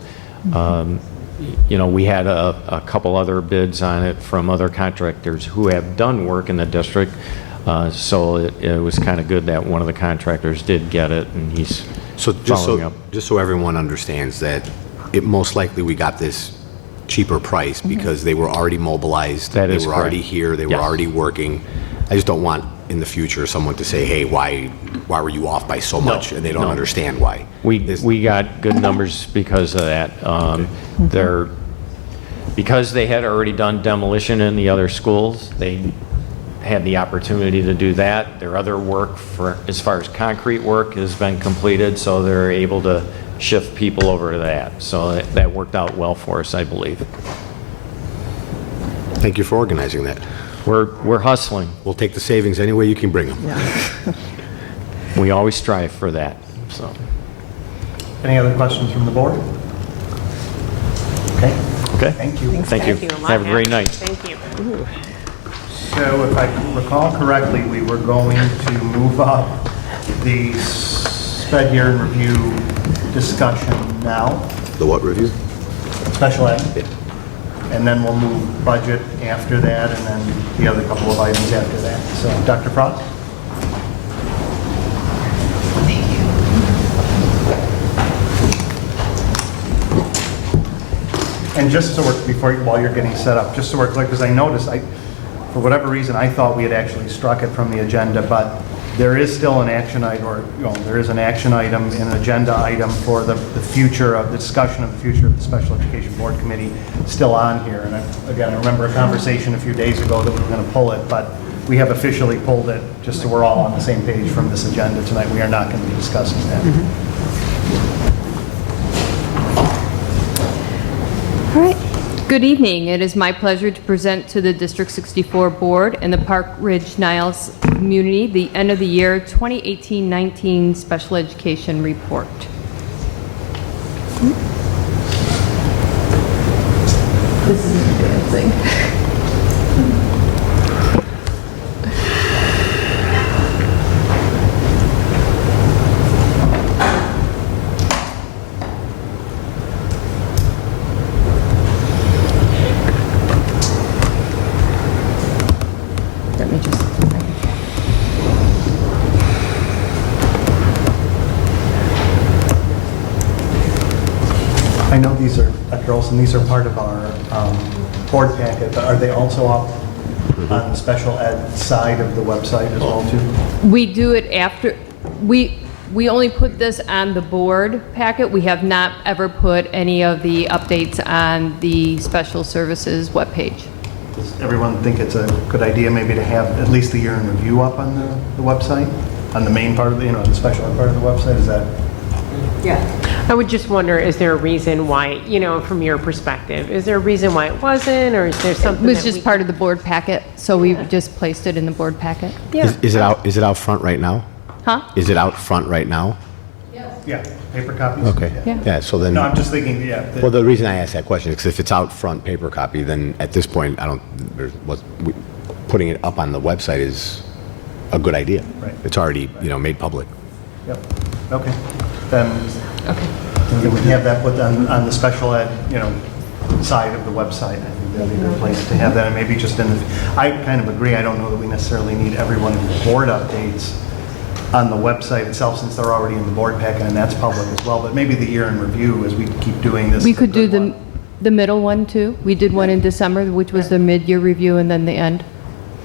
you know, we had a couple other bids on it from other contractors who have done work in the district. So it was kind of good that one of the contractors did get it, and he's following up. Just so everyone understands that it most likely we got this cheaper price because they were already mobilized. That is They were correct. already here. They were Yes. already working. I just don't want in the future someone to say, hey, why were you off by so much? And they don't understand why. We got good numbers because of that. Because they had already done demolition in the other schools, they had the opportunity to do that. Their other work, for as far as concrete work, has been completed, so they're able to shift people over to that. So that worked out well for us, I believe. Thank you for organizing that. We're hustling. We'll take the savings any way you can bring them. We always strive for that. So. Any other questions from the board? Okay. Okay. Thank you. Thank you. Have a great night. Thank you. So if I recall correctly, we were going to move up the sped year in review discussion now. The what review? Special ed. Yeah. And then we'll move budget after that, and then the other couple of items after that. So, Dr. Frost? And just so while you're getting set up, just so we're clear, because I noticed, for whatever reason, I thought we had actually struck it from the agenda, but there is still an action item, or there is an action item, an agenda item for the future of the discussion of the future of the Special Education Board Committee still on here. And again, I remember a conversation a few days ago that we were going to pull it, but we have officially pulled it, just so we're all on the same page from this agenda tonight. We are not going to be discussing that. All right. Good evening. It is my pleasure to present to the District 64 Board and the Park Ridge-Niles community the end of the year 2018-19 Special Education Report. This is embarrassing. Let me just. I know these are, Dr. Olson, these are part of our board packet, but are they also up on the special ed side of the website as well too? We do it after, we only put this on the board packet. We have not ever put any of the updates on the special services webpage. Does everyone think it's a good idea maybe to have at least the year in review up on the website? On the main part of the, the special ed part of the website? Is that? Yeah. I would just wonder, is there a reason why, from your perspective, is there a reason why it wasn't, or is there something It was just part of the board packet, so we just placed it in the board packet. Yeah. Is it out front right now? Huh? Is it out front right now? Yeah, paper copies? Okay. Yeah, so then. No, I'm just thinking, yeah. Well, the reason I asked that question is because if it's out front paper copy, then at this point, putting it up on the website is a good idea. Right. It's already, made public. Yep, okay. Then we can have that put on the special ed, side of the website. I think that'd be a good place to have that, and maybe just I kind of agree, I don't know that we necessarily need everyone's board updates on the website itself, since they're already in the board packet, and that's public as well, but maybe the year in review as we keep doing this. We could do the middle one too. We did one in December, which was the mid-year review, and then the end.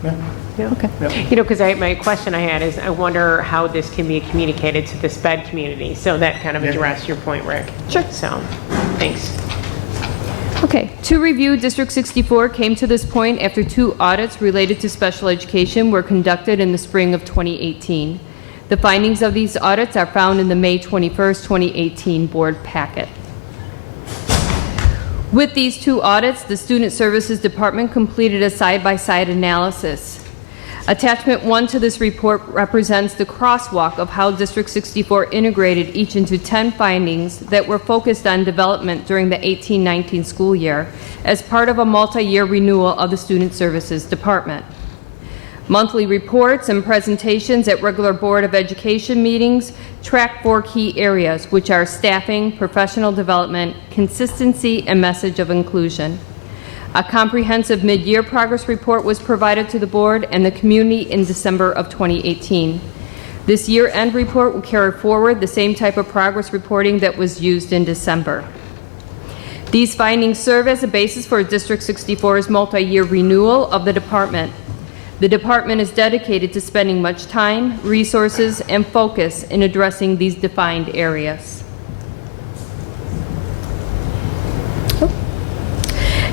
Yeah. Yeah. Okay. Because my question I had is, I wonder how this can be communicated to the SPED community. So that kind of addressed your point, Rick. Sure. So, thanks. Okay, to review, District 64 came to this point after 2 audits related to special education were conducted in the spring of 2018. The findings of these audits are found in the May 21st, 2018 board packet. With these 2 audits, the Student Services Department completed a side-by-side analysis. Attachment 1 to this report represents the crosswalk of how District 64 integrated each into 10 findings that were focused on development during the 18-19 school year as part of a multi-year renewal of the Student Services Department. Monthly reports and presentations at regular Board of Education meetings track 4 key areas, which are staffing, professional development, consistency, and message of inclusion. A comprehensive mid-year progress report was provided to the board and the community in December of 2018. This year-end report will carry forward the same type of progress reporting that was used in December. These findings serve as a basis for District 64's multi-year renewal of the department. The department is dedicated to spending much time, resources, and focus in addressing these defined areas.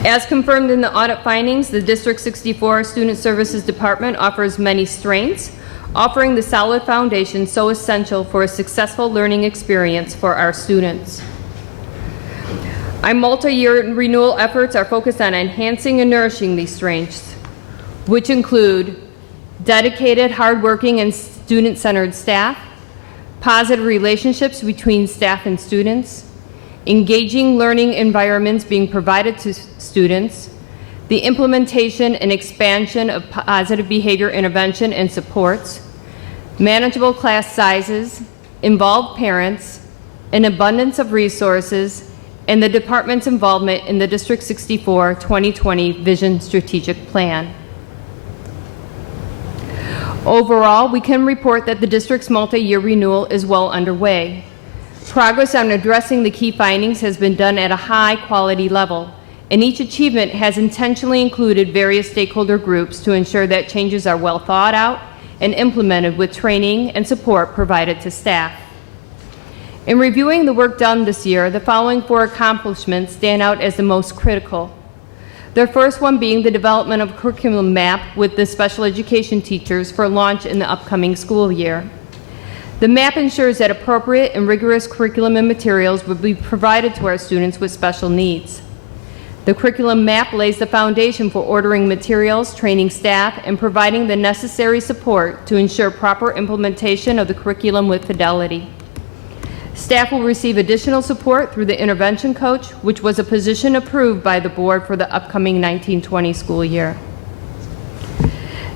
As confirmed in the audit findings, the District 64 Student Services Department offers many strengths, offering the solid foundation so essential for a successful learning experience for our students. Our multi-year renewal efforts are focused on enhancing and nourishing these strengths, which include dedicated, hardworking, and student-centered staff, positive relationships between staff and students, engaging learning environments being provided to students, the implementation and expansion of positive behavior intervention and supports, manageable class sizes, involved parents, an abundance of resources, and the department's involvement in the District 64 2020 Vision Strategic Plan. Overall, we can report that the district's multi-year renewal is well underway. Progress on addressing the key findings has been done at a high quality level, and each achievement has intentionally included various stakeholder groups to ensure that changes are well thought out and implemented with training and support provided to staff. In reviewing the work done this year, the following 4 accomplishments stand out as the most critical. The first one being the development of a curriculum map with the special education teachers for launch in the upcoming school year. The map ensures that appropriate and rigorous curriculum and materials will be provided to our students with special needs. The curriculum map lays the foundation for ordering materials, training staff, and providing the necessary support to ensure proper implementation of the curriculum with fidelity. Staff will receive additional support through the intervention coach, which was a position approved by the board for the upcoming 19-20 school year.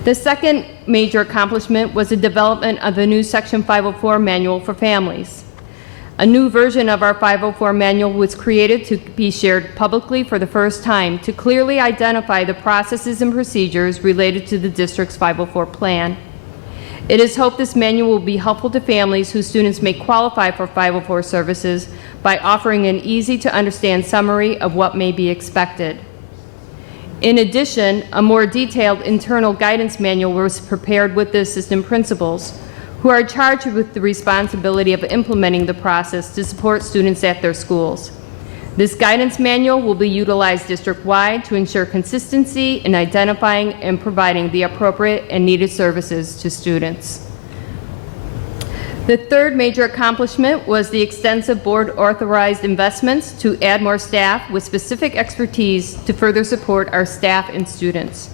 The second major accomplishment was the development of the new Section 504 manual for families. A new version of our 504 manual was created to be shared publicly for the first time to clearly identify the processes and procedures related to the district's 504 plan. It is hoped this manual will be helpful to families whose students may qualify for 504 services by offering an easy-to-understand summary of what may be expected. In addition, a more detailed internal guidance manual was prepared with the assistant principals, who are charged with the responsibility of implementing the process to support students at their schools. This guidance manual will be utilized district-wide to ensure consistency in identifying and providing the appropriate and needed services to students. The third major accomplishment was the extensive board-authorized investments to add more staff with specific expertise to further support our staff and students.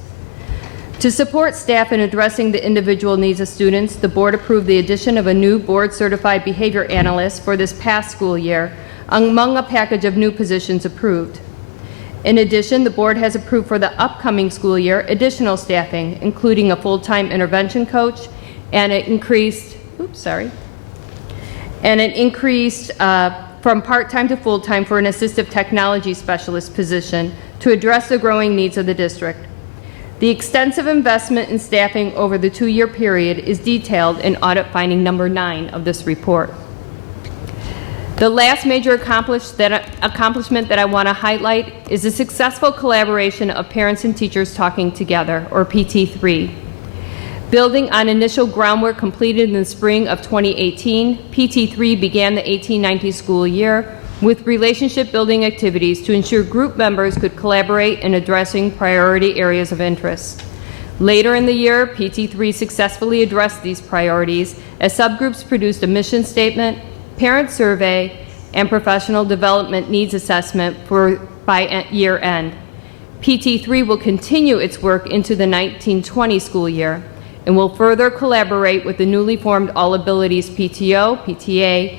To support staff in addressing the individual needs of students, the board approved the addition of a new board-certified behavior analyst for this past school year, among a package of new positions approved. In addition, the board has approved for the upcoming school year additional staffing, including a full-time intervention coach and an increased, from part-time to full-time for an assistive technology specialist position to address the growing needs of the district. The extensive investment in staffing over the 2-year period is detailed in audit finding number 9 of this report. The last major accomplishment that I want to highlight is the successful collaboration of parents and teachers talking together, or PT3. Building on initial groundwork completed in the spring of 2018, PT3 began the 18-19 school year with relationship-building activities to ensure group members could collaborate in addressing priority areas of interest. Later in the year, PT3 successfully addressed these priorities as subgroups produced a mission statement, parent survey, and professional development needs assessment by year end. PT3 will continue its work into the 1920 school year and will further collaborate with the newly formed All Abilities PTO, PTA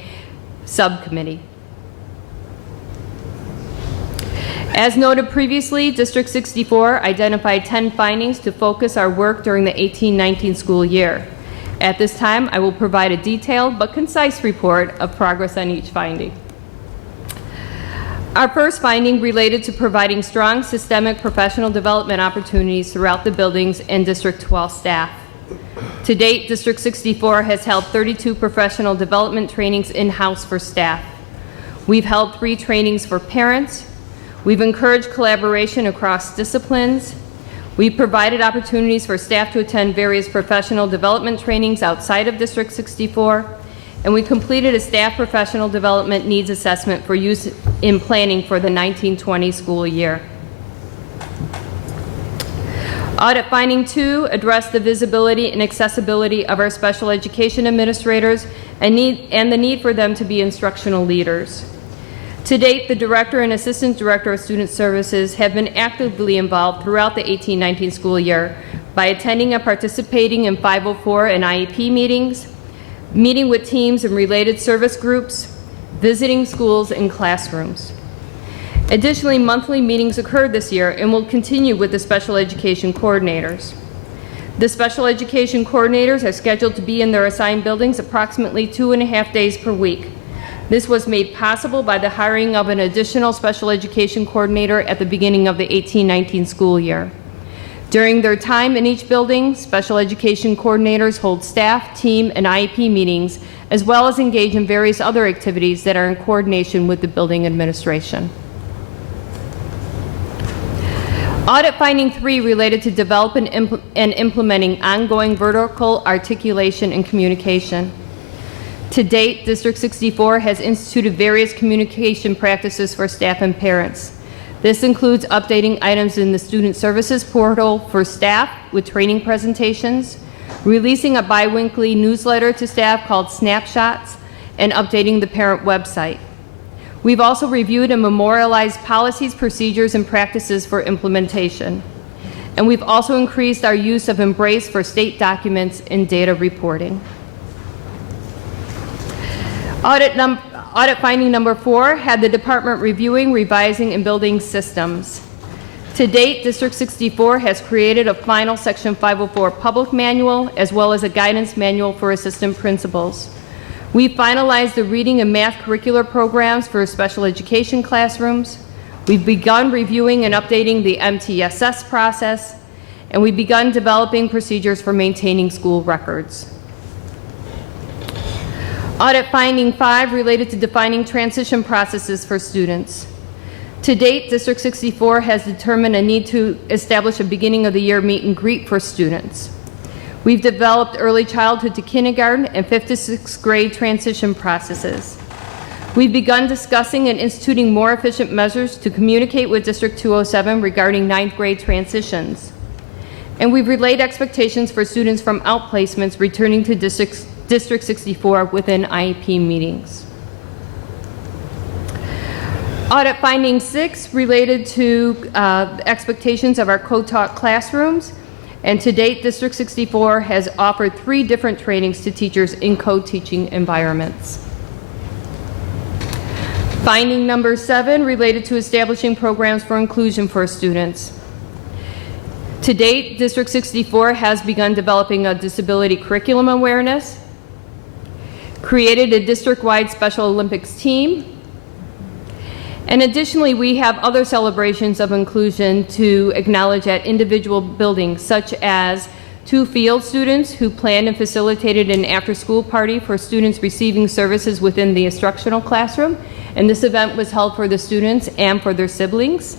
subcommittee. As noted previously, District 64 identified 10 findings to focus our work during the 18-19 school year. At this time, I will provide a detailed but concise report of progress on each finding. Our first finding related to providing strong systemic professional development opportunities throughout the buildings and District 12 staff. To date, District 64 has held 32 professional development trainings in-house for staff. We've held 3 trainings for parents. We've encouraged collaboration across disciplines. We've provided opportunities for staff to attend various professional development trainings outside of District 64, and we completed a staff professional development needs assessment for use in planning for the 1920 school year. Audit finding 2 addressed the visibility and accessibility of our special education administrators and the need for them to be instructional leaders. To date, the Director and Assistant Director of Student Services have been actively involved throughout the 18-19 school year by attending and participating in 504 and IEP meetings, meeting with teams and related service groups, visiting schools and classrooms. Additionally, monthly meetings occurred this year and will continue with the special education coordinators. The special education coordinators are scheduled to be in their assigned buildings approximately 2.5 days per week. This was made possible by the hiring of an additional special education coordinator at the beginning of the 18-19 school year. During their time in each building, special education coordinators hold staff, team, and IEP meetings, as well as engage in various other activities that are in coordination with the building administration. Audit finding 3 related to developing and implementing ongoing vertical articulation and communication. To date, District 64 has instituted various communication practices for staff and parents. This includes updating items in the Student Services portal for staff with training presentations, releasing a bi-weekly newsletter to staff called Snapshots, and updating the parent website. We've also reviewed and memorialized policies, procedures, and practices for implementation. And we've also increased our use of Embrace for state documents and data reporting. Audit finding number 4 had the department reviewing, revising, and building systems. To date, District 64 has created a final Section 504 public manual as well as a guidance manual for assistant principals. We finalized the reading and math curricular programs for special education classrooms. We've begun reviewing and updating the MTSS process, and we've begun developing procedures for maintaining school records. Audit finding 5 related to defining transition processes for students. To date, District 64 has determined a need to establish a beginning of the year meet and greet for students. We've developed early childhood to kindergarten and 5th to 6th grade transition processes. We've begun discussing and instituting more efficient measures to communicate with District 207 regarding 9th grade transitions. And we've relayed expectations for students from outplacements returning to District 64 within IEP meetings. Audit finding 6 related to expectations of our co-taught classrooms. And to date, District 64 has offered 3 different trainings to teachers in co-teaching environments. Finding number 7 related to establishing programs for inclusion for students. To date, District 64 has begun developing a disability curriculum awareness, created a district-wide Special Olympics team, and additionally, we have other celebrations of inclusion to acknowledge at individual buildings, such as 2 field students who planned and facilitated an after-school party for students receiving services within the instructional classroom. And this event was held for the students and for their siblings.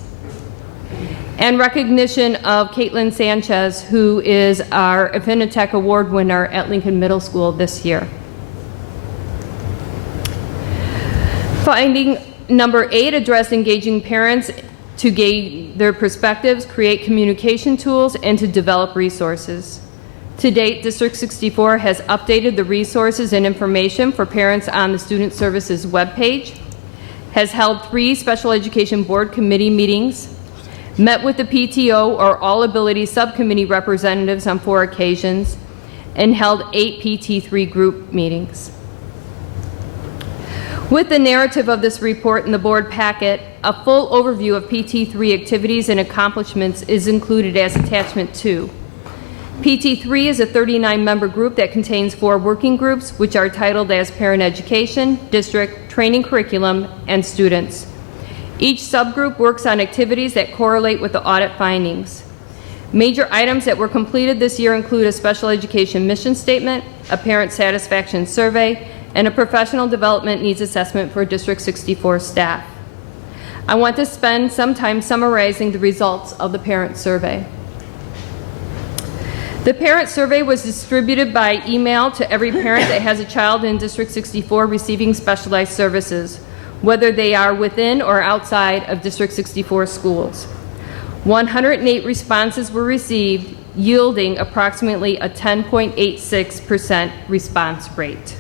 And recognition of Caitlin Sanchez, who is our Affinitech Award winner at Lincoln Middle School this year. Finding number 8, address engaging parents to gain their perspectives, create communication tools, and to develop resources. To date, District 64 has updated the resources and information for parents on the Student Services webpage, has held 3 Special Education Board Committee meetings, met with the PTO or All Ability Subcommittee representatives on 4 occasions, and held 8 PT3 group meetings. With the narrative of this report in the board packet, a full overview of PT3 activities and accomplishments is included as attachment 2. PT3 is a 39-member group that contains 4 working groups, which are titled as Parent Education, District, Training Curriculum, and Students. Each subgroup works on activities that correlate with the audit findings. Major items that were completed this year include a special education mission statement, a parent satisfaction survey, and a professional development needs assessment for District 64 staff. I want to spend some time summarizing the results of the parent survey. The parent survey was distributed by email to every parent that has a child in District 64 receiving specialized services, whether they are within or outside of District 64 schools. 108 responses were received, yielding approximately a 10.86% response rate.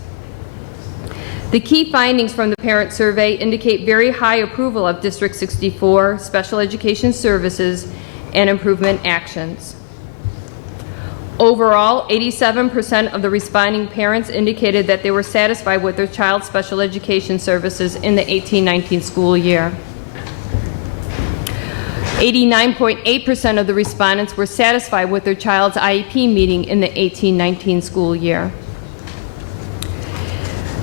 The key findings from the parent survey indicate very high approval of District 64 special education services and improvement actions. Overall, 87% of the responding parents indicated that they were satisfied with their child's special education services in the 18-19 school year. 89.8% of the respondents were satisfied with their child's IEP meeting in the 18-19 school year.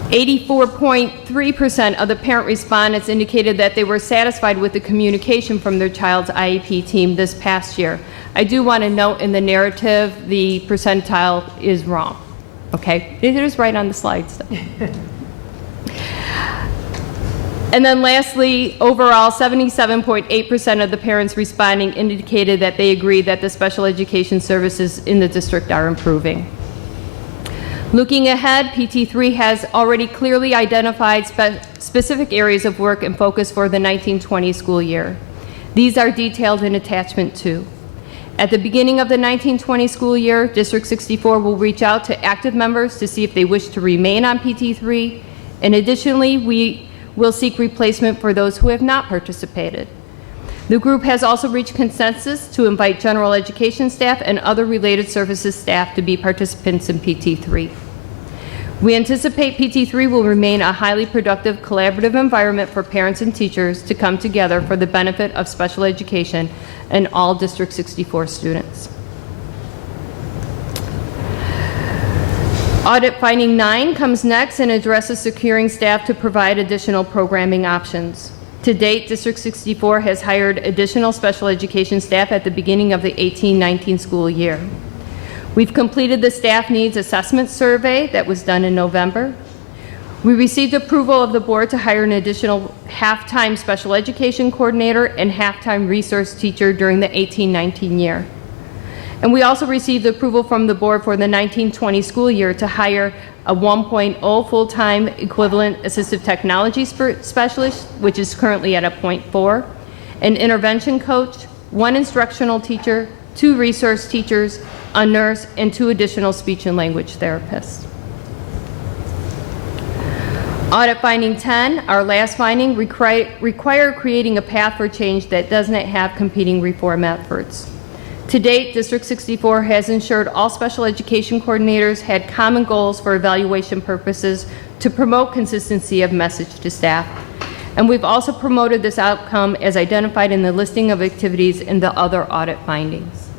84.3% of the parent respondents indicated that they were satisfied with the communication from their child's IEP team this past year. I do want to note in the narrative, the percentile is wrong. Okay? It is right on the slides. And then lastly, overall, 77.8% of the parents responding indicated that they agree that the special education services in the district are improving. Looking ahead, PT3 has already clearly identified specific areas of work and focus for the 1920 school year. These are detailed in attachment 2. At the beginning of the 1920 school year, District 64 will reach out to active members to see if they wish to remain on PT3, and additionally, we will seek replacement for those who have not participated. The group has also reached consensus to invite general education staff and other related services staff to be participants in PT3. We anticipate PT3 will remain a highly productive, collaborative environment for parents and teachers to come together for the benefit of special education and all District 64 students. Audit finding 9 comes next and addresses securing staff to provide additional programming options. To date, District 64 has hired additional special education staff at the beginning of the 18-19 school year. We've completed the staff needs assessment survey that was done in November. We received approval of the board to hire an additional half-time special education coordinator and half-time resource teacher during the 18-19 year. And we also received approval from the board for the 19-20 school year to hire a 1.0 full-time equivalent assistive technology specialist, which is currently at a 0.4, an intervention coach, 1 instructional teacher, 2 resource teachers, a nurse, and 2 additional speech and language therapists. Audit finding 10, our last finding, require creating a path for change that does not have competing reform efforts. To date, District 64 has ensured all special education coordinators had common goals for evaluation purposes to promote consistency of message to staff. And we've also promoted this outcome as identified in the listing of activities in the other audit findings.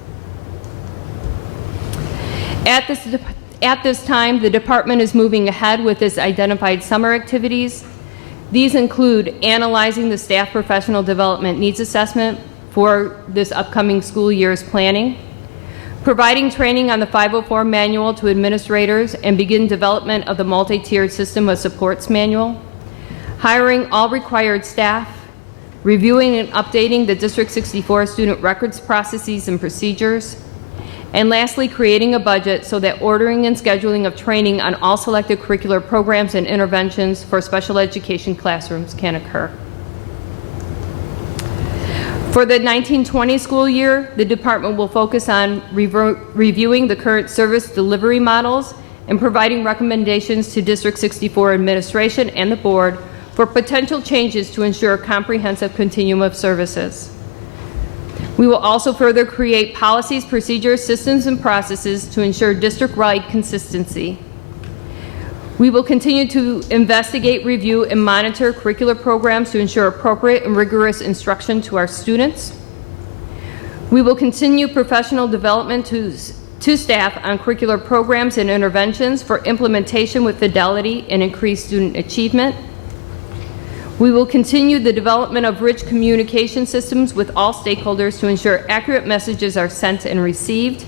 At this time, the department is moving ahead with its identified summer activities. These include analyzing the staff professional development needs assessment for this upcoming school year's planning, providing training on the 504 manual to administrators and begin development of the multi-tiered system of supports manual, hiring all required staff, reviewing and updating the District 64 student records processes and procedures, and lastly, creating a budget so that ordering and scheduling of training on all selected curricular programs and interventions for special education classrooms can occur. For the 19-20 school year, the department will focus on reviewing the current service delivery models and providing recommendations to District 64 administration and the board for potential changes to ensure a comprehensive continuum of services. We will also further create policies, procedures, systems, and processes to ensure district-wide consistency. We will continue to investigate, review, and monitor curricular programs to ensure appropriate and rigorous instruction to our students. We will continue professional development to staff on curricular programs and interventions for implementation with fidelity and increased student achievement. We will continue the development of rich communication systems with all stakeholders to ensure accurate messages are sent and received.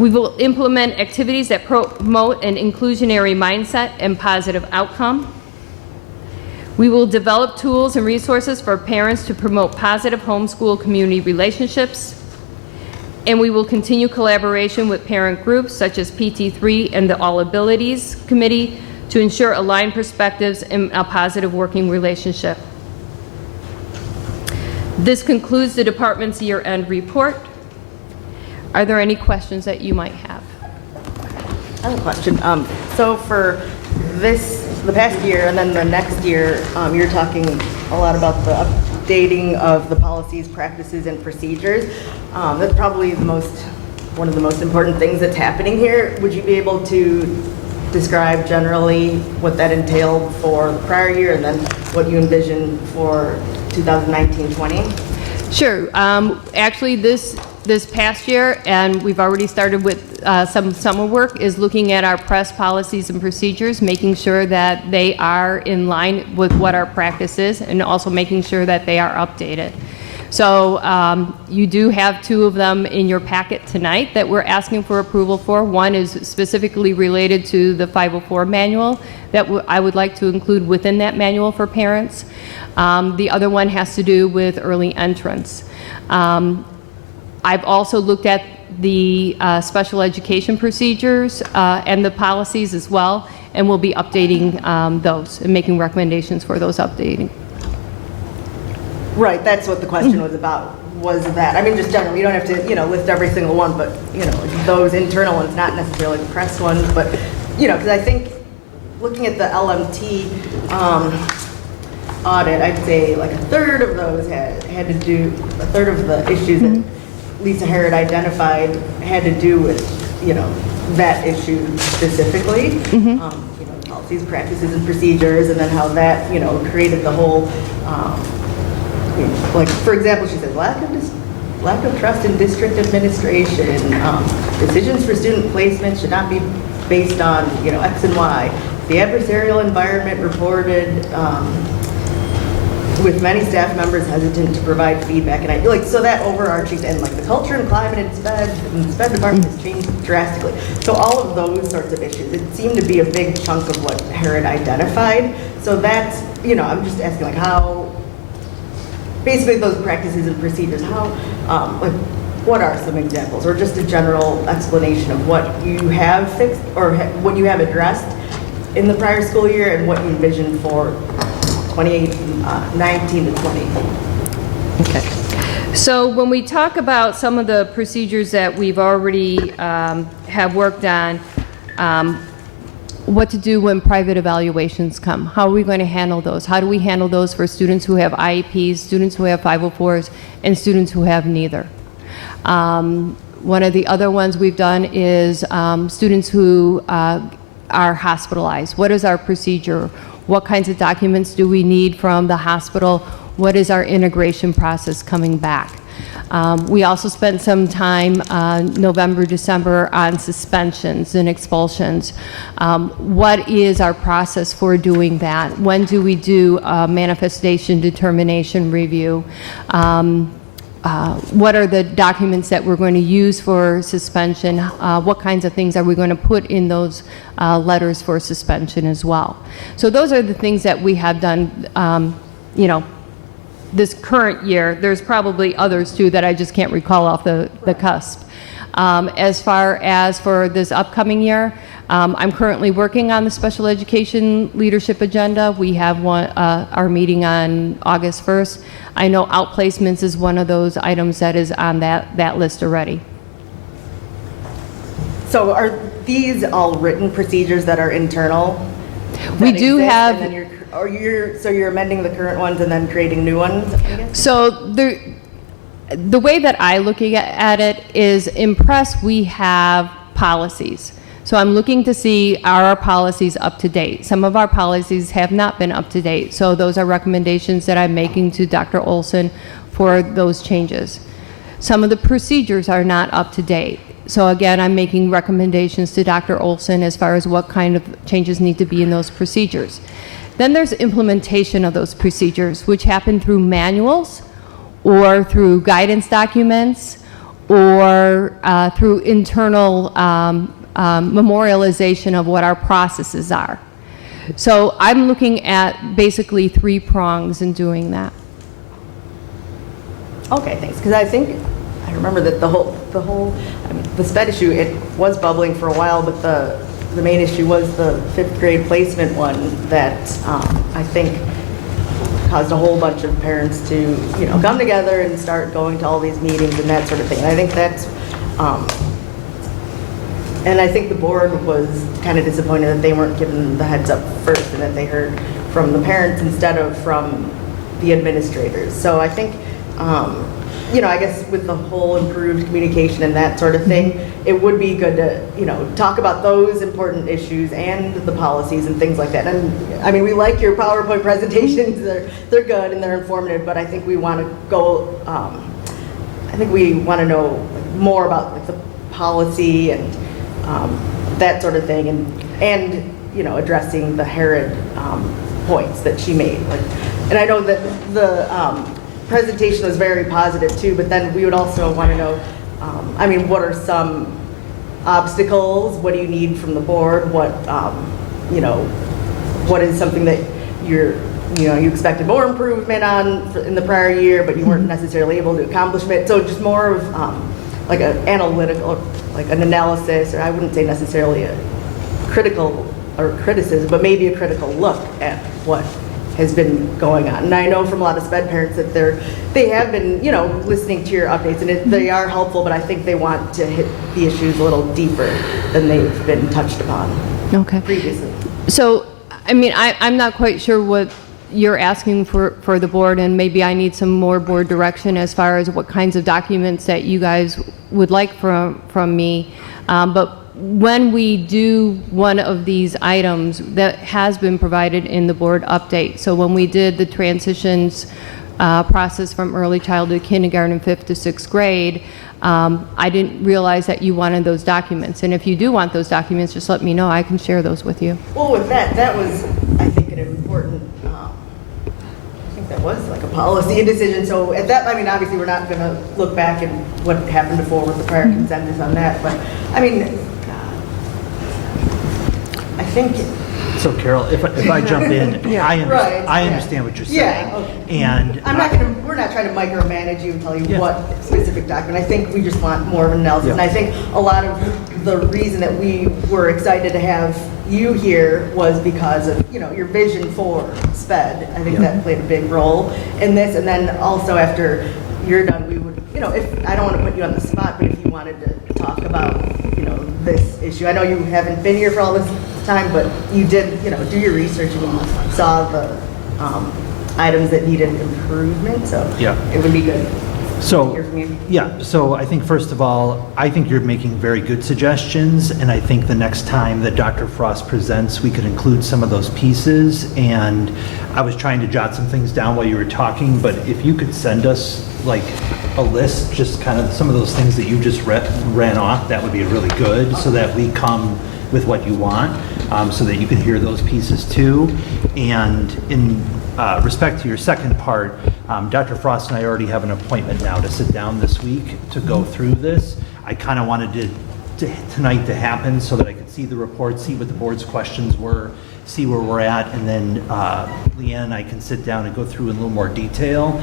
We will implement activities that promote an inclusionary mindset and positive outcome. We will develop tools and resources for parents to promote positive homeschool community relationships. And we will continue collaboration with parent groups such as PT3 and the All Abilities Committee to ensure aligned perspectives and a positive working relationship. This concludes the department's year-end report. Are there any questions that you might have? I have a question. So for the past year and then the next year, you're talking a lot about the updating of the policies, practices, and procedures. That's probably one of the most important things that's happening here. Would you be able to describe generally what that entailed for the prior year and then what you envision for 2019-20? Sure. Actually, this past year, and we've already started with some summer work, is looking at our press policies and procedures, making sure that they are in line with what our practice is, and also making sure that they are updated. So you do have 2 of them in your packet tonight that we're asking for approval for. One is specifically related to the 504 manual that I would like to include within that manual for parents. The other one has to do with early entrance. I've also looked at the special education procedures and the policies as well, and we'll be updating those and making recommendations for those updating. Right, that's what the question was about, was that. I mean, just generally, you don't have to, list every single one, but, those internal ones, not necessarily the press ones, but, because I think looking at the LMT audit, I'd say like a third of those had to do, a third of the issues that Lisa Harrod identified had to do with, that issue specifically. Policies, practices, and procedures, and then how that, created the whole, like, for example, she said, lack of trust in district administration, decisions for student placement should not be based on, X and Y. The adversarial environment reported, with many staff members hesitant to provide feedback, and I feel like, so that overarching, and like the culture and climate in the SPED department has changed drastically. So all of those sorts of issues, it seemed to be a big chunk of what Herod identified. So that's, I'm just asking like how, basically those practices and procedures, how, like, what are some examples, or just a general explanation of what you have fixed, or what you have addressed in the prior school year, and what you envision for 2019 to 20? Okay. So when we talk about some of the procedures that we've already have worked on, what to do when private evaluations come, how are we going to handle those? How do we handle those for students who have IEPs, students who have 504s, and students who have neither? One of the other ones we've done is students who are hospitalized. What is our procedure? What kinds of documents do we need from the hospital? What is our integration process coming back? We also spent some time November, December on suspensions and expulsions. What is our process for doing that? When do we do a manifestation determination review? What are the documents that we're going to use for suspension? What kinds of things are we going to put in those letters for suspension as well? So those are the things that we have done, this current year. There's probably others too that I just can't recall off the cusp. As far as for this upcoming year, I'm currently working on the special education leadership agenda. We have our meeting on August 1st. I know outplacements is one of those items that is on that list already. So are these all written procedures that are internal? We do have. And then you're amending the current ones and then creating new ones, I guess? So the way that I look at it is in press we have policies. So I'm looking to see, are our policies up to date? Some of our policies have not been up to date. So those are recommendations that I'm making to Dr. Olson for those changes. Some of the procedures are not up to date. So again, I'm making recommendations to Dr. Olson as far as what kind of changes need to be in those procedures. Then there's implementation of those procedures, which happen through manuals or through guidance documents or through internal memorialization of what our processes are. So I'm looking at basically 3 prongs in doing that. Okay, thanks. Because I remember that the SPED issue, it was bubbling for a while, but the main issue was the 5th grade placement one that I think caused a whole bunch of parents to, come together and start going to all these meetings and that sort of thing. And I think that's, and I think the board was kind of disappointed that they weren't given the heads up first and that they heard from the parents instead of from the administrators. So I think, I guess with the whole improved communication and that sort of thing, it would be good to, talk about those important issues and the policies and things like that. And I mean, we like your PowerPoint presentations. They're good and they're informative, but I think we want to go, I think we want to know more about like the policy and that sort of thing, and addressing the Herod points that she made. And I know that the presentation was very positive too, but then we would also want to know, what are some obstacles? What do you need from the board? What, what is something that you expected more improvement on in the prior year, but you weren't necessarily able to accomplish it? So just more of like an analytical, like an analysis, or I wouldn't say necessarily a critical or criticism, but maybe a critical look at what has been going on. And I know from a lot of SPED parents that they have been, listening to your updates, and they are helpful, but I think they want to hit the issues a little deeper than they've been touched upon previously. So, I'm not quite sure what you're asking for the board, and maybe I need some more board direction as far as what kinds of documents that you guys would like from me. But when we do one of these items, that has been provided in the board update. So when we did the transitions process from early childhood kindergarten, 5th to 6th grade, I didn't realize that you wanted those documents. And if you do want those documents, just let me know. I can share those with you. Well, with that was, I think, an important, I think that that was like a policy decision. So at that, I mean, obviously, we're not going to look back and what happened before with the prior consensus on that. But I mean, I think. So Carol, if I jump in, Yeah. I Right, understand what you're saying. Yeah, okay. And we're not trying to micromanage you and tell you what specific document. I think we just want more of an analysis. Yeah. And I think a lot of the reason that we were excited to have you here was because of, your vision for SPED. I think that played a big role in this. And then also after you're done, we would, if I don't want to put you on the spot, but if you wanted to talk about, this issue. I know you haven't been here for all this time, but you did, do your research and you saw the items that needed improvement. So it would be good. So, so I think first of all, I think you're making very good suggestions, and I think the next time that Dr. Frost presents, we could include some of those pieces. And I was trying to jot some things down while you were talking, but if you could send us like a list, just kind of some of those things that you just ran off, that would be really good, so that we come with what you want, so that you can hear those pieces too. And in respect to your second part, Dr. Frost and I already have an appointment now to sit down this week to go through this. I kind of wanted tonight to happen so that I could see the report, see what the board's questions were, see where we're at, and then Leanne and I can sit down and go through in a little more detail,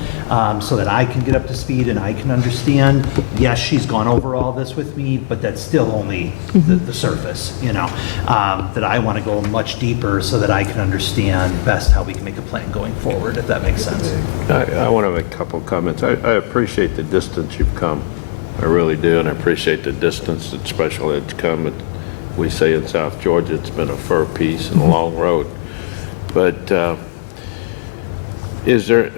so that I can get up to speed and I can understand. Yes, she's gone over all this with me, but that's still only the surface, that I want to go much deeper so that I can understand best how we can make a plan going forward, if that makes sense. I want to make a couple comments. I appreciate the distance you've come. I really do, and I appreciate the distance that special ed's come. We say in South Georgia, it's been a fur piece and a long road. But is there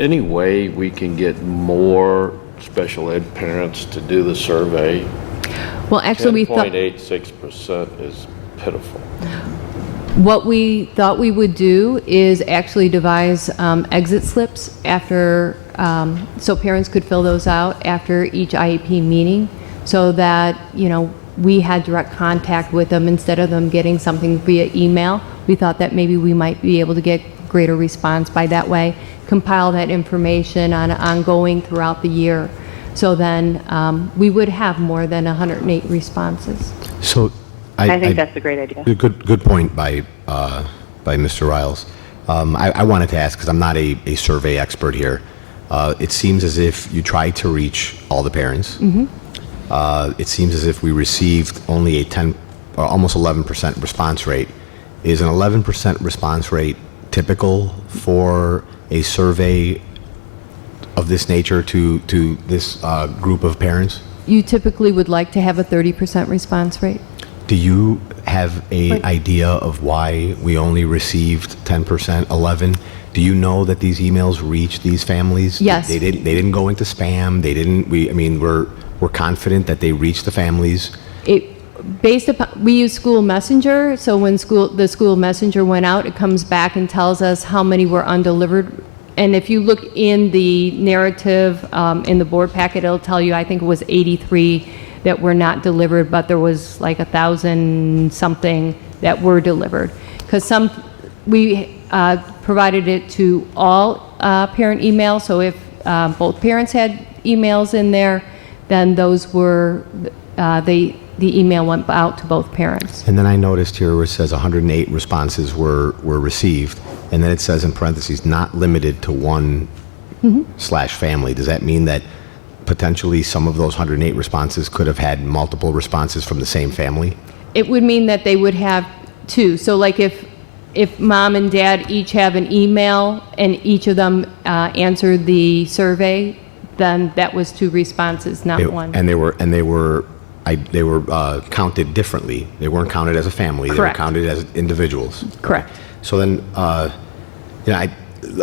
any way we can get more special ed parents to do the survey? Well, actually, we thought 10.86% is pitiful. what we thought we would do is actually devise exit slips after, so parents could fill those out after each IEP meeting, so that, we had direct contact with them instead of them getting something via email. We thought that maybe we might be able to get greater response by that way, compile that information on ongoing throughout the year. So then we would have more than 108 responses. So I think that's a great idea. Good point by Mr. Riles. I wanted to ask, because I'm not a survey expert here. It seems as if you tried to reach all the parents. It seems as if we received only a 10 or almost 11% response rate. Is an 11% response rate typical for a survey of this nature to this group of parents? You typically would like to have a 30% response rate. Do you have an idea of why we only received 10%, 11? Do you know that these emails reached these families? Yes. They didn't go into spam. They didn't. We're confident that they reached the families. Based upon, we use School Messenger, so when the School Messenger went out, it comes back and tells us how many were undelivered. And if you look in the narrative in the board packet, it'll tell you, I think it was 83 that were not delivered, but there was like 1,000 something that were delivered. Because we provided it to all parent emails, so if both parents had emails in there, then those were, the email went out to both parents. And then I noticed here where it says 108 responses were received, and then it says in parentheses, not limited to one / family. Does that mean that potentially some of those 108 responses could have had multiple responses from the same family? It would mean that they would have two. So like if mom and dad each have an email and each of them answered the survey, then that was two responses, not one. And they were counted differently. They weren't counted as a family. Correct. They were counted as individuals. Correct. So then,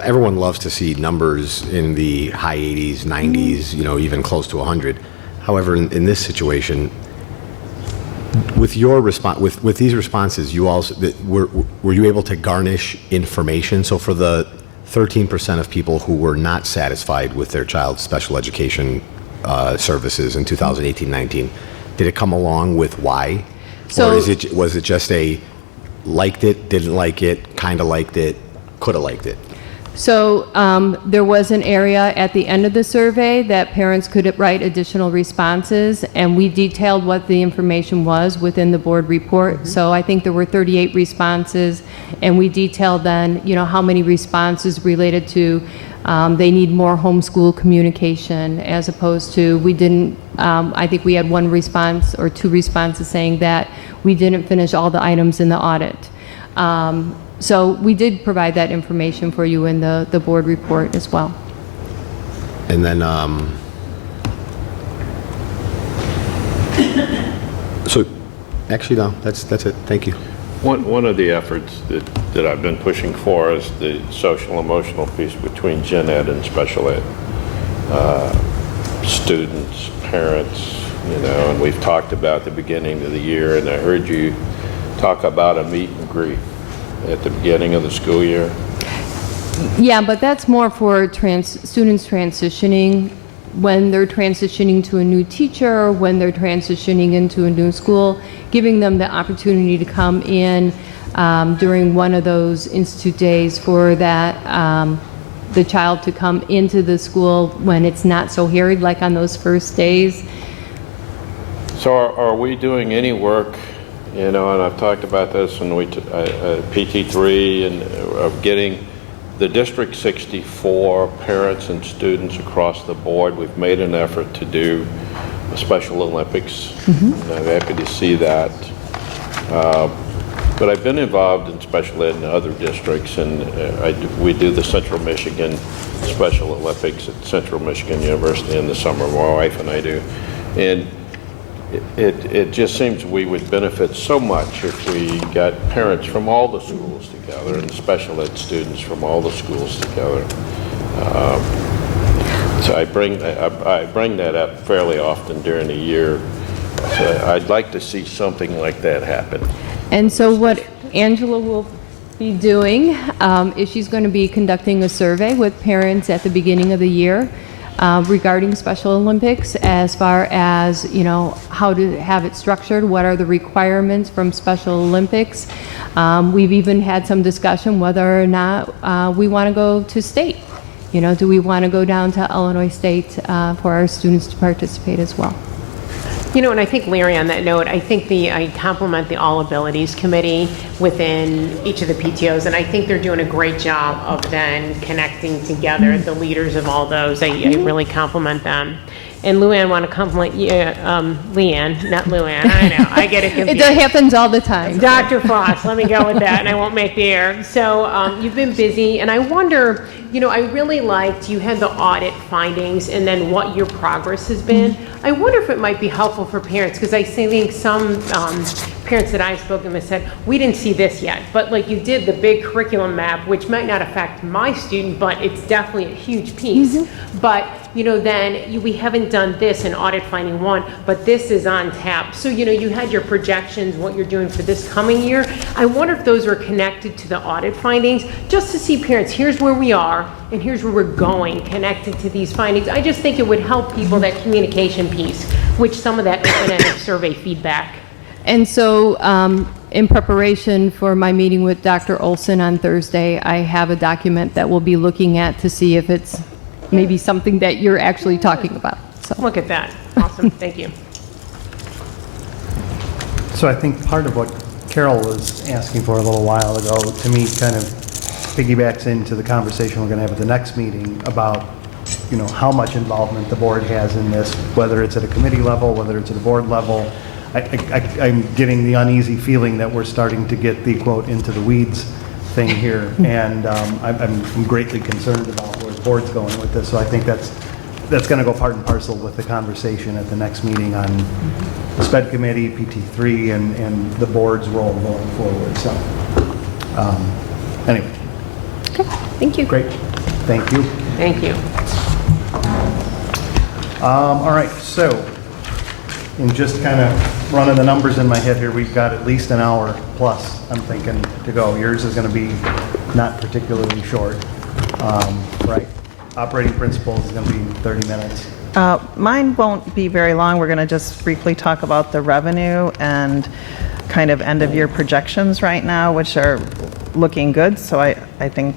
everyone loves to see numbers in the high 80s, 90s, even close to 100. However, in this situation, with your response, with these responses, you also were you able to garnish information? So for the 13% of people who were not satisfied with their child's special education services in 2018-19, did it come along with why? So, or was it just a liked it, didn't like it, kind of liked it, could have liked it? So there was an area at the end of the survey that parents could write additional responses, and we detailed what the information was within the board report. So I think there were 38 responses, and we detailed then, how many responses related to they need more homeschool communication, as opposed to we didn't, I think we had one response or two responses saying that we didn't finish all the items in the audit. So we did provide that information for you in the board report as well. And then, so, actually, no, that's it. Thank you. One of the efforts that I've been pushing for is the social emotional piece between gen ed and special ed. Students, parents, and we've talked about the beginning of the year, and I heard you talk about a meet and greet at the beginning of the school year. Yeah, but that's more for students transitioning, when they're transitioning to a new teacher, when they're transitioning into a new school, giving them the opportunity to come in during one of those institute days for that the child to come into the school when it's not so harried like on those first days. So are we doing any work, and I've talked about this in PT3, and of getting the District 64 parents and students across the board. We've made an effort to do a Special Olympics. And I'm happy to see that. But I've been involved in special ed in other districts, and we do the Central Michigan Special Olympics at Central Michigan University in the summer. My wife and I do. And it just seems we would benefit so much if we got parents from all the schools together and special ed students from all the schools together. So I bring that up fairly often during the year. So I'd like to see something like that happen. And so what Angela will be doing is she's going to be conducting a survey with parents at the beginning of the year regarding Special Olympics, as far as, how to have it structured, what are the requirements from Special Olympics. We've even had some discussion whether or not we want to go to state. Do we want to go down to Illinois State for our students to participate as well? And I think, Larry, on that note, I think I compliment the All Abilities Committee within each of the PTOs, and I think they're doing a great job of then connecting together the leaders of all those. I really compliment them. And Luann, I want to compliment you, Leanne, not Luann. I know, I get it confused. It happens all the time. Dr. Frost, let me go with that, and I won't make the error. So you've been busy, and I wonder, I really liked, you had the audit findings and then what your progress has been. I wonder if it might be helpful for parents, because I think some parents that I've spoken with said, we didn't see this yet, but like you did the big curriculum map, which might not affect my student, but it's definitely a huge piece. But then we haven't done this in audit finding 1, but this is on tap. So, you had your projections, what you're doing for this coming year. I wonder if those are connected to the audit findings, just to see parents, here's where we are, and here's where we're going, connected to these findings. I just think it would help people, that communication piece, which some of that open-ended survey feedback. And so in preparation for my meeting with Dr. Olson on Thursday, I have a document that we'll be looking at to see if it's maybe something that you're actually talking about. So. Look at that. Awesome. Thank you. So I think part of what Carol was asking for a little while ago, to me, kind of piggybacks into the conversation we're going to have at the next meeting about, how much involvement the board has in this, whether it's at a committee level, whether it's at a board level. I'm getting the uneasy feeling that we're starting to get the, quote, into the weeds thing here, and I'm greatly concerned about where the board's going with this, so I think that's going to go part and parcel with the conversation at the next meeting on the SPED committee, PT3, and the board's role going forward. So, anyway. Okay, thank you. Great, thank you. Thank you. All right, so in just kind of running the numbers in my head here, we've got at least an hour plus, I'm thinking, to go. Yours is going to be not particularly short, right? Operating principles is going to be 30 minutes. Mine won't be very long. We're going to just briefly talk about the revenue and kind of end of year projections right now, which are looking good. So I think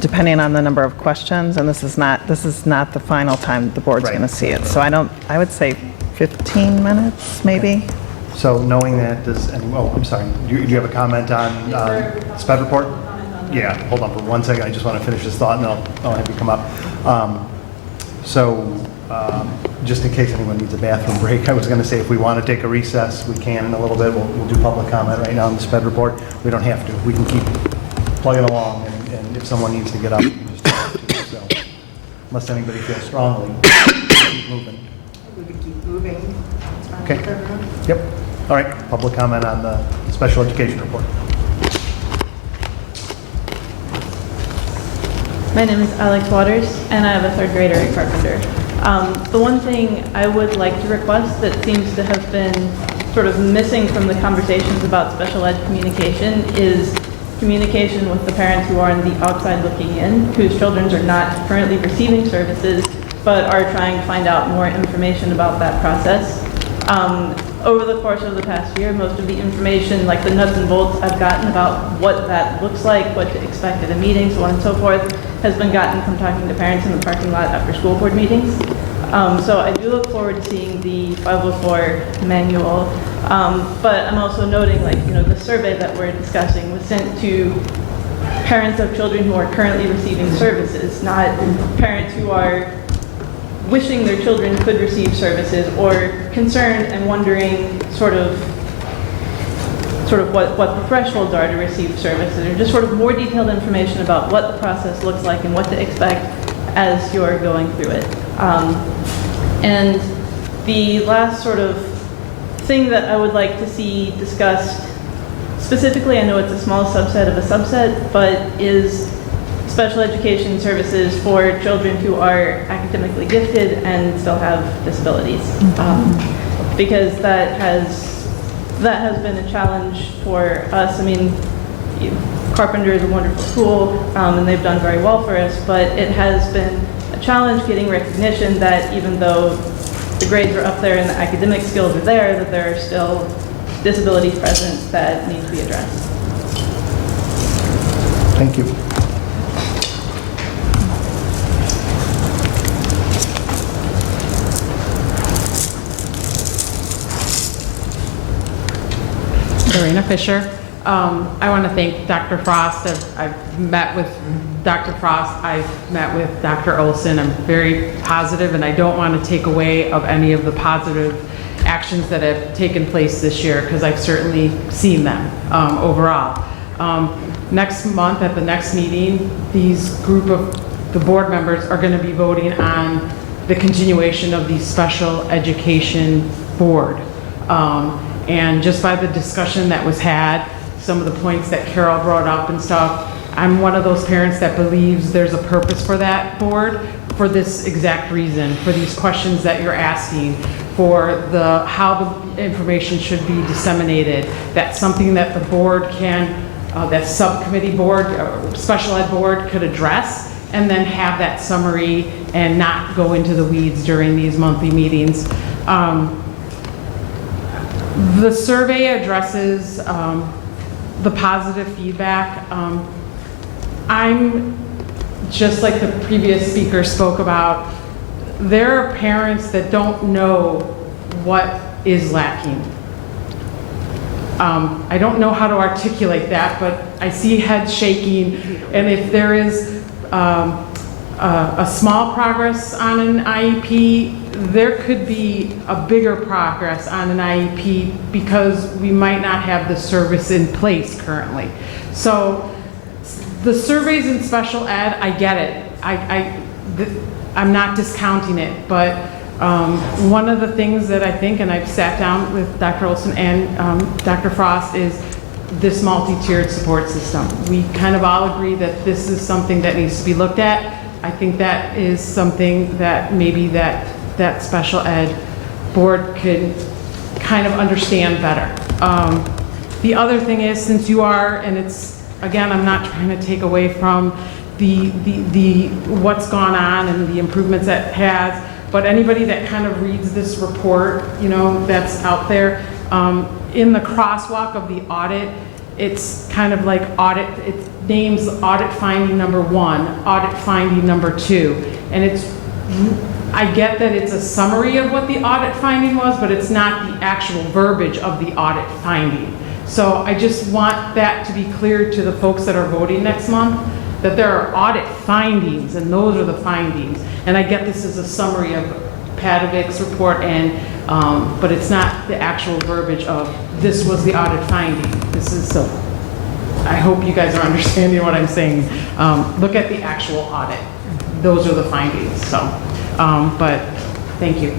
depending on the number of questions, and this is not the final time the board's going to see it. So I would say 15 minutes, maybe. So knowing that, I'm sorry, do you have a comment on SPED report? Yeah, hold on for 1 second. I just want to finish this thought, and I'll have you come up. Just in case anyone needs a bathroom break, I was going to say if we want to take a recess, we can in a little bit. We'll do public comment right now on the SPED report. We don't have to. We can keep plugging along, and if someone needs to get up, we can just tell them to. So, unless anybody feels strongly, keep moving. We could keep moving. Okay. Yep. All right. Public comment on the special education report. My name is Alex Waters, and I have a 3rd grader at Carpenter. The one thing I would like to request that seems to have been sort of missing from the conversations about special ed communication is communication with the parents who are on the outside looking in, whose children are not currently receiving services, but are trying to find out more information about that process. Over the course of the past year, most of the information, like the nuts and bolts I've gotten about what that looks like, what to expect at a meeting, so on and so forth, has been gotten from talking to parents in the parking lot after school board meetings. So I do look forward to seeing the 504 manual, but I'm also noting, the survey that we're discussing was sent to parents of children who are currently receiving services, not parents who are wishing their children could receive services or concerned and wondering sort of what the thresholds are to receive services, or just sort of more detailed information about what the process looks like and what to expect as you're going through it. And the last sort of thing that I would like to see discussed specifically, I know it's a small subset of a subset, but is special education services for children who are academically gifted and still have disabilities. Because that has been a challenge for us. I mean, Carpenter is a wonderful school, and they've done very well for us, but it has been a challenge getting recognition that even though the grades are up there and the academic skills are there, that there are still disabilities present that need to be addressed. Thank you. Lorena Fisher. I want to thank Dr. Frost. I've met with Dr. Frost. I've met with Dr. Olson. I'm very positive, and I don't want to take away of any of the positive actions that have taken place this year, because I've certainly seen them overall. Next month at the next meeting, these group of the board members are going to be voting on the continuation of the special education board. And just by the discussion that was had, some of the points that Carol brought up and stuff, I'm one of those parents that believes there's a purpose for that board for this exact reason, for these questions that you're asking, for how the information should be disseminated. That's something that the board can, that subcommittee board, special ed board could address, and then have that summary and not go into the weeds during these monthly meetings. The survey addresses the positive feedback. I'm, just like the previous speaker spoke about, there are parents that don't know what is lacking. I don't know how to articulate that, but I see heads shaking, and if there is a small progress on an IEP, there could be a bigger progress on an IEP because we might not have the service in place currently. So the surveys in special ed, I get it. I'm not discounting it, but one of the things that I think, and I've sat down with Dr. Olson and Dr. Frost, is this multi-tiered support system. We kind of all agree that this is something that needs to be looked at. I think that is something that maybe that special ed board could kind of understand better. The other thing is, since you are, and it's, again, I'm not trying to take away from the what's gone on and the improvements that it has, but anybody that kind of reads this report, that's out there, in the crosswalk of the audit, it's kind of like audit, it names audit finding number 1, audit finding number 2, and I get that it's a summary of what the audit finding was, but it's not the actual verbiage of the audit finding. So I just want that to be clear to the folks that are voting next month, that there are audit findings, and those are the findings. And I get this is a summary of Padovic's report, and but it's not the actual verbiage of this was the audit finding. This is so. I hope you guys are understanding what I'm saying. Look at the actual audit. Those are the findings. So, but thank you.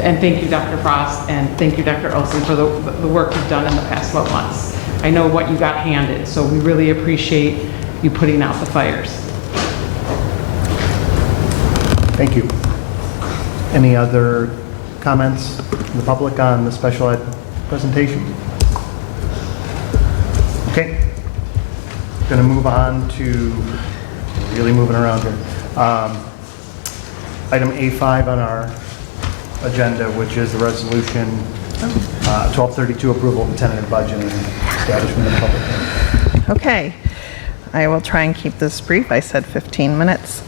And thank you, Dr. Frost, and thank you, Dr. Olson, for the work you've done in the past 12 months. I know what you got handed, so we really appreciate you putting out the fires. Thank you. Any other comments from the public on the special ed presentation? Okay. Going to move on to, really moving around here. Item A5 on our agenda, which is the resolution 1232, approval of the tentative budget and establishment of public hearing. Okay. I will try and keep this brief. I said 15 minutes.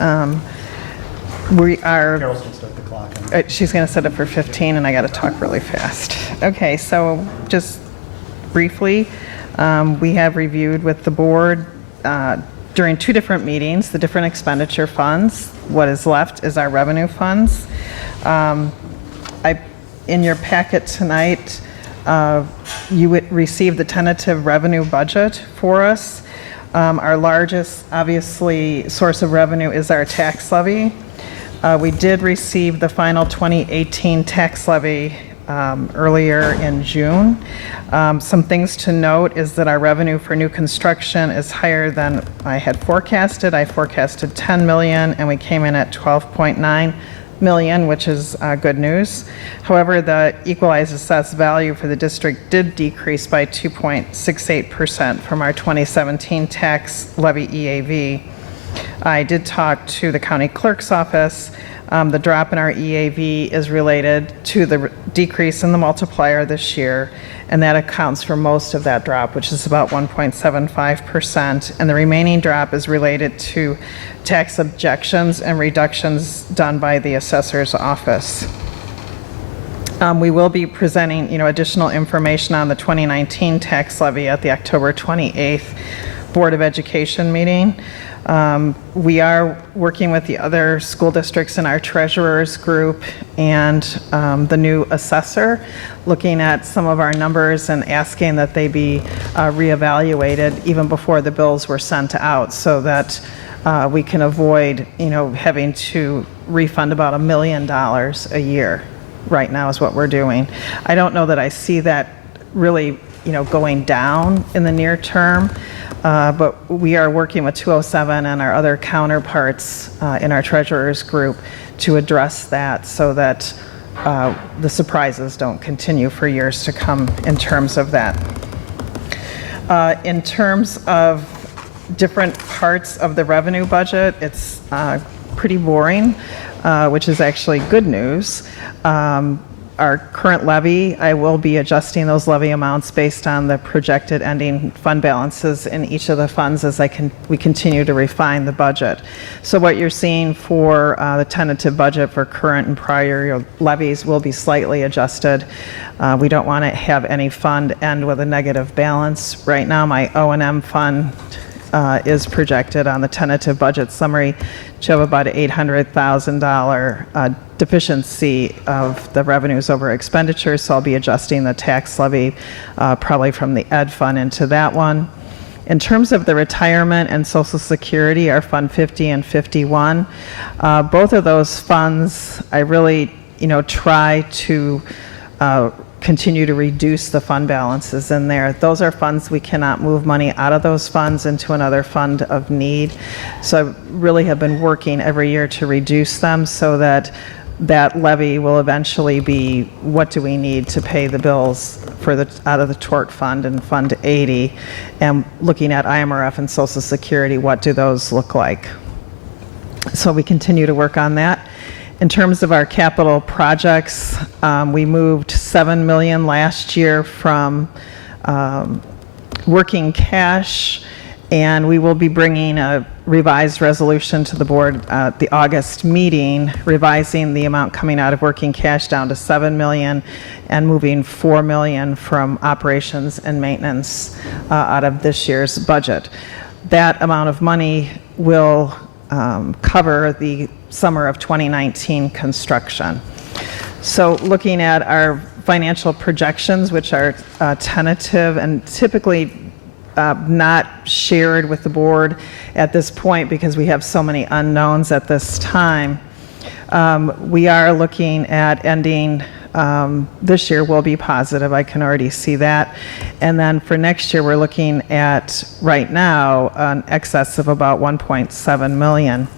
We are... Carol's going to start the clock. She's going to set it for 15, and I got to talk really fast. Okay, so just briefly, we have reviewed with the board during 2 different meetings the different expenditure funds. What is left is our revenue funds. In your packet tonight, you would receive the tentative revenue budget for us. Our largest, obviously, source of revenue is our tax levy. We did receive the final 2018 tax levy earlier in June. Some things to note is that our revenue for new construction is higher than I had forecasted. I forecasted 10 million, and we came in at 12.9 million, which is good news. However, the equalized assessed value for the district did decrease by 2.68% from our 2017 tax levy EAV. I did talk to the county clerk's office. The drop in our EAV is related to the decrease in the multiplier this year, and that accounts for most of that drop, which is about 1.75%. And the remaining drop is related to tax objections and reductions done by the assessor's office. We will be presenting, additional information on the 2019 tax levy at the October 28th Board of Education meeting. We are working with the other school districts in our treasurer's group and the new assessor, looking at some of our numbers and asking that they be reevaluated even before the bills were sent out, so that we can avoid, having to refund about $1 million a year. Right now is what we're doing. I don't know that I see that really, going down in the near term. But we are working with 207 and our other counterparts in our treasurer's group to address that, so that the surprises don't continue for years to come in terms of that. In terms of different parts of the revenue budget, it's pretty boring, which is actually good news. Our current levy, I will be adjusting those levy amounts based on the projected ending fund balances in each of the funds as we continue to refine the budget. So what you're seeing for the tentative budget for current and prior levies will be slightly adjusted. We don't want to have any fund end with a negative balance. Right now, my O&M fund is projected on the tentative budget summary to have about an $800,000 deficiency of the revenues over expenditures, so I'll be adjusting the tax levy probably from the ed fund into that one. In terms of the retirement and Social Security, our Fund 50 and 51, both of those funds, I really, try to continue to reduce the fund balances in there. Those are funds we cannot move money out of those funds into another fund of need. So I really have been working every year to reduce them, so that that levy will eventually be, what do we need to pay the bills for out of the tort fund and Fund 80, and looking at IMRF and Social Security, what do those look like? So we continue to work on that. In terms of our capital projects, we moved $7 million last year from working cash, and we will be bringing a revised resolution to the board at the August meeting, revising the amount coming out of working cash down to $7 million and moving $4 million from operations and maintenance out of this year's budget. That amount of money will cover the summer of 2019 construction. So looking at our financial projections, which are tentative and typically not shared with the board at this point because we have so many unknowns at this time, we are looking at ending this year will be positive. I can already see that. And then for next year, we're looking at, right now, an excess of about $1.7 million.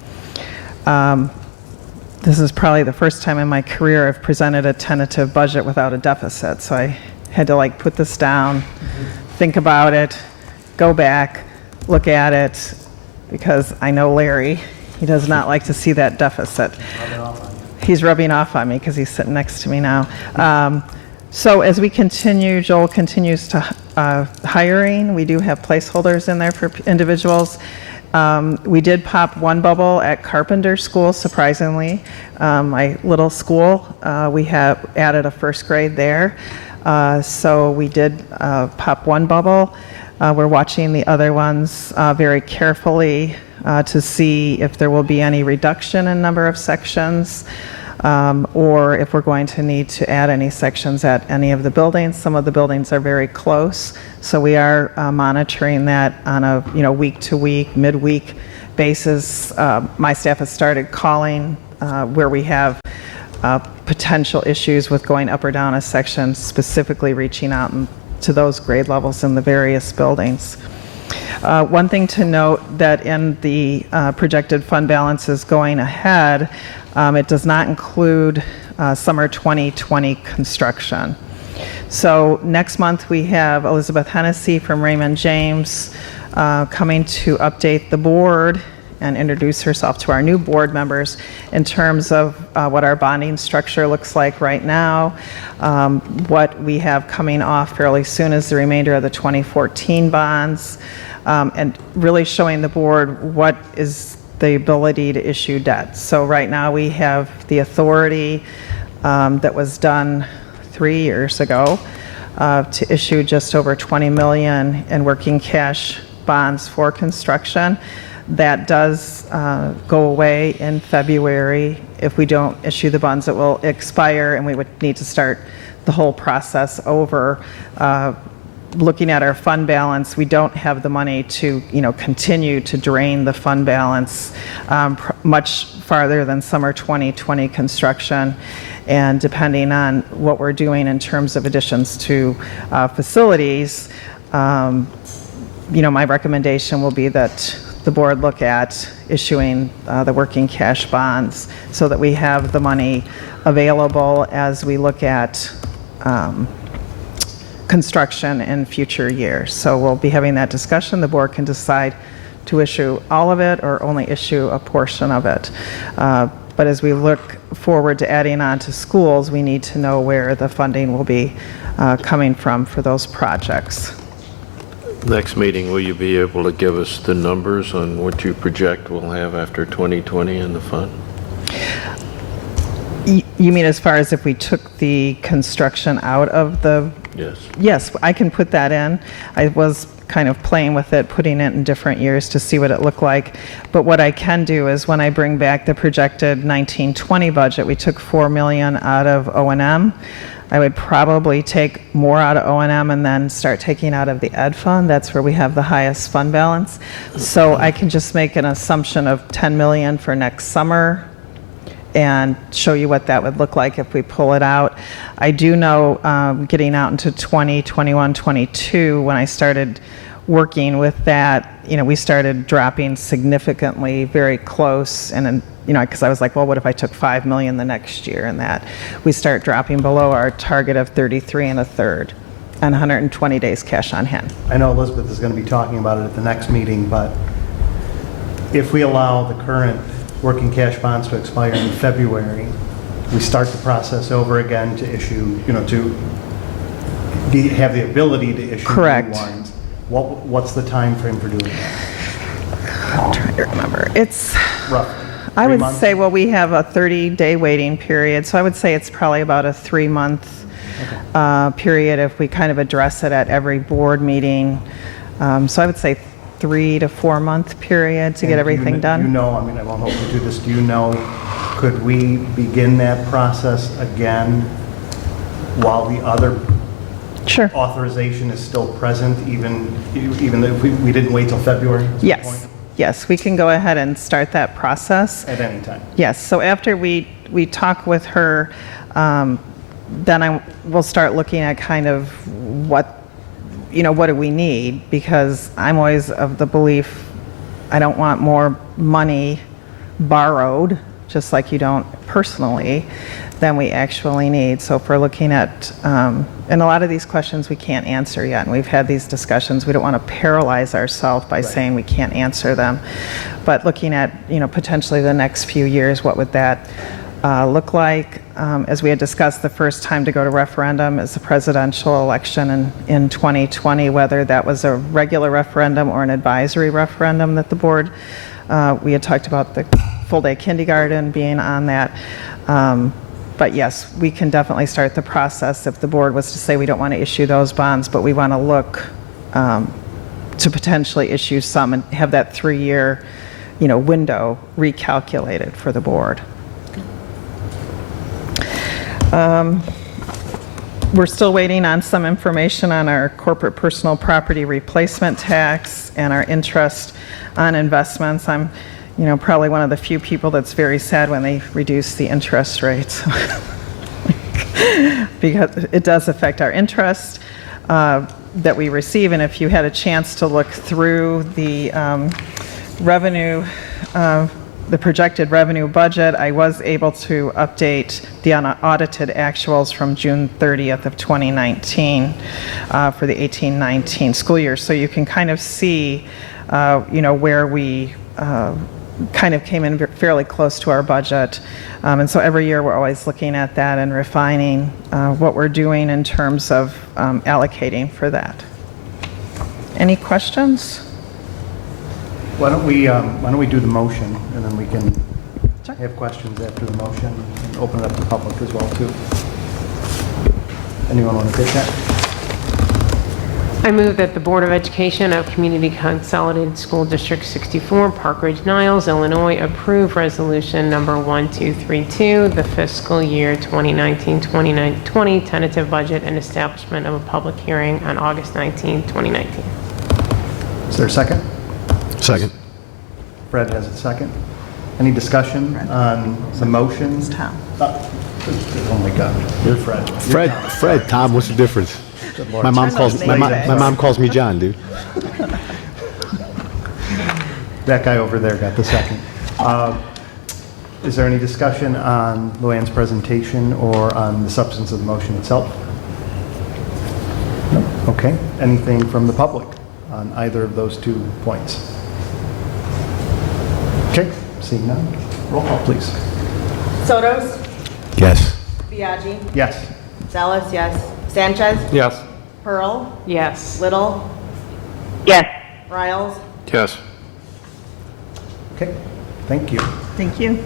This is probably the first time in my career I've presented a tentative budget without a deficit. So I had to put this down, think about it, go back, look at it, because I know Larry, he does not like to see that deficit. He's rubbing off on me because he's sitting next to me now. So as we continue, Joel continues to hiring. We do have placeholders in there for individuals. We did pop one bubble at Carpenter School, surprisingly. My little school, we have added a first grade there. So we did pop one bubble. We're watching the other ones very carefully to see if there will be any reduction in number of sections, or if we're going to need to add any sections at any of the buildings. Some of the buildings are very close, so we are monitoring that on a week-to-week, midweek basis. My staff has started calling where we have potential issues with going up or down a section, specifically reaching out to those grade levels in the various buildings. One thing to note that in the projected fund balances going ahead, it does not include summer 2020 construction. So next month we have Elizabeth Hennessy from Raymond James coming to update the board and introduce herself to our new board members in terms of what our bonding structure looks like right now, what we have coming off fairly soon is the remainder of the 2014 bonds, and really showing the board what is the ability to issue debt. So right now we have the authority that was done 3 years ago to issue just over $20 million in working cash bonds for construction. That does go away in February. If we don't issue the bonds, it will expire, and we would need to start the whole process over. Looking at our fund balance, we don't have the money to, continue to drain the fund balance much farther than summer 2020 construction. And depending on what we're doing in terms of additions to facilities, my recommendation will be that the board look at issuing the working cash bonds so that we have the money available as we look at construction in future years. So we'll be having that discussion. The board can decide to issue all of it or only issue a portion of it. But as we look forward to adding on to schools, we need to know where the funding will be coming from for those projects. Next meeting, will you be able to give us the numbers on what you project we'll have after 2020 in the fund? You mean as far as if we took the construction out of the... Yes. Yes, I can put that in. I was kind of playing with it, putting it in different years to see what it looked like. But what I can do is when I bring back the projected 1920 budget, we took $4 million out of O&M. I would probably take more out of O&M and then start taking out of the ed fund. That's where we have the highest fund balance. So I can just make an assumption of $10 million for next summer and show you what that would look like if we pull it out. I do know getting out into 20, 21, 22, when I started working with that, we started dropping significantly, very close, and because I was like, well, what if I took $5 million the next year and that? We start dropping below our target of 33 1/3 and 120 days cash on hand. I know Elizabeth is going to be talking about it at the next meeting, but if we allow the current working cash bonds to expire in February, we start the process over again to issue, have the ability to issue Correct. new ones. What's the time frame for doing that? I'm trying to remember. It's, Roughly? I 3 would months? say, well, we have a 30-day waiting period, so I would say it's probably about a 3-month period if we kind of address it at every board meeting. So I would say 3 to 4 month period to get everything done. You know, I mean, I won't hold you to this. Do you know, could we begin that process again while the other Sure. authorization is still present, even if we didn't wait till February? at some Yes, point? yes, we can go ahead and start that process. At any time? Yes, so after we talk with her, then we'll start looking at kind of what do we need? Because I'm always of the belief, I don't want more money borrowed, just like you don't personally, than we actually need. So if we're looking at, and a lot of these questions we can't answer yet, and we've had these discussions, we don't want to paralyze ourselves by saying we can't answer them. But looking at, potentially the next few years, what would that look like? As we had discussed, the first time to go to referendum is the presidential election in 2020, whether that was a regular referendum or an advisory referendum that the board, we had talked about the full-day kindergarten being on that. But yes, we can definitely start the process if the board was to say we don't want to issue those bonds, but we want to look to potentially issue some and have that 3-year, window recalculated for the board. We're still waiting on some information on our corporate personal property replacement tax and our interest on investments. I'm probably one of the few people that's very sad when they reduce the interest rates because it does affect our interest that we receive. And if you had a chance to look through the revenue, the projected revenue budget, I was able to update the unaudited actuals from June 30th of 2019 for the 18-19 school year. So you can kind of see, where we kind of came in fairly close to our budget. And so every year we're always looking at that and refining what we're doing in terms of allocating for that. Any questions? Why don't we do the motion, and then we can have questions after the motion and open it up to the public as well, too. Anyone want to take that? I move that the Board of Education of Community Consolidated School District 64, Park Ridge-Niles, Illinois, approve resolution number 1232, the fiscal year 2019-2020 tentative budget and establishment of a public hearing on August 19, 2019. Is there a second? Second. Fred has a second. Any discussion on the motion? It's Tom. Oh my God, you're Fred. Fred, Tom, what's the difference? My mom calls me John, dude. That guy over there got the second. Is there any discussion on Luann's presentation or on the substance of the motion itself? No? Okay. Anything from the public on either of those 2 points? Okay, seeing none. Roll call, please. Sotos? Yes. Biaggi? Yes. Zelos, yes. Sanchez? Yes. Pearl? Yes. Little? Yes. Riles? Yes. Okay, thank you. Thank you.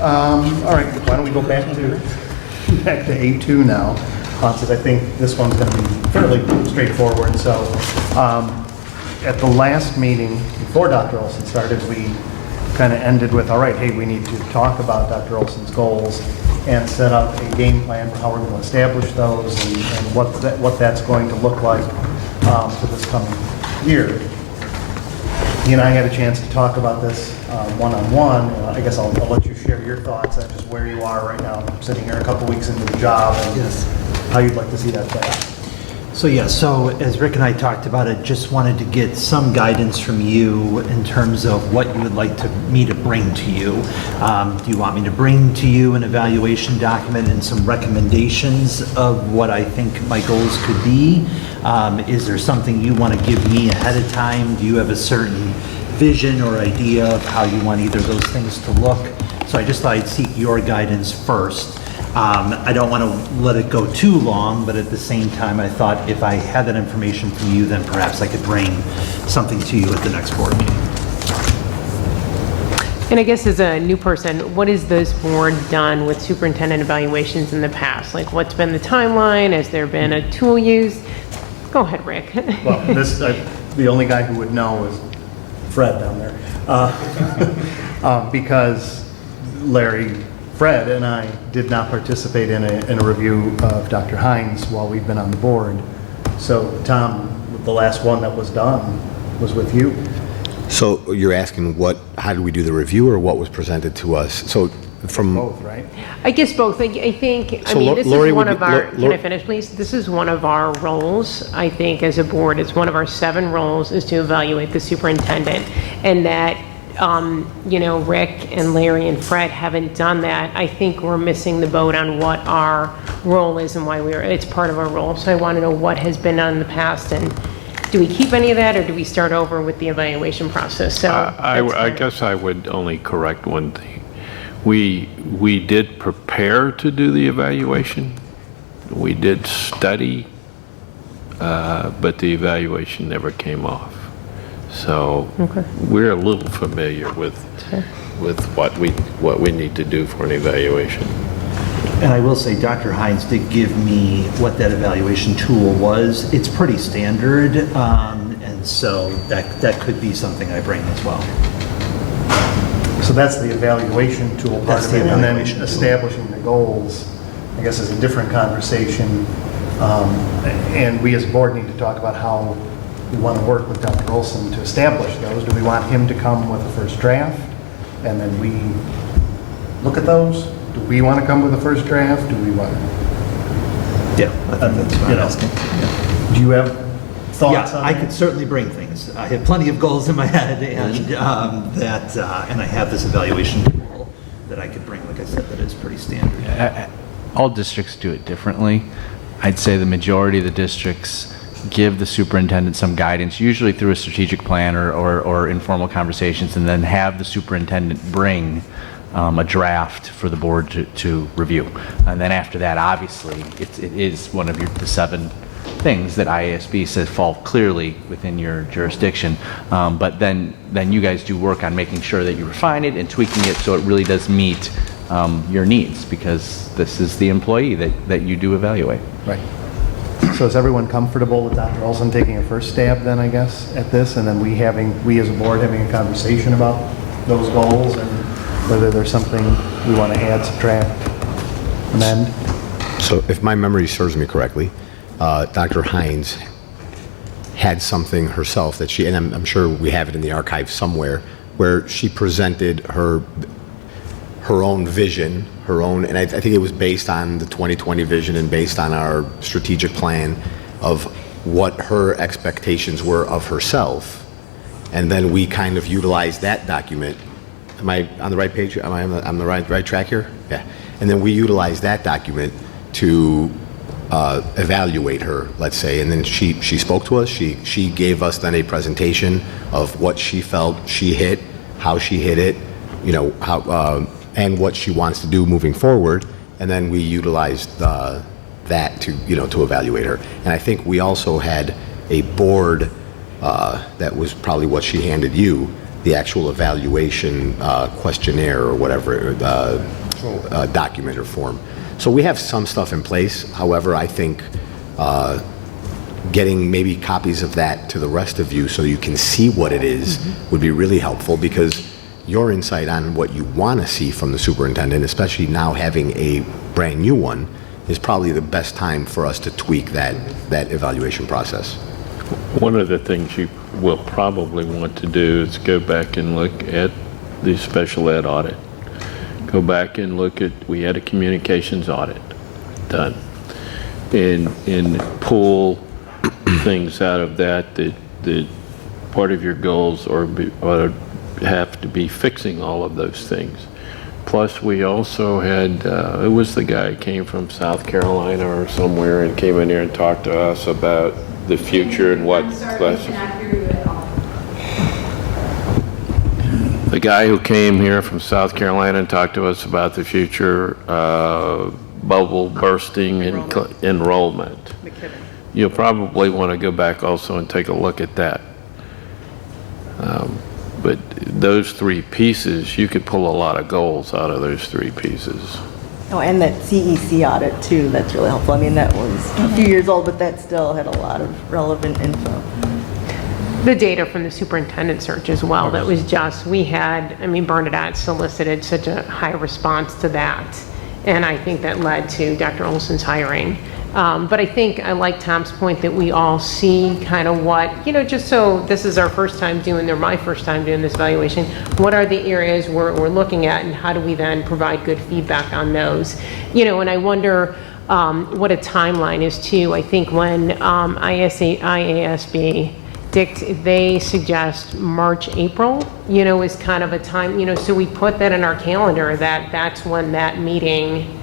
All right, why don't we go back to A2 now, because I think this one's going to be fairly straightforward. So at the last meeting, before Dr. Olson started, we kind of ended with, all right, hey, we need to talk about Dr. Olson's goals and set up a game plan for how we're going to establish those and what that's going to look like for this coming year. He and I had a chance to talk about this one-on-one. I guess I'll let you share your thoughts on just where you are right now, sitting here a couple weeks into the job, and how you'd like to see that play out. So as Rick and I talked about it, just wanted to get some guidance from you in terms of what you would like me to bring to you. Do you want me to bring to you an evaluation document and some recommendations of what I think my goals could be? Is there something you want to give me ahead of time? Do you have a certain vision or idea of how you want either of those things to look? So I just thought I'd seek your guidance first. I don't want to let it go too long, but at the same time, I thought if I had that information from you, then perhaps I could bring something to you at the next board meeting. And I guess as a new person, what has this board done with superintendent evaluations in the past? Like, what's been the timeline? Has there been a tool used? Go ahead, Rick. Well, the only guy who would know is Fred down there. Because Larry, Fred, and I did not participate in a review of Dr. Hines while we've been on the board. So, Tom, the last one that was done was with you. So you're asking how did we do the review or what was presented to us? So from both, right? I guess both. I think, So this Lori is one would of be- our, Lor- can I finish, please? This is one of our roles, I think, as a board. It's one of our 7 roles is to evaluate the superintendent. And that, Rick and Larry and Fred haven't done that. I think we're missing the boat on what our role is and why it's part of our role. So I want to know what has been done in the past, and do we keep any of that, or do we start over with the evaluation process? So I guess I would only correct one thing. We did prepare to do the evaluation. We did study, but the evaluation never came off. So we're a little familiar with what we need to do for an evaluation. And I will say, Dr. Hines did give me what that evaluation tool was. It's pretty standard, and so that could be something I bring as well. So that's the evaluation tool part That's of the it, and then evaluation tool. establishing the goals, I guess, is a different conversation. And we as a board need to talk about how we want to work with Dr. Olson to establish those. Do we want him to come with a first draft, and then we look at those? Do we want to come with a first draft? Do we want? Yeah, I think that's what I'm asking. Do you have thoughts Yeah, on I that? could certainly bring things. I have plenty of goals in my head, and and I have this evaluation tool that I could bring. Like I said, that is pretty standard. All districts do it differently. I'd say the majority of the districts give the superintendent some guidance, usually through a strategic plan or informal conversations, and then have the superintendent bring a draft for the board to review. And then after that, obviously, it is one of the 7 things that IASB says fall clearly within your jurisdiction. But then you guys do work on making sure that you refine it and tweaking it so it really does meet your needs, because this is the employee that you do evaluate. Right. So is everyone comfortable with Dr. Olson taking a first stab then, I guess, at this, and then we as a board having a conversation about those goals and whether there's something we want to add, subtract, amend? So if my memory serves me correctly, Dr. Hines had something herself that and I'm sure we have it in the archive somewhere, where she presented her own vision, and I think it was based on the 2020 vision and based on our strategic plan of what her expectations were of herself. And then we kind of utilized that document. Am I on the right page? Am I on the right track here? Yeah. And then we utilized that document to evaluate her, let's say. And then she spoke to us. She gave us then a presentation of what she felt she hit, how she hit it, how and what she wants to do moving forward. And then we utilized that to evaluate her. And I think we also had a board that was probably what she handed you, the actual evaluation questionnaire or whatever, document or form. So we have some stuff in place. However, I think getting maybe copies of that to the rest of you so you can see what it is would be really helpful, because your insight on what you want to see from the superintendent, especially now having a brand new one, is probably the best time for us to tweak that evaluation process. One of the things you will probably want to do is go back and look at the special ed audit. Go back and look at, we had a communications audit done, and pull things out of that part of your goals or have to be fixing all of those things. Plus, we also had, it was the guy who came from South Carolina or somewhere and came in here and talked to us about the future and what classes. The guy who came here from South Carolina and talked to us about the future bubble bursting in enrollment. You'll probably want to go back also and take a look at that. But those three pieces, you could pull a lot of goals out of those three pieces. Oh, and that CEC audit too, that's really helpful. I mean, that was a few years old, but that still had a lot of relevant info. The data from the superintendent search as well, that was just, we had, I mean, Bernadette solicited such a high response to that. And I think that led to Dr. Olson's hiring. But I think I like Tom's point that we all see kind of what, just so this is our first time doing, or my first time doing this evaluation, what are the areas we're looking at and how do we then provide good feedback on those? And I wonder what a timeline is too. I think when IASB, they suggest March, April, is kind of a time, so we put that in our calendar that's when that meeting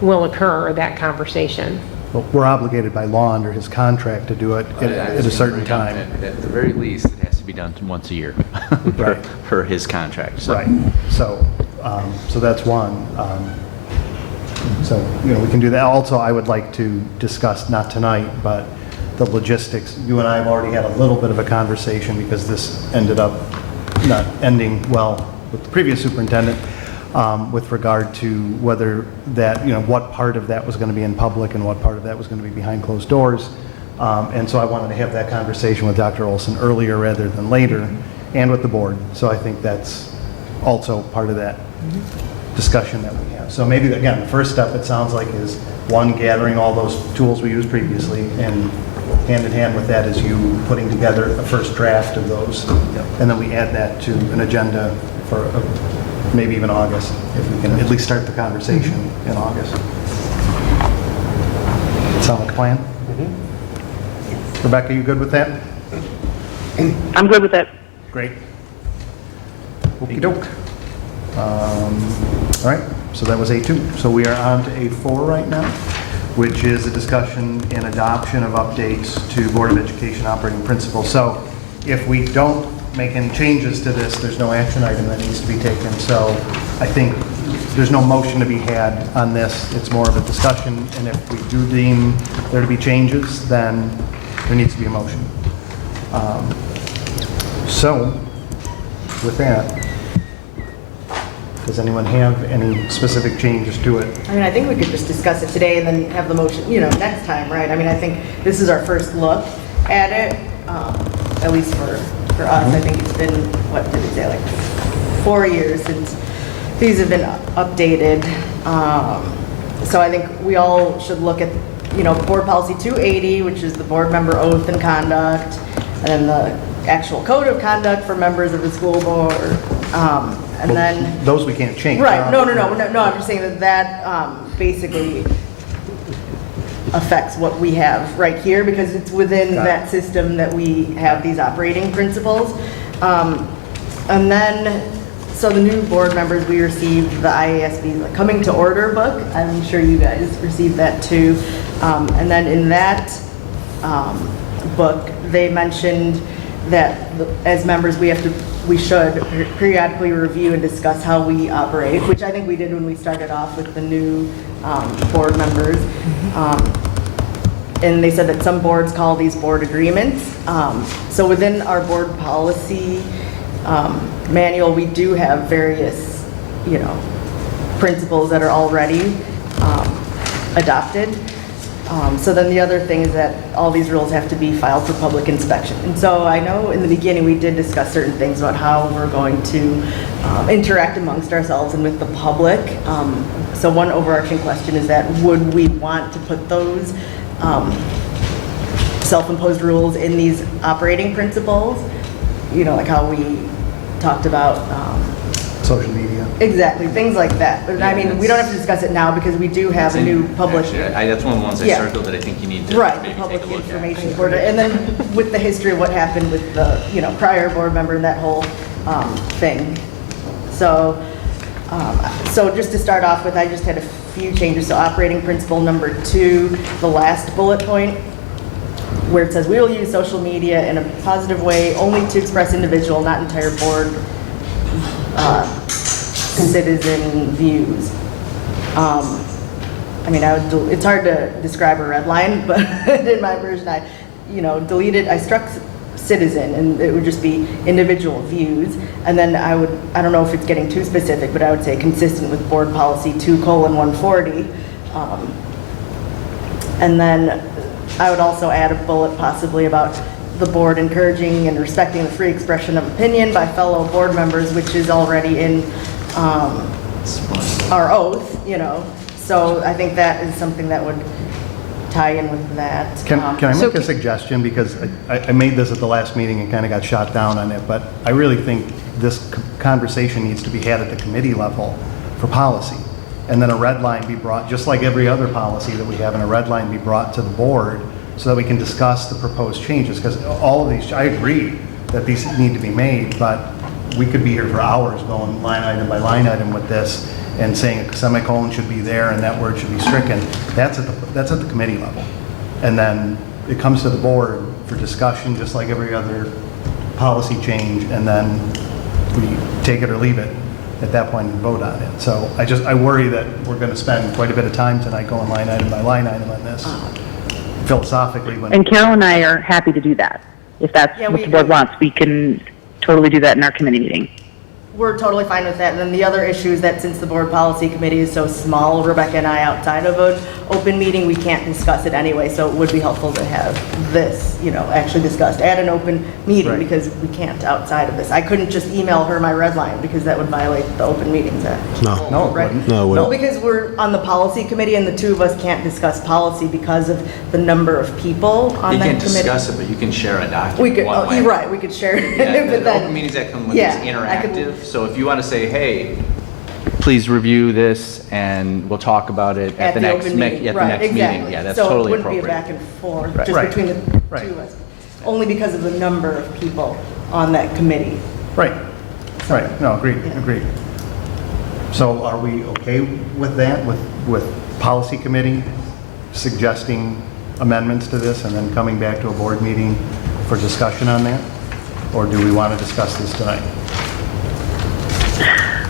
will occur, that conversation. Well, we're obligated by law under his contract to do it at a certain time. At the very least, it has to be done once a year per his contract. So. Right. So that's one. So, we can do that. Also, I would like to discuss, not tonight, but the logistics. You and I have already had a little bit of a conversation because this ended up not ending well with the previous superintendent. With regard to whether that, what part of that was going to be in public and what part of that was going to be behind closed doors. And so I wanted to have that conversation with Dr. Olson earlier rather than later, and with the board. So I think that's also part of that discussion that we have. So maybe, again, the first step, it sounds like, is one, gathering all those tools we used previously, and hand in hand with that is you putting together a first draft of those. And then we add that to an agenda for maybe even August, if we can at least start the conversation in August. Sound like a plan? Rebecca, you good with that? I'm good with that. Great. Okey-doke. All right, so that was A2. So we are on to A4 right now, which is a discussion and adoption of updates to Board of Education operating principles. So if we don't make any changes to this, there's no action item that needs to be taken. So I think there's no motion to be had on this. It's more of a discussion, and if we do deem there to be changes, then there needs to be a motion. So with that, does anyone have any specific changes to it? I mean, I think we could just discuss it today and then have the motion, next time, right? I mean, I think this is our first look at it, at least for us. I think it's been, what did it say, like 4 years since these have been updated. So I think we all should look at, Board Policy 280, which is the board member oath and conduct, and then the actual code of conduct for members of the school board. And then those we can't change. Right. No. I'm just saying that basically affects what we have right here because it's within that system that we have these operating principles. And then, so the new board members, we received the IASB coming to order book. I'm sure you guys received that too. And then in that book, they mentioned that as members, we should periodically review and discuss how we operate, which I think we did when we started off with the new board members. And they said that some boards call these board agreements. So within our board policy manual, we do have various, principles that are already adopted. So then the other thing is that all these rules have to be filed for public inspection. And so I know in the beginning we did discuss certain things about how we're going to interact amongst ourselves and with the public. So one overarching question is that would we want to put those self-imposed rules in these operating principles? Like how we talked about social media. Exactly, things like that. But I mean, we don't have to discuss it now because we do have a new public. Actually, that's one of the ones I circled that I think you need to right, maybe public take a look information at. board, and then with the history of what happened with the prior board member and that whole thing. So, so just to start off with, I just had a few changes. So operating principle number 2, the last bullet point, where it says we will use social media in a positive way only to express individual, not entire board citizen views. I mean, it's hard to describe a red line, but in my version, I deleted, I struck citizen, and it would just be individual views. And then I don't know if it's getting too specific, but I would say consistent with board policy 2:140. And then I would also add a bullet possibly about the board encouraging and respecting the free expression of opinion by fellow board members, which is already in our oath, So I think that is something that would tie in with that. Can I make a suggestion? Because I made this at the last meeting and kind of got shot down on it, but I really think this conversation needs to be had at the committee level for policy. And then a red line be brought, just like every other policy that we have, and a red line be brought to the board so that we can discuss the proposed changes. Because all of these, I agree that these need to be made, but we could be here for hours going line item by line item with this and saying a semicolon should be there and that word should be stricken. That's at the committee level. And then it comes to the board for discussion, just like every other policy change, and then we take it or leave it at that point and vote on it. So I worry that we're going to spend quite a bit of time tonight going line item by line item on this, philosophically. And Carol and I are happy to do that. If that's what the board wants, we can totally do that in our committee meeting. We're totally fine with that. And then the other issue is that since the board policy committee is so small, Rebecca and I, outside of an open meeting, we can't discuss it anyway. So it would be helpful to have this, actually discussed at an open meeting, because we can't outside of this. I couldn't just email her my red line because that would violate the Open Meetings Act. No, right? No, Well, because we're on the policy committee and the two of us can't discuss policy because of the number of people on You that can't committee. discuss it, but you can share a document. We could, one way. you're right, we could share it. Yeah, but the then, Open Meetings Act comes with yeah, it's I could- interactive. So if you want to say, hey, please review this and we'll talk about it at the the next open meeting. Right, exactly. meeting. Yeah, that's so totally it wouldn't appropriate. be a back and forth Right. just between the two of us, only because of the number of people on that committee. Right. No, agreed. So are we okay with that, with policy committee suggesting amendments to this and then coming back to a board meeting for discussion on that? Or do we want to discuss this tonight?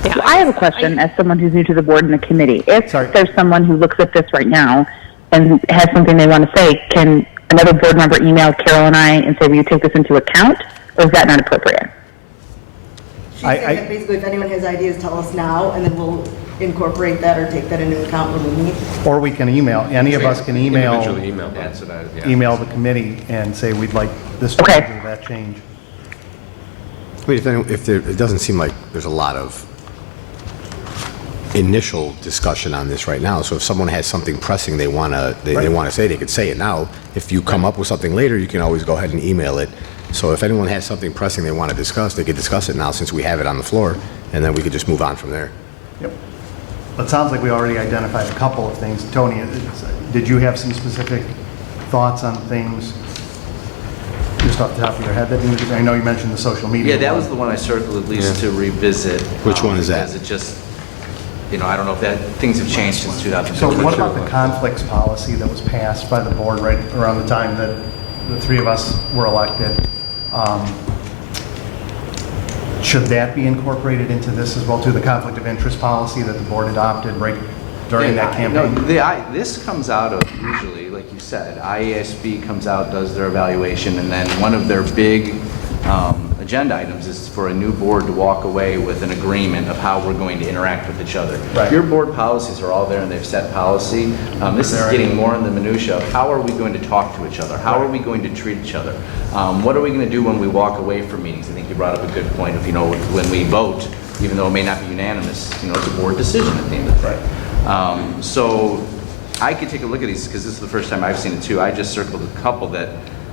Well, I have a question as someone who's new to the board and the committee. If there's someone who looks at this right now and has something they want to say, can another board member email Carol and I and say, will you take this into account? Or is that not appropriate? She's saying that basically if anyone has ideas, tell us now, and then we'll incorporate that or take that into account when we meet. Or we can email, any of us can email That's what email the committee and say we'd like this change or that change. I mean, it doesn't seem like there's a lot of initial discussion on this right now. So if someone has something pressing they want to say, they could say it now. If you come up with something later, you can always go ahead and email it. So if anyone has something pressing they want to discuss, they could discuss it now since we have it on the floor, and then we could just move on from there. Yep. It sounds like we already identified a couple of things. Tony, did you have some specific thoughts on things just off the top of your head? I know you mentioned the social media. Yeah, that was the one I circled at least to revisit. Which one is that? Because it just, I don't know if things have changed since 2015. So what about the conflicts policy that was passed by the board right around the time that the three of us were elected? Should that be incorporated into this as well, too, the conflict of interest policy that the board adopted right during that campaign? No, this comes out of, usually, like you said, IASB comes out, does their evaluation, and then one of their big agenda items is for a new board to walk away with an agreement of how we're going to interact with each other. Right. Your board policies are all there and they've set policy. This is getting more in the minutia of how are we going to talk to each other? How are we going to treat each other? What are we going to do when we walk away from meetings? I think you brought up a good point of, when we vote, even though it may not be unanimous, it's a board decision at the end of the day. So I could take a look at these because this is the first time I've seen it too. I just circled a couple that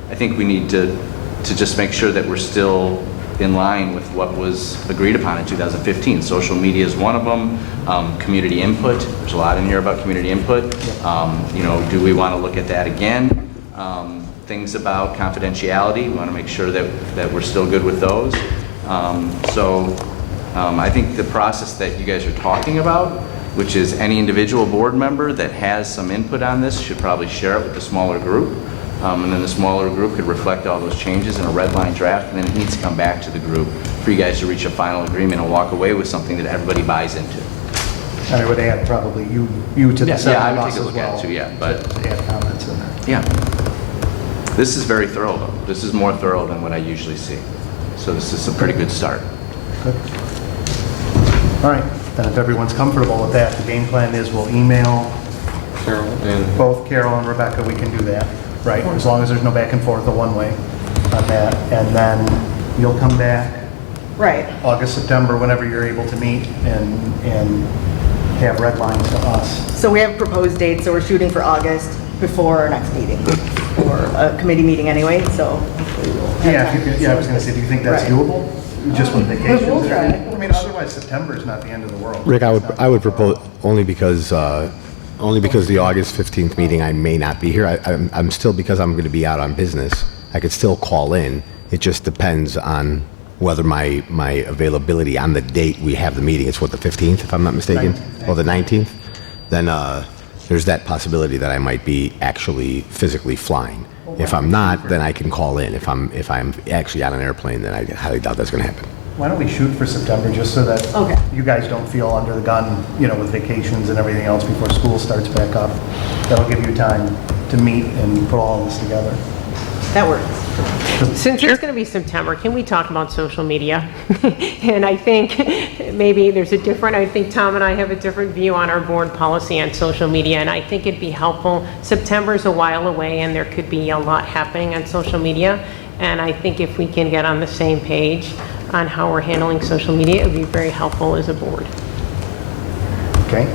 I think we need to just make sure that we're still in line with what was agreed upon in 2015. Social media is one of them. Community input. There's a lot in here about community input. Do we want to look at that again? Things about confidentiality. We want to make sure that we're still good with those. I think the process that you guys are talking about, which is any individual board member that has some input on this should probably share it with the smaller group. And then the smaller group could reflect all those changes in a red line draft, and then it needs to come back to the group for you guys to reach a final agreement and walk away with something that everybody buys into. And I would add probably you to the Yeah, seven I of would us take a as look at well. it too, yeah, but, To add comments in there. yeah. This is very thorough, though. This is more thorough than what I usually see. So this is a pretty good start. Good. All right, then if everyone's comfortable with that, the game plan is we'll email Carol and both Carol and Rebecca, we can do that, right? As long as there's no back and forth or one way on that. And then you'll come back Right. August, September, whenever you're able to meet and have red lines to us. So we have proposed dates, so we're shooting for August before our next meeting, or a committee meeting anyway, so hopefully we'll have Yeah, if you time. could, yeah, I was gonna say, do you think that's Right. doable? Just with vacations? We'll and try. everything? I mean, otherwise September is not the end of the world. Rick, I would propose, only because the August 15th meeting, I may not be here. I'm still, because I'm going to be out on business, I could still call in. It just depends on whether my availability on the date we have the meeting, it's what, the 15th, if I'm not mistaken? 19th. Or the 19th? Then there's that possibility that I might be actually physically flying. If I'm not, then I can call in. If I'm actually on an airplane, then I highly doubt that's going to happen. Why don't we shoot for September, just so that Okay. you guys don't feel under the gun, with vacations and everything else before school starts back up. That'll give you time to meet and put all this together. That works. Since it's going to be September, can we talk about social media? And I think maybe I think Tom and I have a different view on our board policy on social media, and I think it'd be helpful. September's a while away, and there could be a lot happening on social media, and I think if we can get on the same page on how we're handling social media, it would be very helpful as a board. Okay?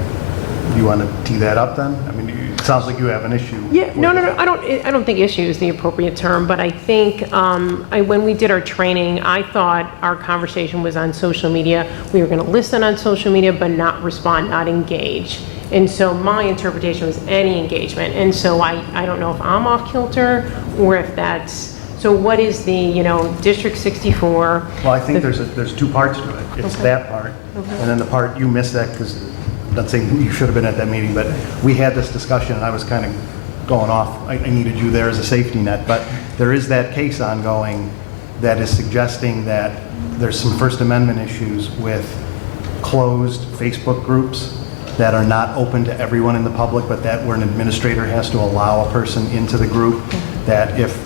You want to tee that up then? I mean, it sounds like you have an issue. Yeah, no, I don't think issue is the appropriate term, but I think when we did our training, I thought our conversation was on social media. We were going to listen on social media, but not respond, not engage. And so my interpretation was any engagement. And so I don't know if I'm off kilter or if that's, so what is the, District 64? Well, I think there's two parts to it. It's Okay. that part, and then the part, you missed that because, I'm not saying you should have been at that meeting, but we had this discussion and I was kind of going off. I needed you there as a safety net, but there is that case ongoing that is suggesting that there's some First Amendment issues with closed Facebook groups that are not open to everyone in the public, but that where an administrator has to allow a person into the group, that if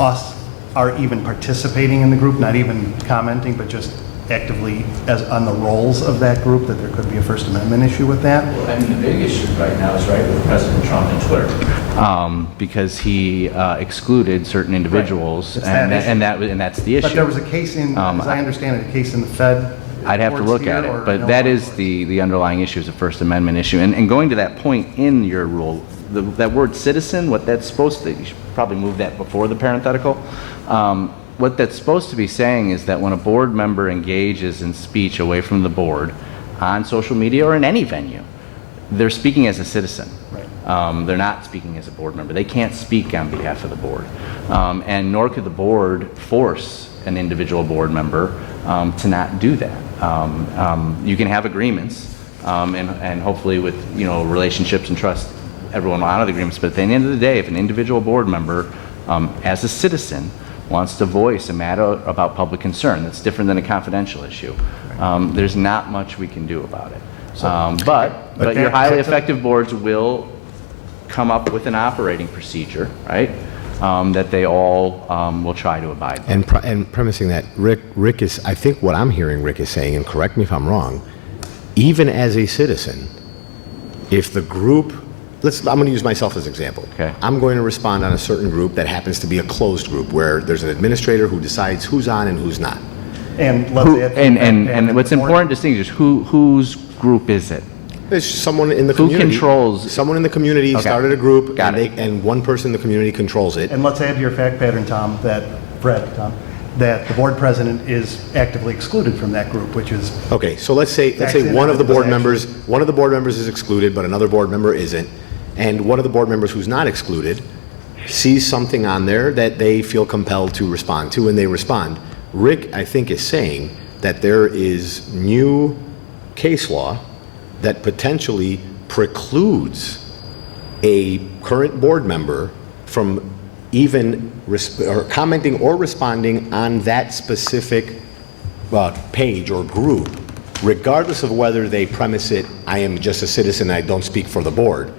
us are even participating in the group, not even commenting, but just actively as on the roles of that group, that there could be a First Amendment issue with that. Well, I mean, the big issue right now is right with President Trump and Twitter, because he excluded certain individuals, It's that issue. and that's the issue. But there was a case in, as I understand it, a case in the Fed. I'd have to courts look here, at or it, but no that one? is the underlying issue, is a First Amendment issue. And going to that point in your rule, that word citizen, what that's supposed to, you should probably move that before the parenthetical. What that's supposed to be saying is that when a board member engages in speech away from the board on social media or in any venue, they're speaking as a citizen. They're not speaking as a board member. They can't speak on behalf of the board. And nor could the board force an individual board member to not do that. You can have agreements, and hopefully with relationships and trust, everyone will honor the agreements. But at the end of the day, if an individual board member, as a citizen, wants to voice a matter about public concern that's different than a confidential issue, there's not much we can do about it. But your highly effective boards will come up with an operating procedure, right? That they all will try to abide by. And premising that, Rick is, I think what I'm hearing Rick is saying, and correct me if I'm wrong, even as a citizen, if the group, I'm going to use myself as an example. Okay. I'm going to respond on a certain group that happens to be a closed group where there's an administrator who decides who's on and who's not. And let's add- And what's important to distinguish is whose group is it? It's someone in the community. Who controls? Someone in the community Okay. started a group, Got and one person in the community controls it. And let's add to your fact pattern, Tom, that the board president is actively excluded from that group, which is. Okay, so let's say one of the board members is excluded, but another board member isn't, and one of the board members who's not excluded sees something on there that they feel compelled to respond to, and they respond. Rick, I think, is saying that there is new case law that potentially precludes a current board member from even commenting or responding on that specific page or group regardless of whether they premise it, I am just a citizen, I don't speak for the board,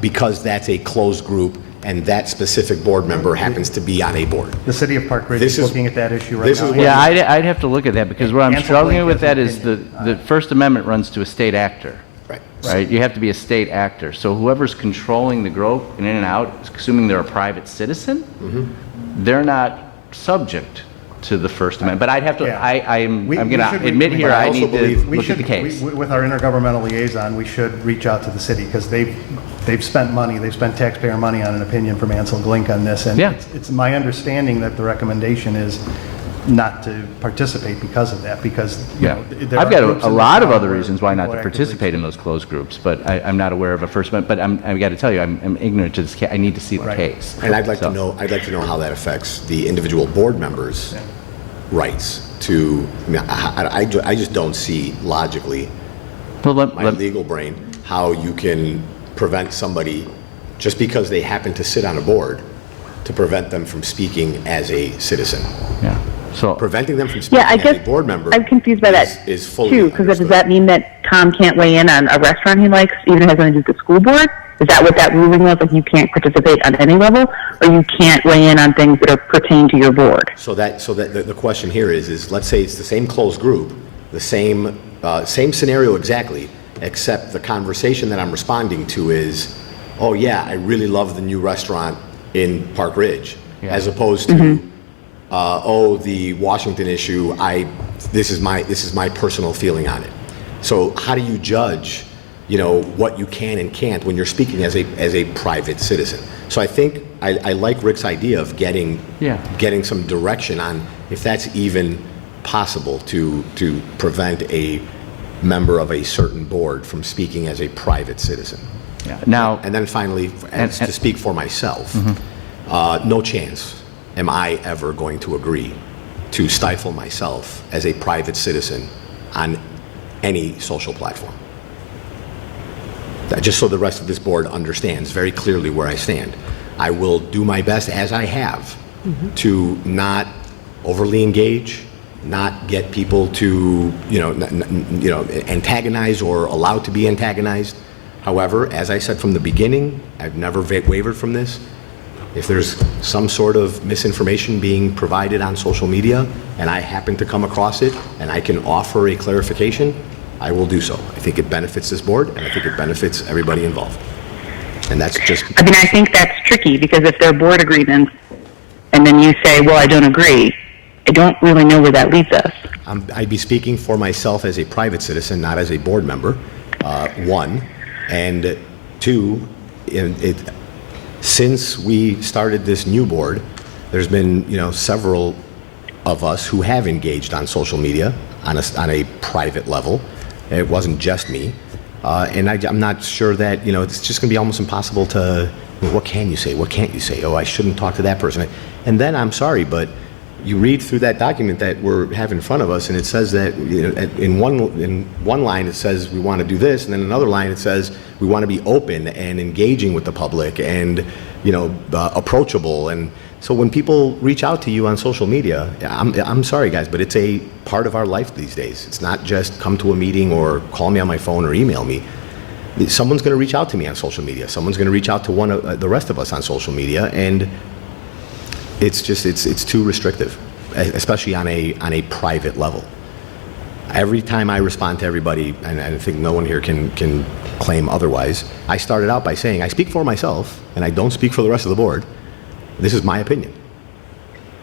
because that's a closed group and that specific board member happens to be on a board. The city of Park Ridge is looking at that issue right now. Yeah, I'd have to look at that, because where I'm Ansel struggling Blake with has that an is the First Amendment runs to a state actor. Right? You have to be a state actor. So whoever's controlling the growth in and out, assuming they're a private citizen, they're not subject to the First Amendment. But I'd have to, I'm going to admit here, I need to look at the case. With our intergovernmental liaison, we should reach out to the city, because they've spent money, they've spent taxpayer money on an opinion from Ansel Glink on this, and it's my understanding that the recommendation is not to participate because of that, because, you know, there I've are got groups a in the lot of town other where reasons why not people to actively participate in those closed groups, but I'm not aware of a First Amendment. But I've got to tell you, I'm ignorant to this case. I need to see the case. And I'd like to know how that affects the individual board members' rights to, I mean, I just don't see logically, my legal brain, how you can prevent somebody, just because they happen to sit on a board, to prevent them from speaking as a citizen. Yeah. So preventing them from speaking as a board member. I'm confused by that is fully too, because does that mean that Tom can't weigh in on a restaurant he likes, even if it has nothing to do with the school board? Is that what that ruling was? Like, you can't participate on any level, or you can't weigh in on things that are pertain to your board? So that the question here is let's say it's the same closed group, the same scenario exactly, except the conversation that I'm responding to is, oh yeah, I really love the new restaurant in Park Ridge, as opposed to, oh, the Washington issue, this is my personal feeling on it. So how do you judge, you know, what you can and can't when you're speaking as a private citizen? So I think I like Rick's idea of getting some direction on if that's even possible to prevent a member of a certain board from speaking as a private citizen. Now, and then finally, to speak for myself, no chance am I ever going to agree to stifle myself as a private citizen on any social platform. Just so the rest of this board understands very clearly where I stand. I will do my best, as I have, to not overly engage, not get people to, antagonize or allowed to be antagonized. However, as I said from the beginning, I've never wavered from this. If there's some sort of misinformation being provided on social media and I happen to come across it and I can offer a clarification, I will do so. I think it benefits this board and I think it benefits everybody involved. And that's just... I mean, I think that's tricky, because if they're board agreements and then you say, well, I don't agree, I don't really know where that leaves us. I'd be speaking for myself as a private citizen, not as a board member, one. And two, since we started this new board, there's been, several of us who have engaged on social media on a private level. It wasn't just me. And I'm not sure that, it's just going to be almost impossible to, what can you say? What can't you say? Oh, I shouldn't talk to that person. And then, I'm sorry, but you read through that document that we have in front of us, and it says that, in one line it says we want to do this, and then another line it says we want to be open and engaging with the public and, approachable. And so when people reach out to you on social media, I'm sorry guys, but it's a part of our life these days. It's not just come to a meeting or call me on my phone or email me. Someone's going to reach out to me on social media. Someone's going to reach out to one of the rest of us on social media, and it's too restrictive, especially on a private level. Every time I respond to everybody, and I think no one here can claim otherwise, I started out by saying I speak for myself and I don't speak for the rest of the board. This is my opinion.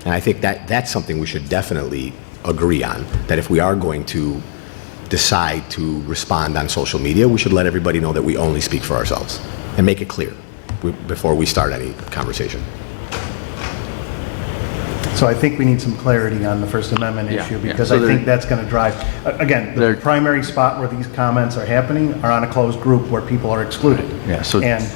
And I think that's something we should definitely agree on, that if we are going to decide to respond on social media, we should let everybody know that we only speak for ourselves and make it clear before we start any conversation. So I think we need some clarity on the First Amendment issue, because So I think that's going to drive, again, the primary spot where these comments are happening are on a closed group where people are excluded. And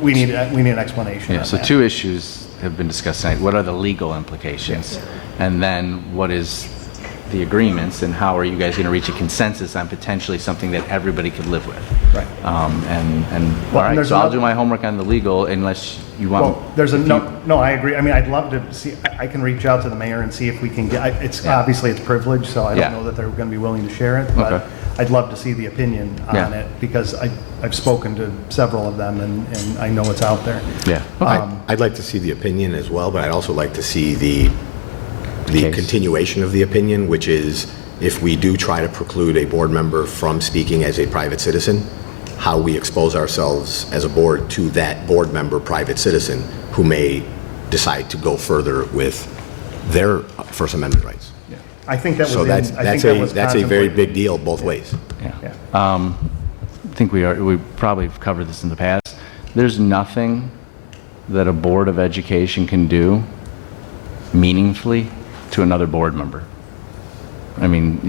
we need an explanation on So that. two issues have been discussed tonight. What are the legal implications? And then what is the agreements, and how are you guys going to reach a consensus on potentially something that everybody could live with? Right. All right, so I'll do my homework on the legal, unless you want... Well, there's a, no, I agree. I mean, I'd love to see, I can reach out to the mayor and see if we can get, obviously it's privileged, so I don't know that they're going to be willing to share it, but Okay. I'd love to see the opinion on Yeah. it, because I've spoken to several of them, and I know it's out there. Yeah. I'd like to see the opinion as well, but I'd also like to see the continuation of the opinion, which is if we do try to preclude a board member from speaking as a private citizen, how we expose ourselves as a board to that board member, private citizen, who may decide to go further with their First Amendment rights. I think that was So in- that's, I that's think that was a, that's a very contemplated. big deal both ways. Yeah. I think we probably have covered this in the past. There's nothing that a Board of Education can do meaningfully to another board member. I mean,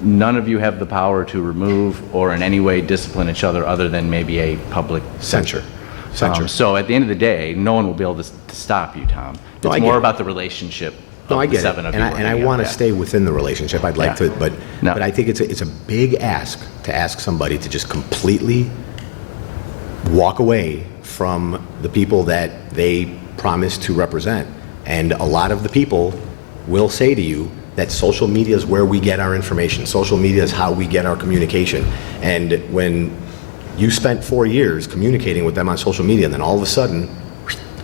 none of you have the power to remove or in any way discipline each other other than maybe a public censure. So at the end of the day, no one will be able to stop you, Tom. It's No, I get more it. about the relationship No, I of the get it, seven of you. and I want to stay within the relationship. I'd like to, but I think it's a big ask to ask somebody to just completely walk away from the people that they promise to represent. And a lot of the people will say to you that social media is where we get our information. Social media is how we get our communication. And when you spent 4 years communicating with them on social media, and then all of a sudden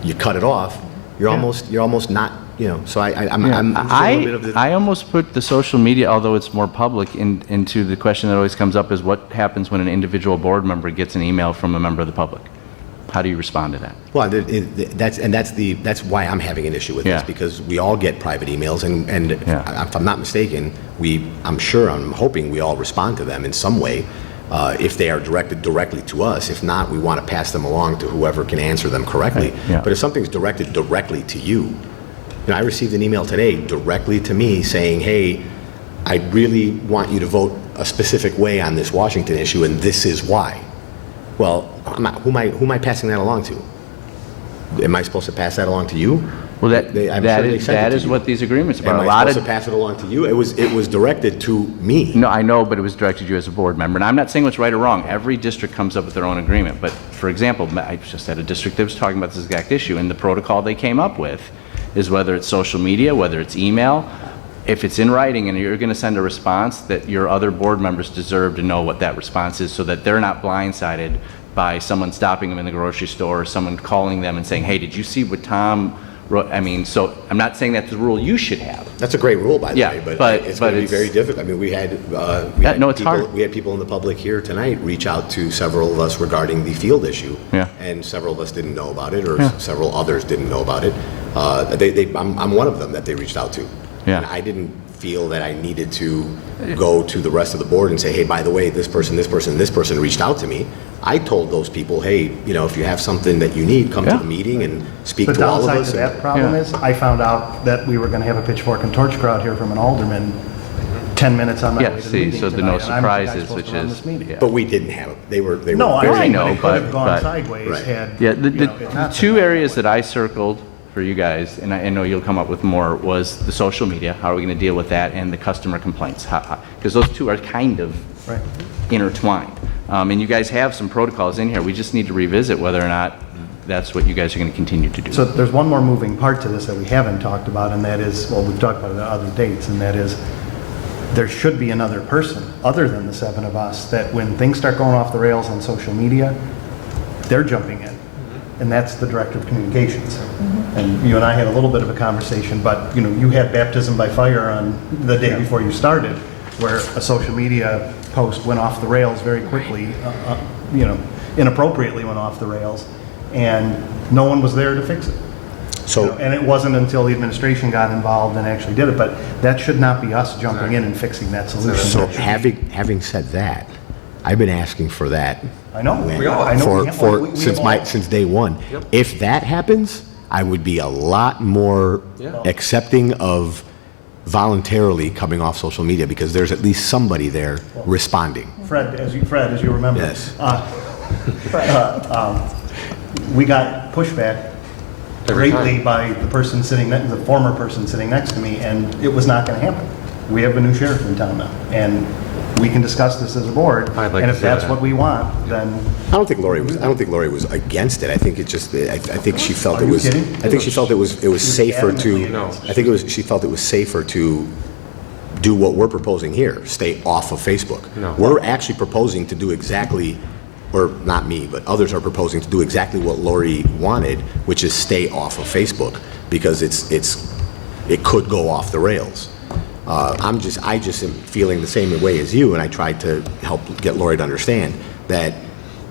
you cut it off, you're almost not, you know. So I'm just a little bit of the, I almost put the social media, although it's more public, into the question that always comes up is what happens when an individual board member gets an email from a member of the public? How do you respond to that? well, that's why I'm having an issue with this, because we all get private emails, and if I'm not mistaken, I'm hoping we all respond to them in some way, if they are directed directly to us. If not, we want to pass them along to whoever can answer them correctly. But if something's directed directly to you, I received an email today directly to me saying, hey, I really want you to vote a specific way on this Washington issue, and this is why. Well, who am I passing that along to? Am I supposed to pass that along to you? Well, that is what these agreements are about. Am I supposed to pass it along to you? It was directed to me. No, I know, but it was directed to you as a board member. And I'm not saying what's right or wrong. Every district comes up with their own agreement. But for example, I just had a district that was talking about this exact issue, and the protocol they came up with is whether it's social media, whether it's email, if it's in writing and you're going to send a response, that your other board members deserve to know what that response is so that they're not blindsided by someone stopping them in the grocery store or someone calling them and saying, hey, did you see what Tom wrote? I mean, so I'm not saying that's the rule you should have. That's a great rule, by the way, but it's going to be very difficult. I mean, we had people in the public here tonight reach out to several of us regarding the field issue, and several of us didn't know about it, or several others didn't know about it. I'm one of them that they reached out to. And I didn't feel that I needed to go to the rest of the board and say, hey, by the way, this person reached out to me. I told those people, hey, if you have something that you need, come to the meeting and speak to all of us. The downside to that problem is I found out that we were going to have a pitchfork and torch crowd here from an alderman 10 minutes on my way to the meeting so the tonight, no and I'm the guy surprises, supposed which to run is, this meeting. But we didn't have it. They were No, I know, but it could have gone sideways had. The two areas that I circled for you guys, and I know you'll come up with more, was the social media, how are we going to deal with that, and the customer complaints, because those two are kind of intertwined. And you guys have some protocols in here. We just need to revisit whether or not that's what you guys are going to continue to do. So there's one more moving part to this that we haven't talked about, and that is, well, we've talked about it at other dates, and that is there should be another person other than the seven of us that when things start going off the rails on social media, they're jumping in. And that's the director of communications. And you and I had a little bit of a conversation, but you had baptism by fire on the day before you started, where a social media post went off the rails very quickly, inappropriately went off the rails, and no one was there to fix it. So, and it wasn't until the administration got involved and actually did it, but that should not be us jumping in and fixing that solution. So having said that, I've been asking for that. I know. Since day one. Yep. If that happens, I would be a lot more accepting of voluntarily coming off social media, because there's at least somebody there responding. Fred, as you remember. Yes. We got pushback greatly by the former person sitting next to me, and it was not going to happen. We have a new sheriff in town now, and we can discuss this as a board. I'd like and to if see that's that. what we want, then I don't think Lori was against it. I think it just, I think she felt Are it you was, kidding? I think she felt it was safer adamantly to, against I think she felt it was safer to do what we're proposing here, stay off of Facebook. No. We're actually proposing to do exactly, or not me, but others are proposing to do exactly what Lori wanted, which is stay off of Facebook, because it could go off the rails. I just am feeling the same way as you, and I tried to help get Lori to understand that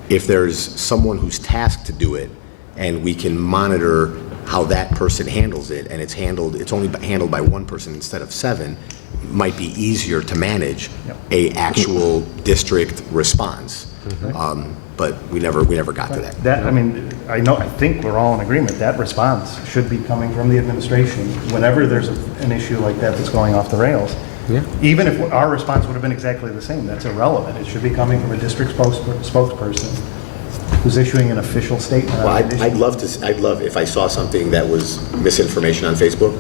if there's someone who's tasked to do it, and we can monitor how that person handles it, and it's only handled by one person instead of 7, might be easier to manage a actual district response. But we never got to that. that, I mean, I think we're all in agreement, that response should be coming from the administration whenever there's an issue like that that's going off the rails. Yeah. Even if our response would have been exactly the same, that's irrelevant. It should be coming from a district spokesperson who's issuing an official statement. Well, on the issue. I'd love if I saw something that was misinformation on Facebook,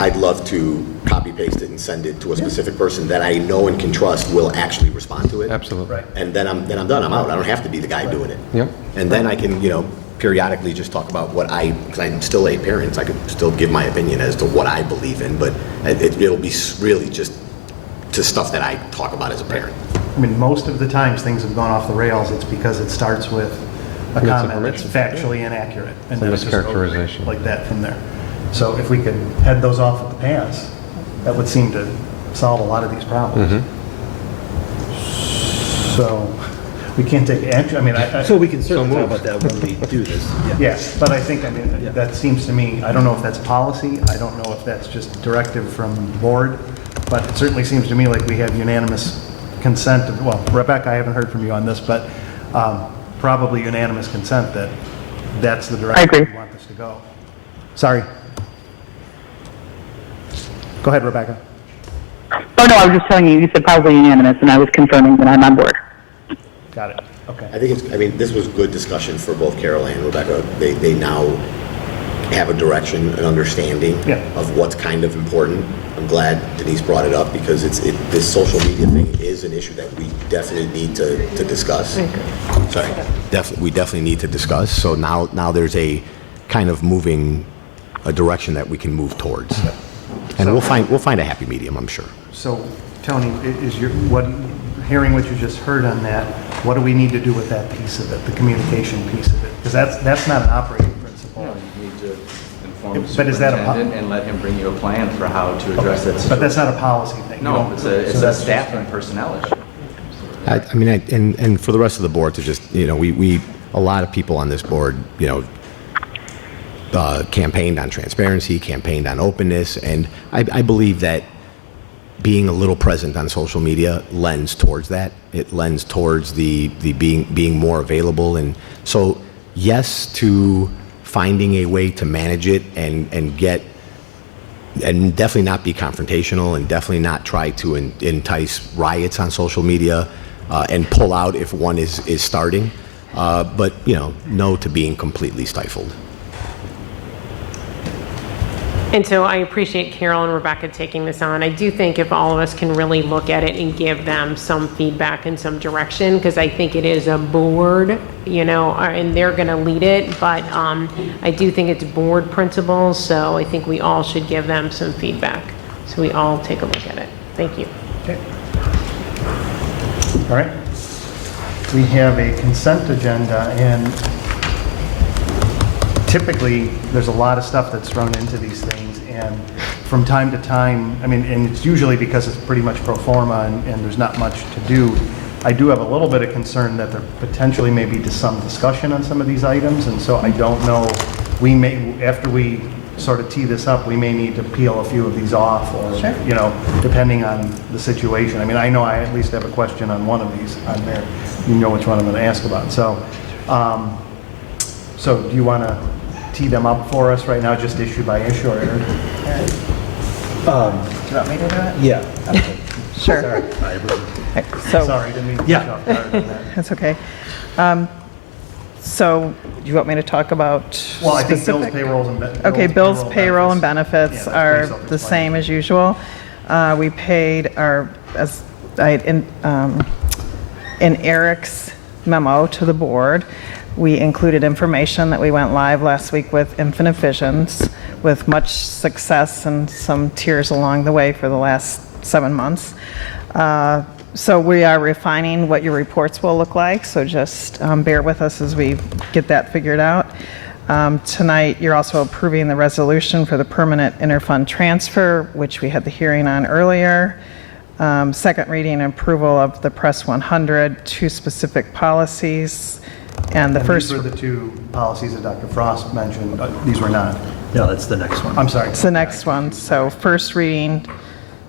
I'd love to copy paste it and send it to a specific person that I know and can trust will actually respond to it. Absolutely. Right. And then I'm done. I'm out. I don't have to be the guy doing it. Yep. And then I can, periodically just talk about because I'm still a parent, I could still give my opinion as to what I believe in, but it'll be really just to stuff that I talk about as a parent. I mean, most of the times things have gone off the rails, it's because it starts with a comment that's Misinformation. factually inaccurate. And Some then it just goes mischaracterization. like that from there. So if we could head those off at the pass, that would seem to solve a lot of these problems. Mm-hmm. So we can't take action, I mean, So we can certainly talk moved. about that when we do this. yes, but I think, that seems to me, I don't know if that's policy, I don't know if that's just directive from the board, but it certainly seems to me like we have unanimous consent, well, Rebecca, I haven't heard from you on this, but probably unanimous consent that that's the direction we want this to go. Sorry. Go ahead, Rebecca. Oh, no, I was just telling you, you said probably unanimous, and I was confirming that I'm on board. Got it, okay. I think this was good discussion for both Carol and Rebecca. They now have a direction, an understanding of what's kind of important. I'm glad Denise brought it up because this social media thing is an issue that we definitely need to discuss. Sorry, we definitely need to discuss. So now there's a kind of a direction that we can move towards, and we'll find a happy medium, I'm sure. So, Tony, hearing what you just heard on that, what do we need to do with that piece of it, the communication piece of it? Because that's not an operating principle. No, you need to inform the But is that a superintendent and let him bring you a plan for how to address that situation. But that's not a policy thing. No, it's a staff and personnel issue. I mean, and for the rest of the board to just, a lot of people on this board, campaigned on transparency, campaigned on openness, and I believe that being a little present on social media lends towards that. It lends towards the being more available, and so yes to finding a way to manage it and definitely not be confrontational and definitely not try to entice riots on social media and pull out if one is starting, but no to being completely stifled. And so I appreciate Carol and Rebecca taking this on. I do think if all of us can really look at it and give them some feedback and some direction, because I think it is a board, and they're going to lead it, but I do think it's board principles, so I think we all should give them some feedback. So we all take a look at it. Thank you. Okay. All right. We have a consent agenda, and typically, there's a lot of stuff that's thrown into these things, and from time to time, and it's usually because it's pretty much pro forma and there's not much to do. I do have a little bit of concern that there potentially may be some discussion on some of these items, and so I don't know, after we sort of tee this up, we may need to peel a few of these off, or, depending on the situation. I know I at least have a question on one of these on there. You know which one I'm going to ask about. So do you want to tee them up for us right now, just issue by issue? Or, Do you want me to do it? Yeah. Sure. Sorry, didn't mean to Yeah. push off guard on that. That's okay. So do you want me to talk about Well, I think specific? bills, payrolls, and benefits. Okay, bills, payroll, and benefits Yeah, that's are pretty the self-explanatory. same as usual. We paid as in Eric's memo to the board, we included information that we went live last week with Infinite Visions, with much success and some tears along the way for the last 7 months. So we are refining what your reports will look like, so just bear with us as we get that figured out. Tonight, you're also approving the resolution for the permanent interfund transfer, which we had the hearing on earlier. Second reading and approval of the Press 100, 2 specific policies. And the first. These were the 2 policies that Dr. Frost mentioned. These were not. No, that's the next one. I'm sorry. It's the next one. So first reading,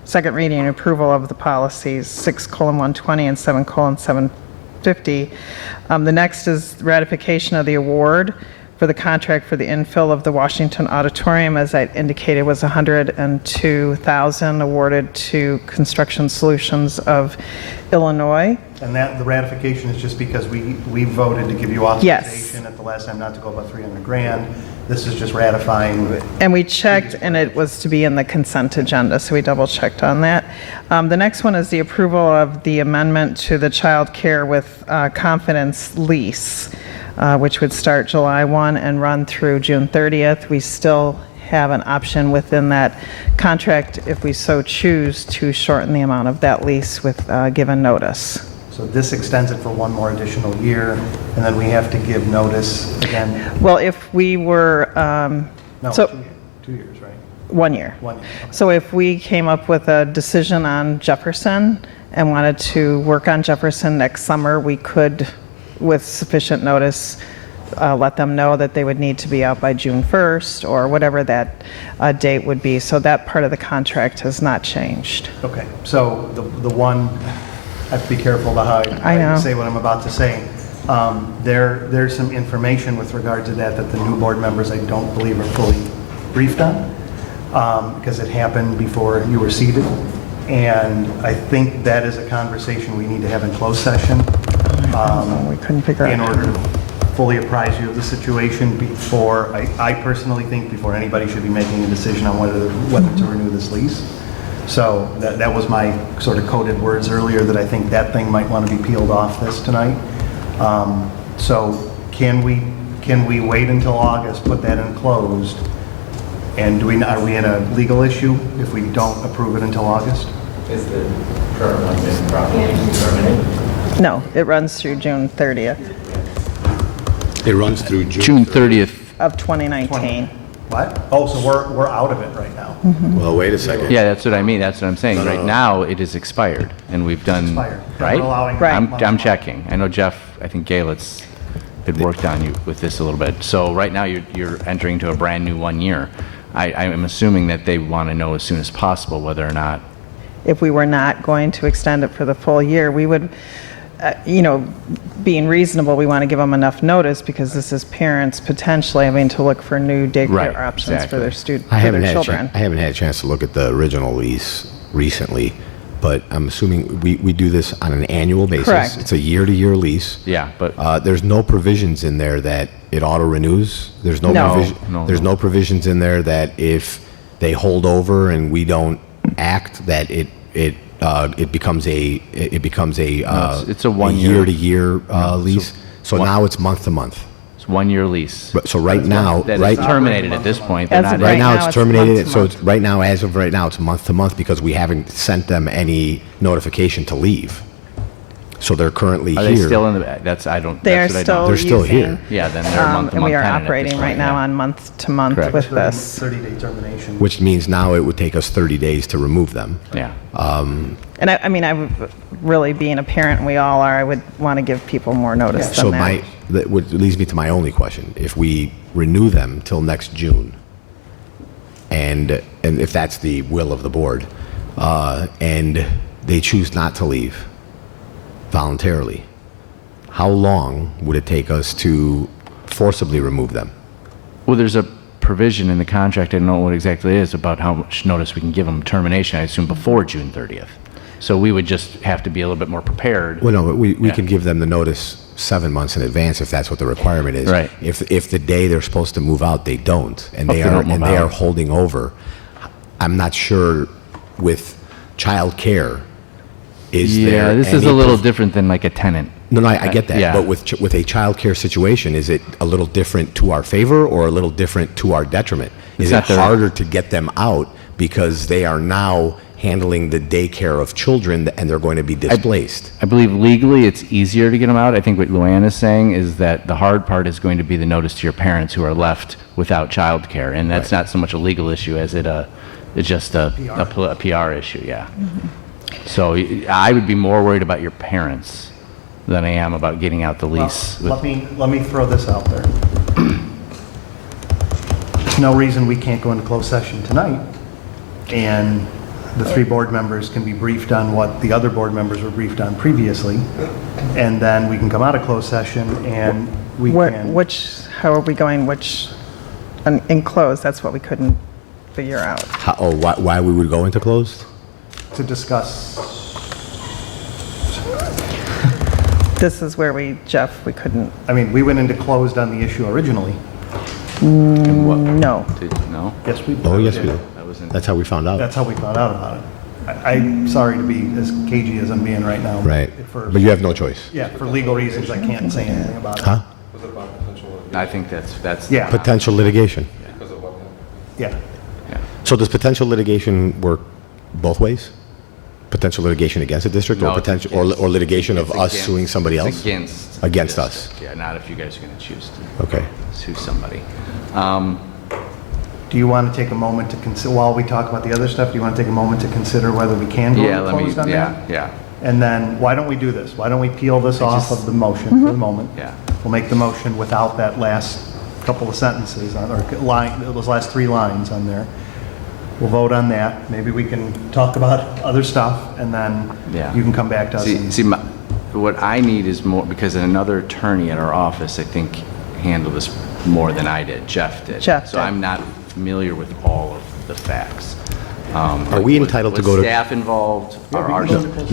second reading and approval of the policies 6:120 and 7:750. The next is ratification of the award for the contract for the infill of the Washington Auditorium, as I indicated, was $102,000 awarded to Construction Solutions of Illinois. And that, the ratification is just because we voted to give you authorization at the last time not to go above 300 grand. This is just ratifying. And we checked, and it was to be in the consent agenda, so we double checked on that. The next one is the approval of the amendment to the child care with confidence lease, which would start July 1 and run through June 30th. We still have an option within that contract, if we so choose, to shorten the amount of that lease with given notice. So this extends it for 1 more additional year, and then we have to give notice again. Well, if we were, No, so 2 years, right? 1 year. 1 year. So if we came up with a decision on Jefferson and wanted to work on Jefferson next summer, we could, with sufficient notice, let them know that they would need to be out by June 1st or whatever that date would be. So that part of the contract has not changed. Okay, so the one, I have to be careful about how I know. I say what I'm about to say. There's some information with regard to that the new board members, I don't believe, are fully briefed on, because it happened before you were seated. And I think that is a conversation we need to have in closed session. We couldn't figure out. In order to fully apprise you of the situation before, I personally think, before anybody should be making a decision on whether to renew this lease. So that was my sort of coded words earlier, that I think that thing might want to be peeled off this tonight. So can we wait until August, put that in closed? And are we in a legal issue if we don't approve it until August? Is the current one been properly terminated? No, it runs through June 30th It runs through June 30th. of 2019. What? Oh, so we're out of it right now. Well, wait a second. Yeah, that's what I mean. That's what I'm saying. No, no, Right no. now, it is expired, and we've done, Expired. And right? we're allowing Right. I'm checking. I know Jeff, I think Galet's had worked on you with this a little bit. So right now, you're entering into a brand-new 1 year. I'm assuming that they want to know as soon as possible whether or not. If we were not going to extend it for the full year, we would, being reasonable, we want to give them enough notice, because this is parents potentially having to look for new daycare Right, options for their students, I for haven't their had children. I haven't had a chance to look at the original lease recently, but I'm assuming we do this on an annual basis. Correct. It's a year-to-year lease. Yeah, but There's no provisions in there that it auto-renews. There's no, No. there's no provisions in there that if they hold over and we don't act, that it becomes a it's a 1 year. year-to-year lease. So one- now it's month-to-month. It's 1 year lease. So right now, That right is terminated at this point. They're As of not Right Right now, now, it's it's terminated, month to so month. it's, right now, as of right now, it's month to month because we haven't sent them any notification to leave. So they're currently Are here. they still in the, that's, I don't, They are that's what I still don't. They're still using, here. Yeah, then they're month to and month we are tenant at this operating point, right now yeah. on month to month Correct. with this. 30-day termination. Which means now it would take us 30 days to remove them. Yeah. And I mean, I would really, being a parent, and we all are, I would want to give people more notice So than that. that leads me to my only question. If we renew them till next June, and if that's the will of the board, and they choose not to leave voluntarily, how long would it take us to forcibly remove them? Well, there's a provision in the contract, I don't know what exactly it is, about how much notice we can give them termination, I assume before June 30th. So we would just have to be a little bit more prepared. Well, no, but we Yeah. can give them the notice 7 months in advance if that's what the requirement is. Right. If the day they're supposed to move out, they don't, and If they they are don't move and they are out. holding over, I'm not sure with child care is Yeah, there this is any a little proof- different than like a tenant. No, I get that. Yeah. But with a childcare situation, is it a little different to our favor or a little different to our detriment? Is it not their- harder to get them out because they are now handling the daycare of children and they're going to be displaced? I believe legally it's easier to get them out. I think what Luann is saying is that the hard part is going to be the notice to your parents who are left without childcare, and that's not so much a legal issue as it's just a PR issue, yeah. So I would be more worried about your parents than I am about getting out the lease. Well, let me throw this out there. There's no reason we can't go into closed session tonight, and the 3 board members can be briefed on what the other board members were briefed on previously, and then we can come out of closed session and we can... How are we going, in closed? That's what we couldn't figure out. Why we would go into closed? To discuss... This is where we couldn't. I mean, we went into closed on the issue originally. No. No? Yes, we did. Oh, yes, we do. That's how we found out. That's how we found out about it. I'm sorry to be as cagey as I'm being right now. Right. But you have no choice. Yeah, for legal reasons, I can't say anything about it. Huh? I think that's Yeah. Potential litigation. Yeah. So does potential litigation work both ways? Potential litigation against a district, No, or it's potential, against- or litigation of it's us against- suing somebody it's else? Against. Against the us. district. Yeah, not if you guys are going to choose to Okay. sue somebody. Do you want to take a moment to consider, while we talk about the other stuff, do you want to take a moment to consider whether we can go Yeah, into let me, closed on that? yeah. And then, why don't we do this? Why don't we peel this off of the motion for the moment? Yeah. We'll make the motion without that last couple of sentences, or those last 3 lines on there. We'll vote on that. Maybe we can talk about other stuff, and then Yeah. you can come back to us. What I need is more, because another attorney at our office, I think, handled this more than I did. Jeff did. So I'm not familiar with all of the facts. Are we entitled to go to... staff involved? No,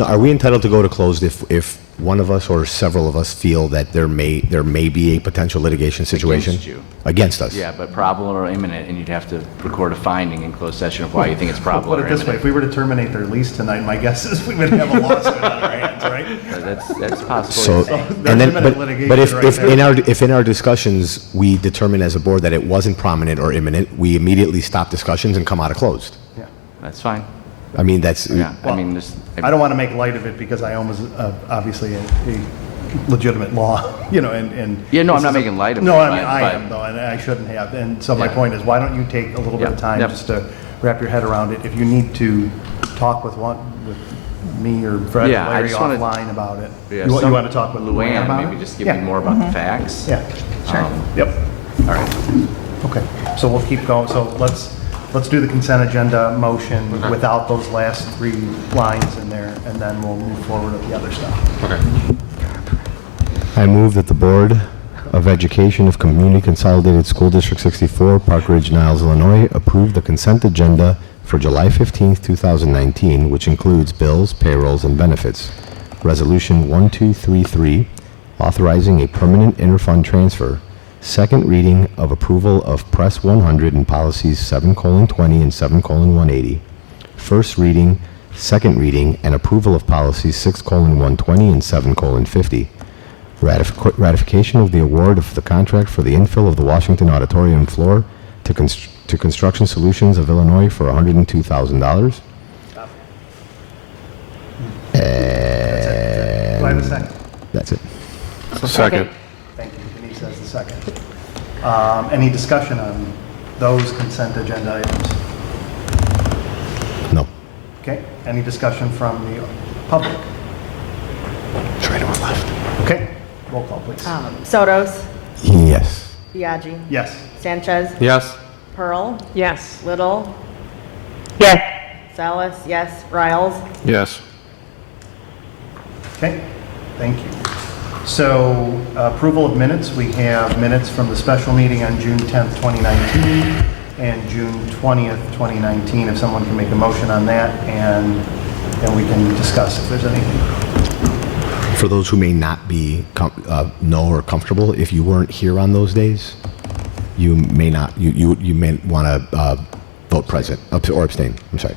are we entitled to go to closed if one of us or several of us feel that there may be a potential litigation situation? Against you. Against us? Yeah, but probable or imminent, and you'd have to record a finding in closed session of why you think it's probable or Put it this way, imminent. if we were to terminate their lease tonight, my guess is we would have a lawsuit on our hands, right? That's possible. So, and then, imminent but litigation if in our discussions, we determine as a board that it wasn't prominent or imminent, we immediately stop discussions and come out of closed. Yeah. That's fine. I mean, that's... Yeah, Well, I mean, there's... I don't want to make light of it because I own obviously a legitimate law, and... Yeah, no, I'm this not is a- making light of No, it, I mean, I but- am though, and I shouldn't have. And so my Yeah. point is, why don't you take a little bit of Yep, time yep. just to wrap your head around it? If you need to talk with me or Fred or Yeah, I Larry just wanna- offline about it. Yeah, You some- want to talk with Luann about it? maybe just give Yeah. me more about the facts. Yeah, sure. Yep. All right. Okay, so we'll keep going. So let's do the consent agenda motion without those last 3 lines in there, and then we'll move forward with the other stuff. Okay. I move that the Board of Education of Community Consolidated School District 64, Park Ridge, Niles, Illinois, approve the consent agenda for July 15th, 2019, which includes bills, payrolls, and benefits. Resolution 1233, authorizing a permanent interfund transfer. Second reading of approval of Press 100 and policies 7:20 and 7:180. First reading, second reading, and approval of policies 6:120 and 7:50. Ratification of the award of the contract for the infill of the Washington Auditorium floor to Construction Solutions of Illinois for $102,000. Do I have a second? That's it. Second. Thank you. Denise has the second. Any discussion on those consent agenda items? No. Okay, any discussion from the public? Try to left. Okay, roll call, please. Sotos, Yes. Biaggi. Yes. Sanchez. Yes. Pearl. Yes. Little. Yes. Salas, yes. Riles. Yes. Okay, thank you. So approval of minutes, we have minutes from the special meeting on June 10th, 2019 and June 20th, 2019. If someone can make a motion on that, and then we can discuss if there's anything. For those who may not be know or comfortable, if you weren't here on those days, you may not. You may want to vote present or abstain. I'm sorry.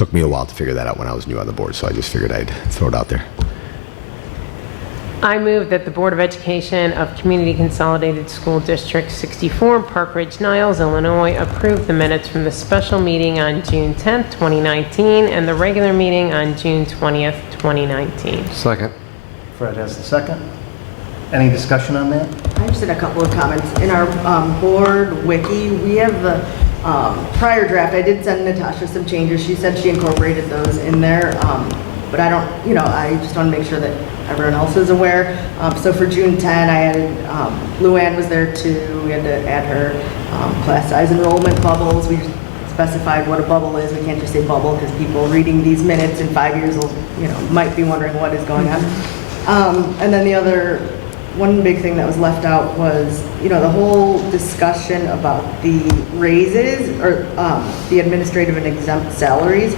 took me a while to figure that out when I was new on the board, so I just figured I'd throw it out there. I move that the Board of Education of Community Consolidated School District 64, Park Ridge-Niles, Illinois, approve the minutes from the special meeting on June 10th, 2019, and the regular meeting on June 20th, 2019. Second. Fred has the second. Any discussion on that? I just had a couple of comments. In our board wiki, we have the prior draft. I did send Natasha some changes. She said she incorporated those in there, but I don't, I just want to make sure that everyone else is aware. So for June 10, I added, Luann was there too. We had to add her class size enrollment bubbles. We just specified what a bubble is. We can't just say bubble because people reading these minutes in 5 years will, might be wondering what is going on. And then the other one big thing that was left out was, the whole discussion about the raises or the administrative and exempt salaries.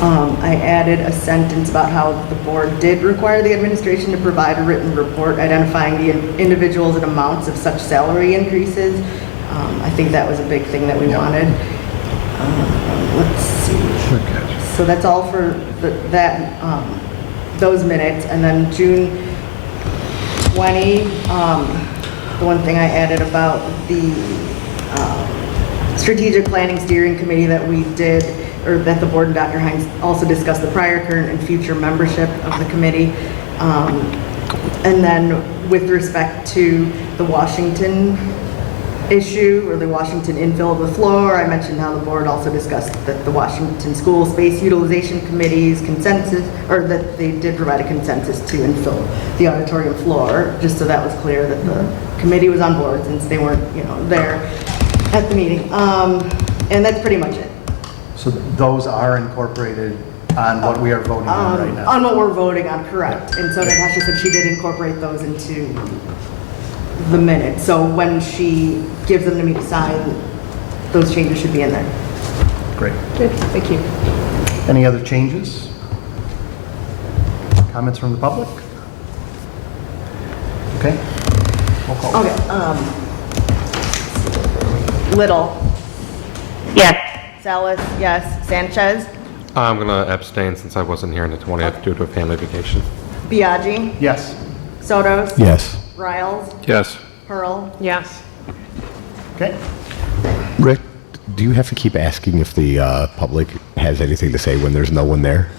I added a sentence about how the board did require the administration to provide a written report identifying the individuals and amounts of such salary increases. I think that was a big thing that we wanted. Let's see. So that's all for those minutes. And then June 20, the one thing I added about the strategic planning steering committee that we did, or that the board and Dr. Hines also discussed the prior, current, and future membership of the committee. And then with respect to the Washington issue, or the Washington infill of the floor, I mentioned how the board also discussed that the Washington School Space Utilization Committee's consensus, or that they did provide a consensus to infill the auditorium floor, just so that was clear that the committee was on board since they weren't, there at the meeting. And that's pretty much it. So those are incorporated on what we are voting on right now? On what we're voting on, correct. And so Natasha said she did incorporate those into the minutes. So when she gives them to me to sign, those changes should be in there. Great. Good, thank you. Any other changes? Comments from the public? Okay. Roll call. Okay. Little. Yes. Salas, yes. Sanchez. I'm going to abstain since I wasn't here on the 20th due to a family vacation. Biaggi. Yes. Sotos. Yes. Riles. Yes. Pearl. Yes. Okay. Rick, do you have to keep asking if the public has anything to say when there's no one there?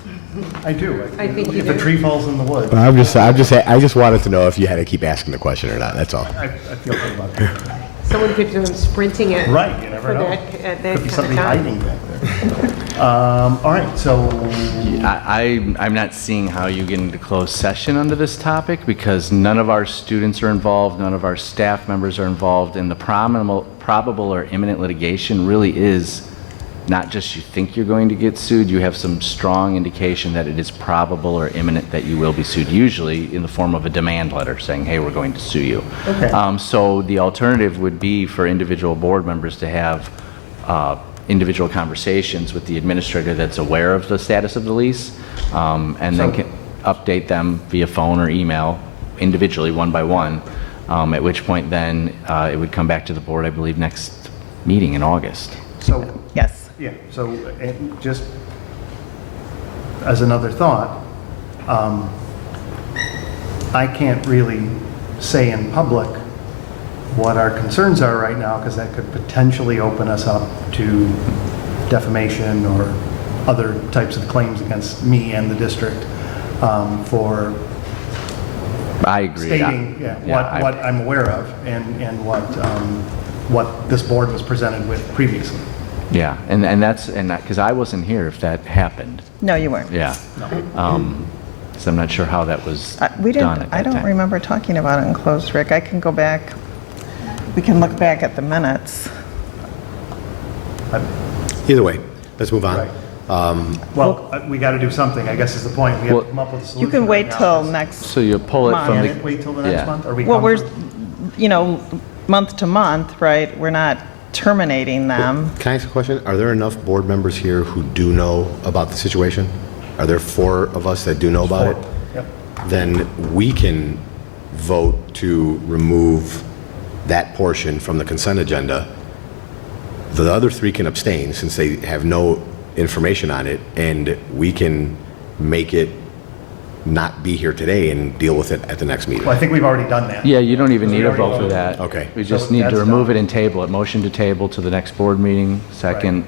I do. I think you if do. a tree falls in the woods. I just wanted to know if you had to keep asking the question or not. That's all. I feel good about that. Someone could be sprinting it. Right, you never for know. That Could be kind somebody of time. hiding back there. All right, so I'm not seeing how you get into closed session under this topic because none of our students are involved, none of our staff members are involved, and the probable or imminent litigation really is not just you think you're going to get sued, you have some strong indication that it is probable or imminent that you will be sued, usually in the form of a demand letter saying, hey, we're going to sue you. Okay. So the alternative would be for individual board members to have individual conversations with the administrator that's aware of the status of the lease, and then can update them via phone or email individually, one by one, at which point then it would come back to the board, I believe, next meeting in August. So, Yes. yeah, so and just as another thought, I can't really say in public what our concerns are right now because that could potentially open us up to defamation or other types of claims against me and the district for I agree. stating what I'm aware of and what this board was presented with previously. Yeah, and that's because I wasn't here if that happened. No, you weren't. Yeah. So I'm not sure how that was We done didn't, at that I don't time. remember talking about it in closed, Rick. I can go back. We can look back at the minutes. Either way, let's move on. Right. We got to do something, I guess is the point. We have to come up with a solution. You can wait right now. till next So you pull it month. from Can't it wait till the next month? Or we Well, come we're, to- month to month, right? We're not terminating them. Can I ask a question? Are there enough board members here who do know about the situation? Are there 4 of us that do know about it? Yep. Then we can vote to remove that portion from the consent agenda. The other 3 can abstain since they have no information on it, and we can make it not be here today and deal with it at the next meeting. Well, I think we've already done that. Yeah, you don't even need a already vote for voted. that. Okay. We just So need to that's remove done. it and table it. Motion to table to the next board meeting, second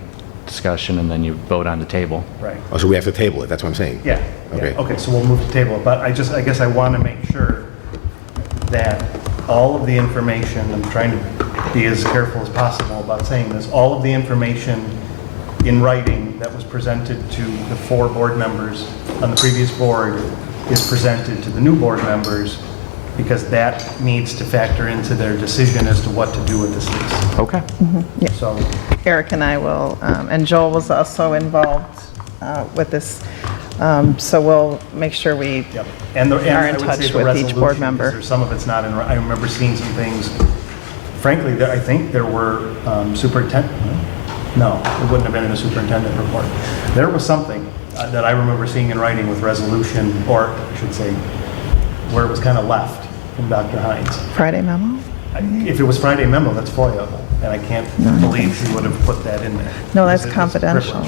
discussion, and then you vote on the table. Right. Oh, so we have to table it, that's what I'm saying? Yeah. Okay. Yeah. Okay, so we'll move to table it, but I guess I want to make sure that all of the information, I'm trying to be as careful as possible about saying this, all of the information in writing that was presented to the 4 board members on the previous board is presented to the new board members, because that needs to factor into their decision as to what to do with this lease. Okay. Yeah. So, Eric and I will, and Joel was also involved with this, so we'll make sure we yep. And are I in would say touch the with each board resolution, member. because some of it's not in, I remember seeing some things, frankly, I think there were superintendent, no, it wouldn't have been in the superintendent report. There was something that I remember seeing in writing with resolution, or I should say, where it was kind of left from Dr. Hines. Friday memo? If it was Friday memo, that's FOIA-able, and I can't believe she would have put that in there. No, that's Because it was confidential.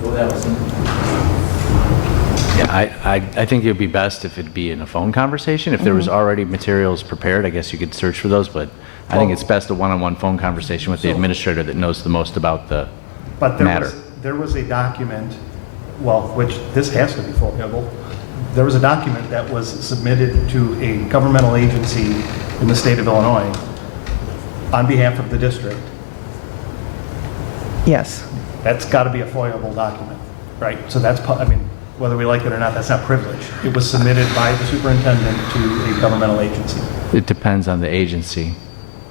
privileged. Yeah, I think it would be best if it'd be in a phone conversation. If there was already materials prepared, I guess you could search for those, but I think it's best a one-on-one phone conversation with the administrator that knows the most about the But matter. there was a document, well, which this has to be FOIA-able. There was a document that was submitted to a governmental agency in the state of Illinois on behalf of the district. Yes. That's got to be a FOIA-able document, right? So that's, I mean, whether we like it or not, that's not privilege. It was submitted by the superintendent to a governmental agency. It depends on the agency.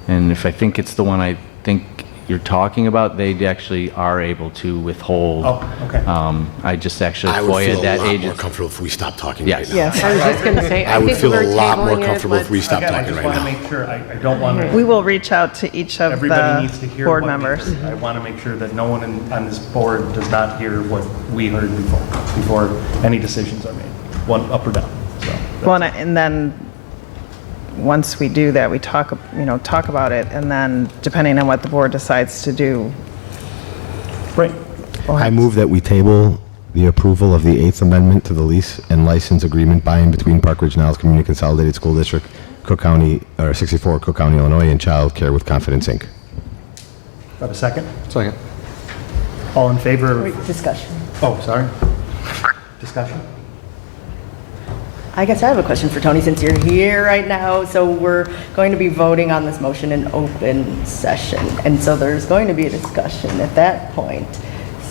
And if I think it's the one I think you're talking about, they actually are able to withhold. Oh, okay. I just actually I would FOIA'd feel a that lot more agency. comfortable if we stopped talking Yes. right now. Yes. I was just going to say, I I would think feel we're a lot more tabling it, comfortable if we let's- stopped Again, I talking just right want to now. make sure, I don't want to. We will reach out to each of Everybody needs to the hear board what we members. heard. I want to make sure that no one on this board does not hear what we heard before any decisions are made, one up or down. So Well, and then, once we do that, we talk about it, and then depending on what the board decides to do. Right. I move that we table the approval of the 8th Amendment to the lease and license agreement by and between Park Ridge-Niles Community Consolidated School District, Cook County, or 64, Cook County, Illinois, and Child Care with Confidence, Inc. Have a second? Second. All in favor of, Wait, discussion. oh, sorry. Discussion? I guess I have a question for Tony, since you're here right now. So we're going to be voting on this motion in open session, and so there's going to be a discussion at that point.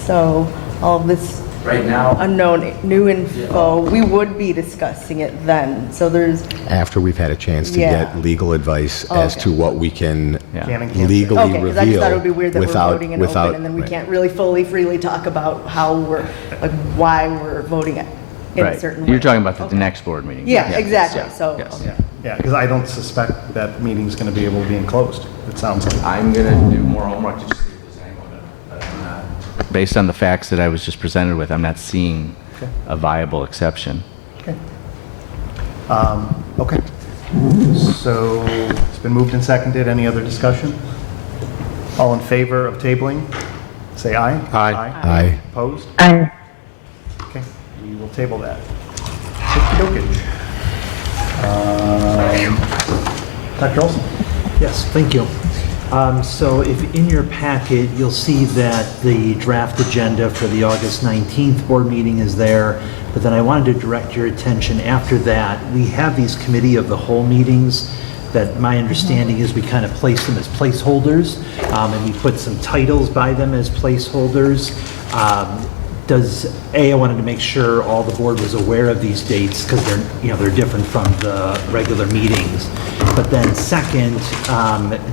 So all of this Right now, unknown new info, we would be discussing it then. So there's, After we've had a chance to Yeah. get legal advice as Okay. to what we can Can and can't legally okay, because I just thought it would be reveal weird that we're without, voting in open, and then we right. can't really fully, freely talk about how we're, like, why we're voting in a Right. certain way. You're talking about the Okay. next board meeting. Yeah, Yes. exactly, Yes. so. Yes. okay. Yeah, because I don't suspect that meeting's going to be able to be enclosed, it sounds like. I'm going to do more homework to just see if there's anyone that I'm not. Based on the facts that I was just presented with, I'm not seeing a viable exception. Okay. Okay. So it's been moved and seconded. Any other discussion? All in favor of tabling, say aye. Aye. Aye. Opposed? Aye. Okay, we will table that. Okey-dokey. Dr. Olson? Yes, thank you. So if in your packet, you'll see that the draft agenda for the August 19th board meeting is there, but then I wanted to direct your attention after that. We have these committee of the whole meetings that my understanding is we kind of place them as placeholders, and we put some titles by them as placeholders. I wanted to make sure all the board was aware of these dates because they're different from the regular meetings. But then second,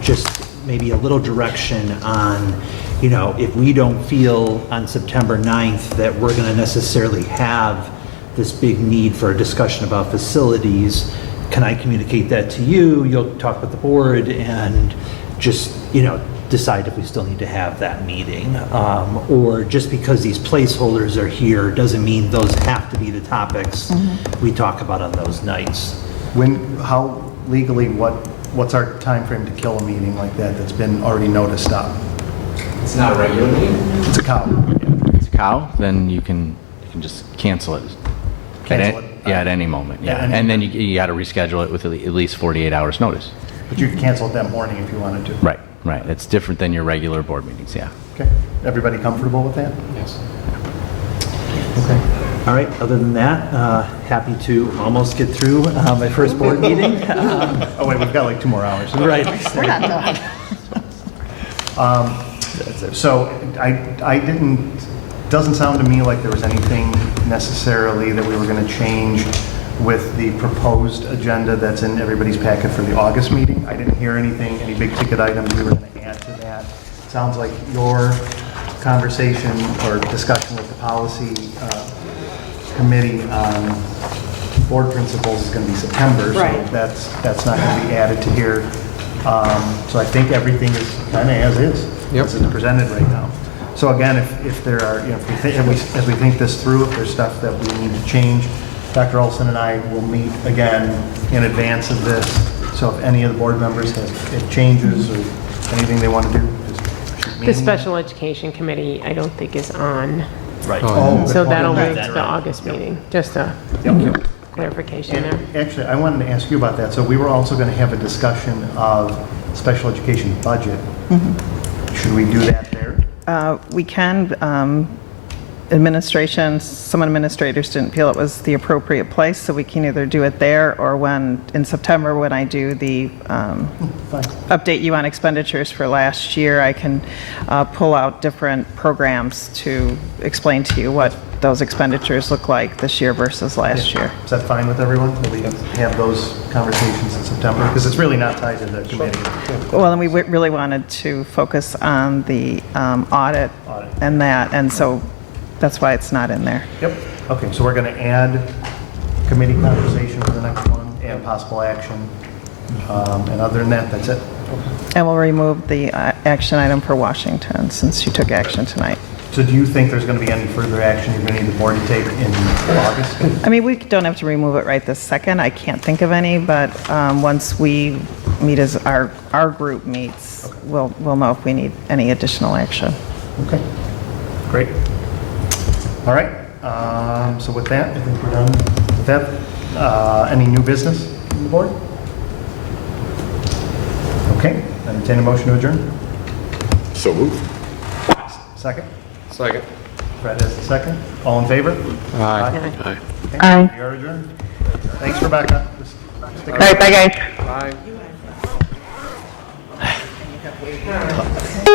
just maybe a little direction on, if we don't feel on September 9th that we're going to necessarily have this big need for a discussion about facilities, can I communicate that to you? You'll talk with the board and just, decide if we still need to have that meeting. Or just because these placeholders are here doesn't mean those have to be the topics we talk about on those nights. How legally, what's our time frame to kill a meeting like that that's been already noticed up? It's not a regular meeting? It's a cow. It's a cow, then you can just cancel it. Cancel it? Yeah, at any moment, yeah. Yeah, And then you got to reschedule it with at least 48 hours notice. But you could cancel it that morning if you wanted to. Right, right. It's different than your regular board meetings, yeah. Okay. Everybody comfortable with that? Yes. Okay. All right, other than that, happy to almost get through my first board meeting. Oh, wait, we've got like 2 more hours. Right. We're not done. So I didn't, doesn't sound to me like there was anything necessarily that we were going to change with the proposed agenda that's in everybody's packet for the August meeting. I didn't hear anything, any big ticket items we were going to add to that. Sounds like your conversation or discussion with the policy committee on board principles is going to be September. Right. So that's not going to be added to here. So I think everything is kind of as is. Yep. As it's presented right now. So again, if there are, you know, as we think this through, if there's stuff that we need to change, Dr. Olson and I will meet again in advance of this. So if any of the board members have changes or anything they want to do, just shoot me The an email. special education committee, I don't think is on. Right. Oh, So good that'll point. move to the August meeting, just a clarification there. And actually, I wanted to ask you about that. So we were also going to have a discussion of special education budget. Should we do that there? We can. Some administrators didn't feel it was the appropriate place, so we can either do it there or in September, when I do the update you on expenditures for last year, I can pull out different programs to explain to you what those expenditures look like this year versus last year. Is that fine with everyone? That we have those conversations in September? Because it's really not tied to the committee. Well, and we really wanted to focus on the audit and that, and so that's why it's not in there. Yep. Okay, so we're going to add committee conversation for the next one and possible action. And other than that, that's it. And we'll remove the action item for Washington, since you took action tonight. So do you think there's going to be any further action you're going to need the board to take in August? I mean, we don't have to remove it right this second. I can't think of any, but once we meet as our group meets, we'll know if we need any additional action. Okay, great. All right, so with that, I think we're done with that. Any new business from the board? Okay, entertain a motion to adjourn. So moved. Second? Second. Fred has the second. All in favor? Aye. Okay, Aye. we are adjourned. Thanks, Rebecca. All right, bye, guys. Bye.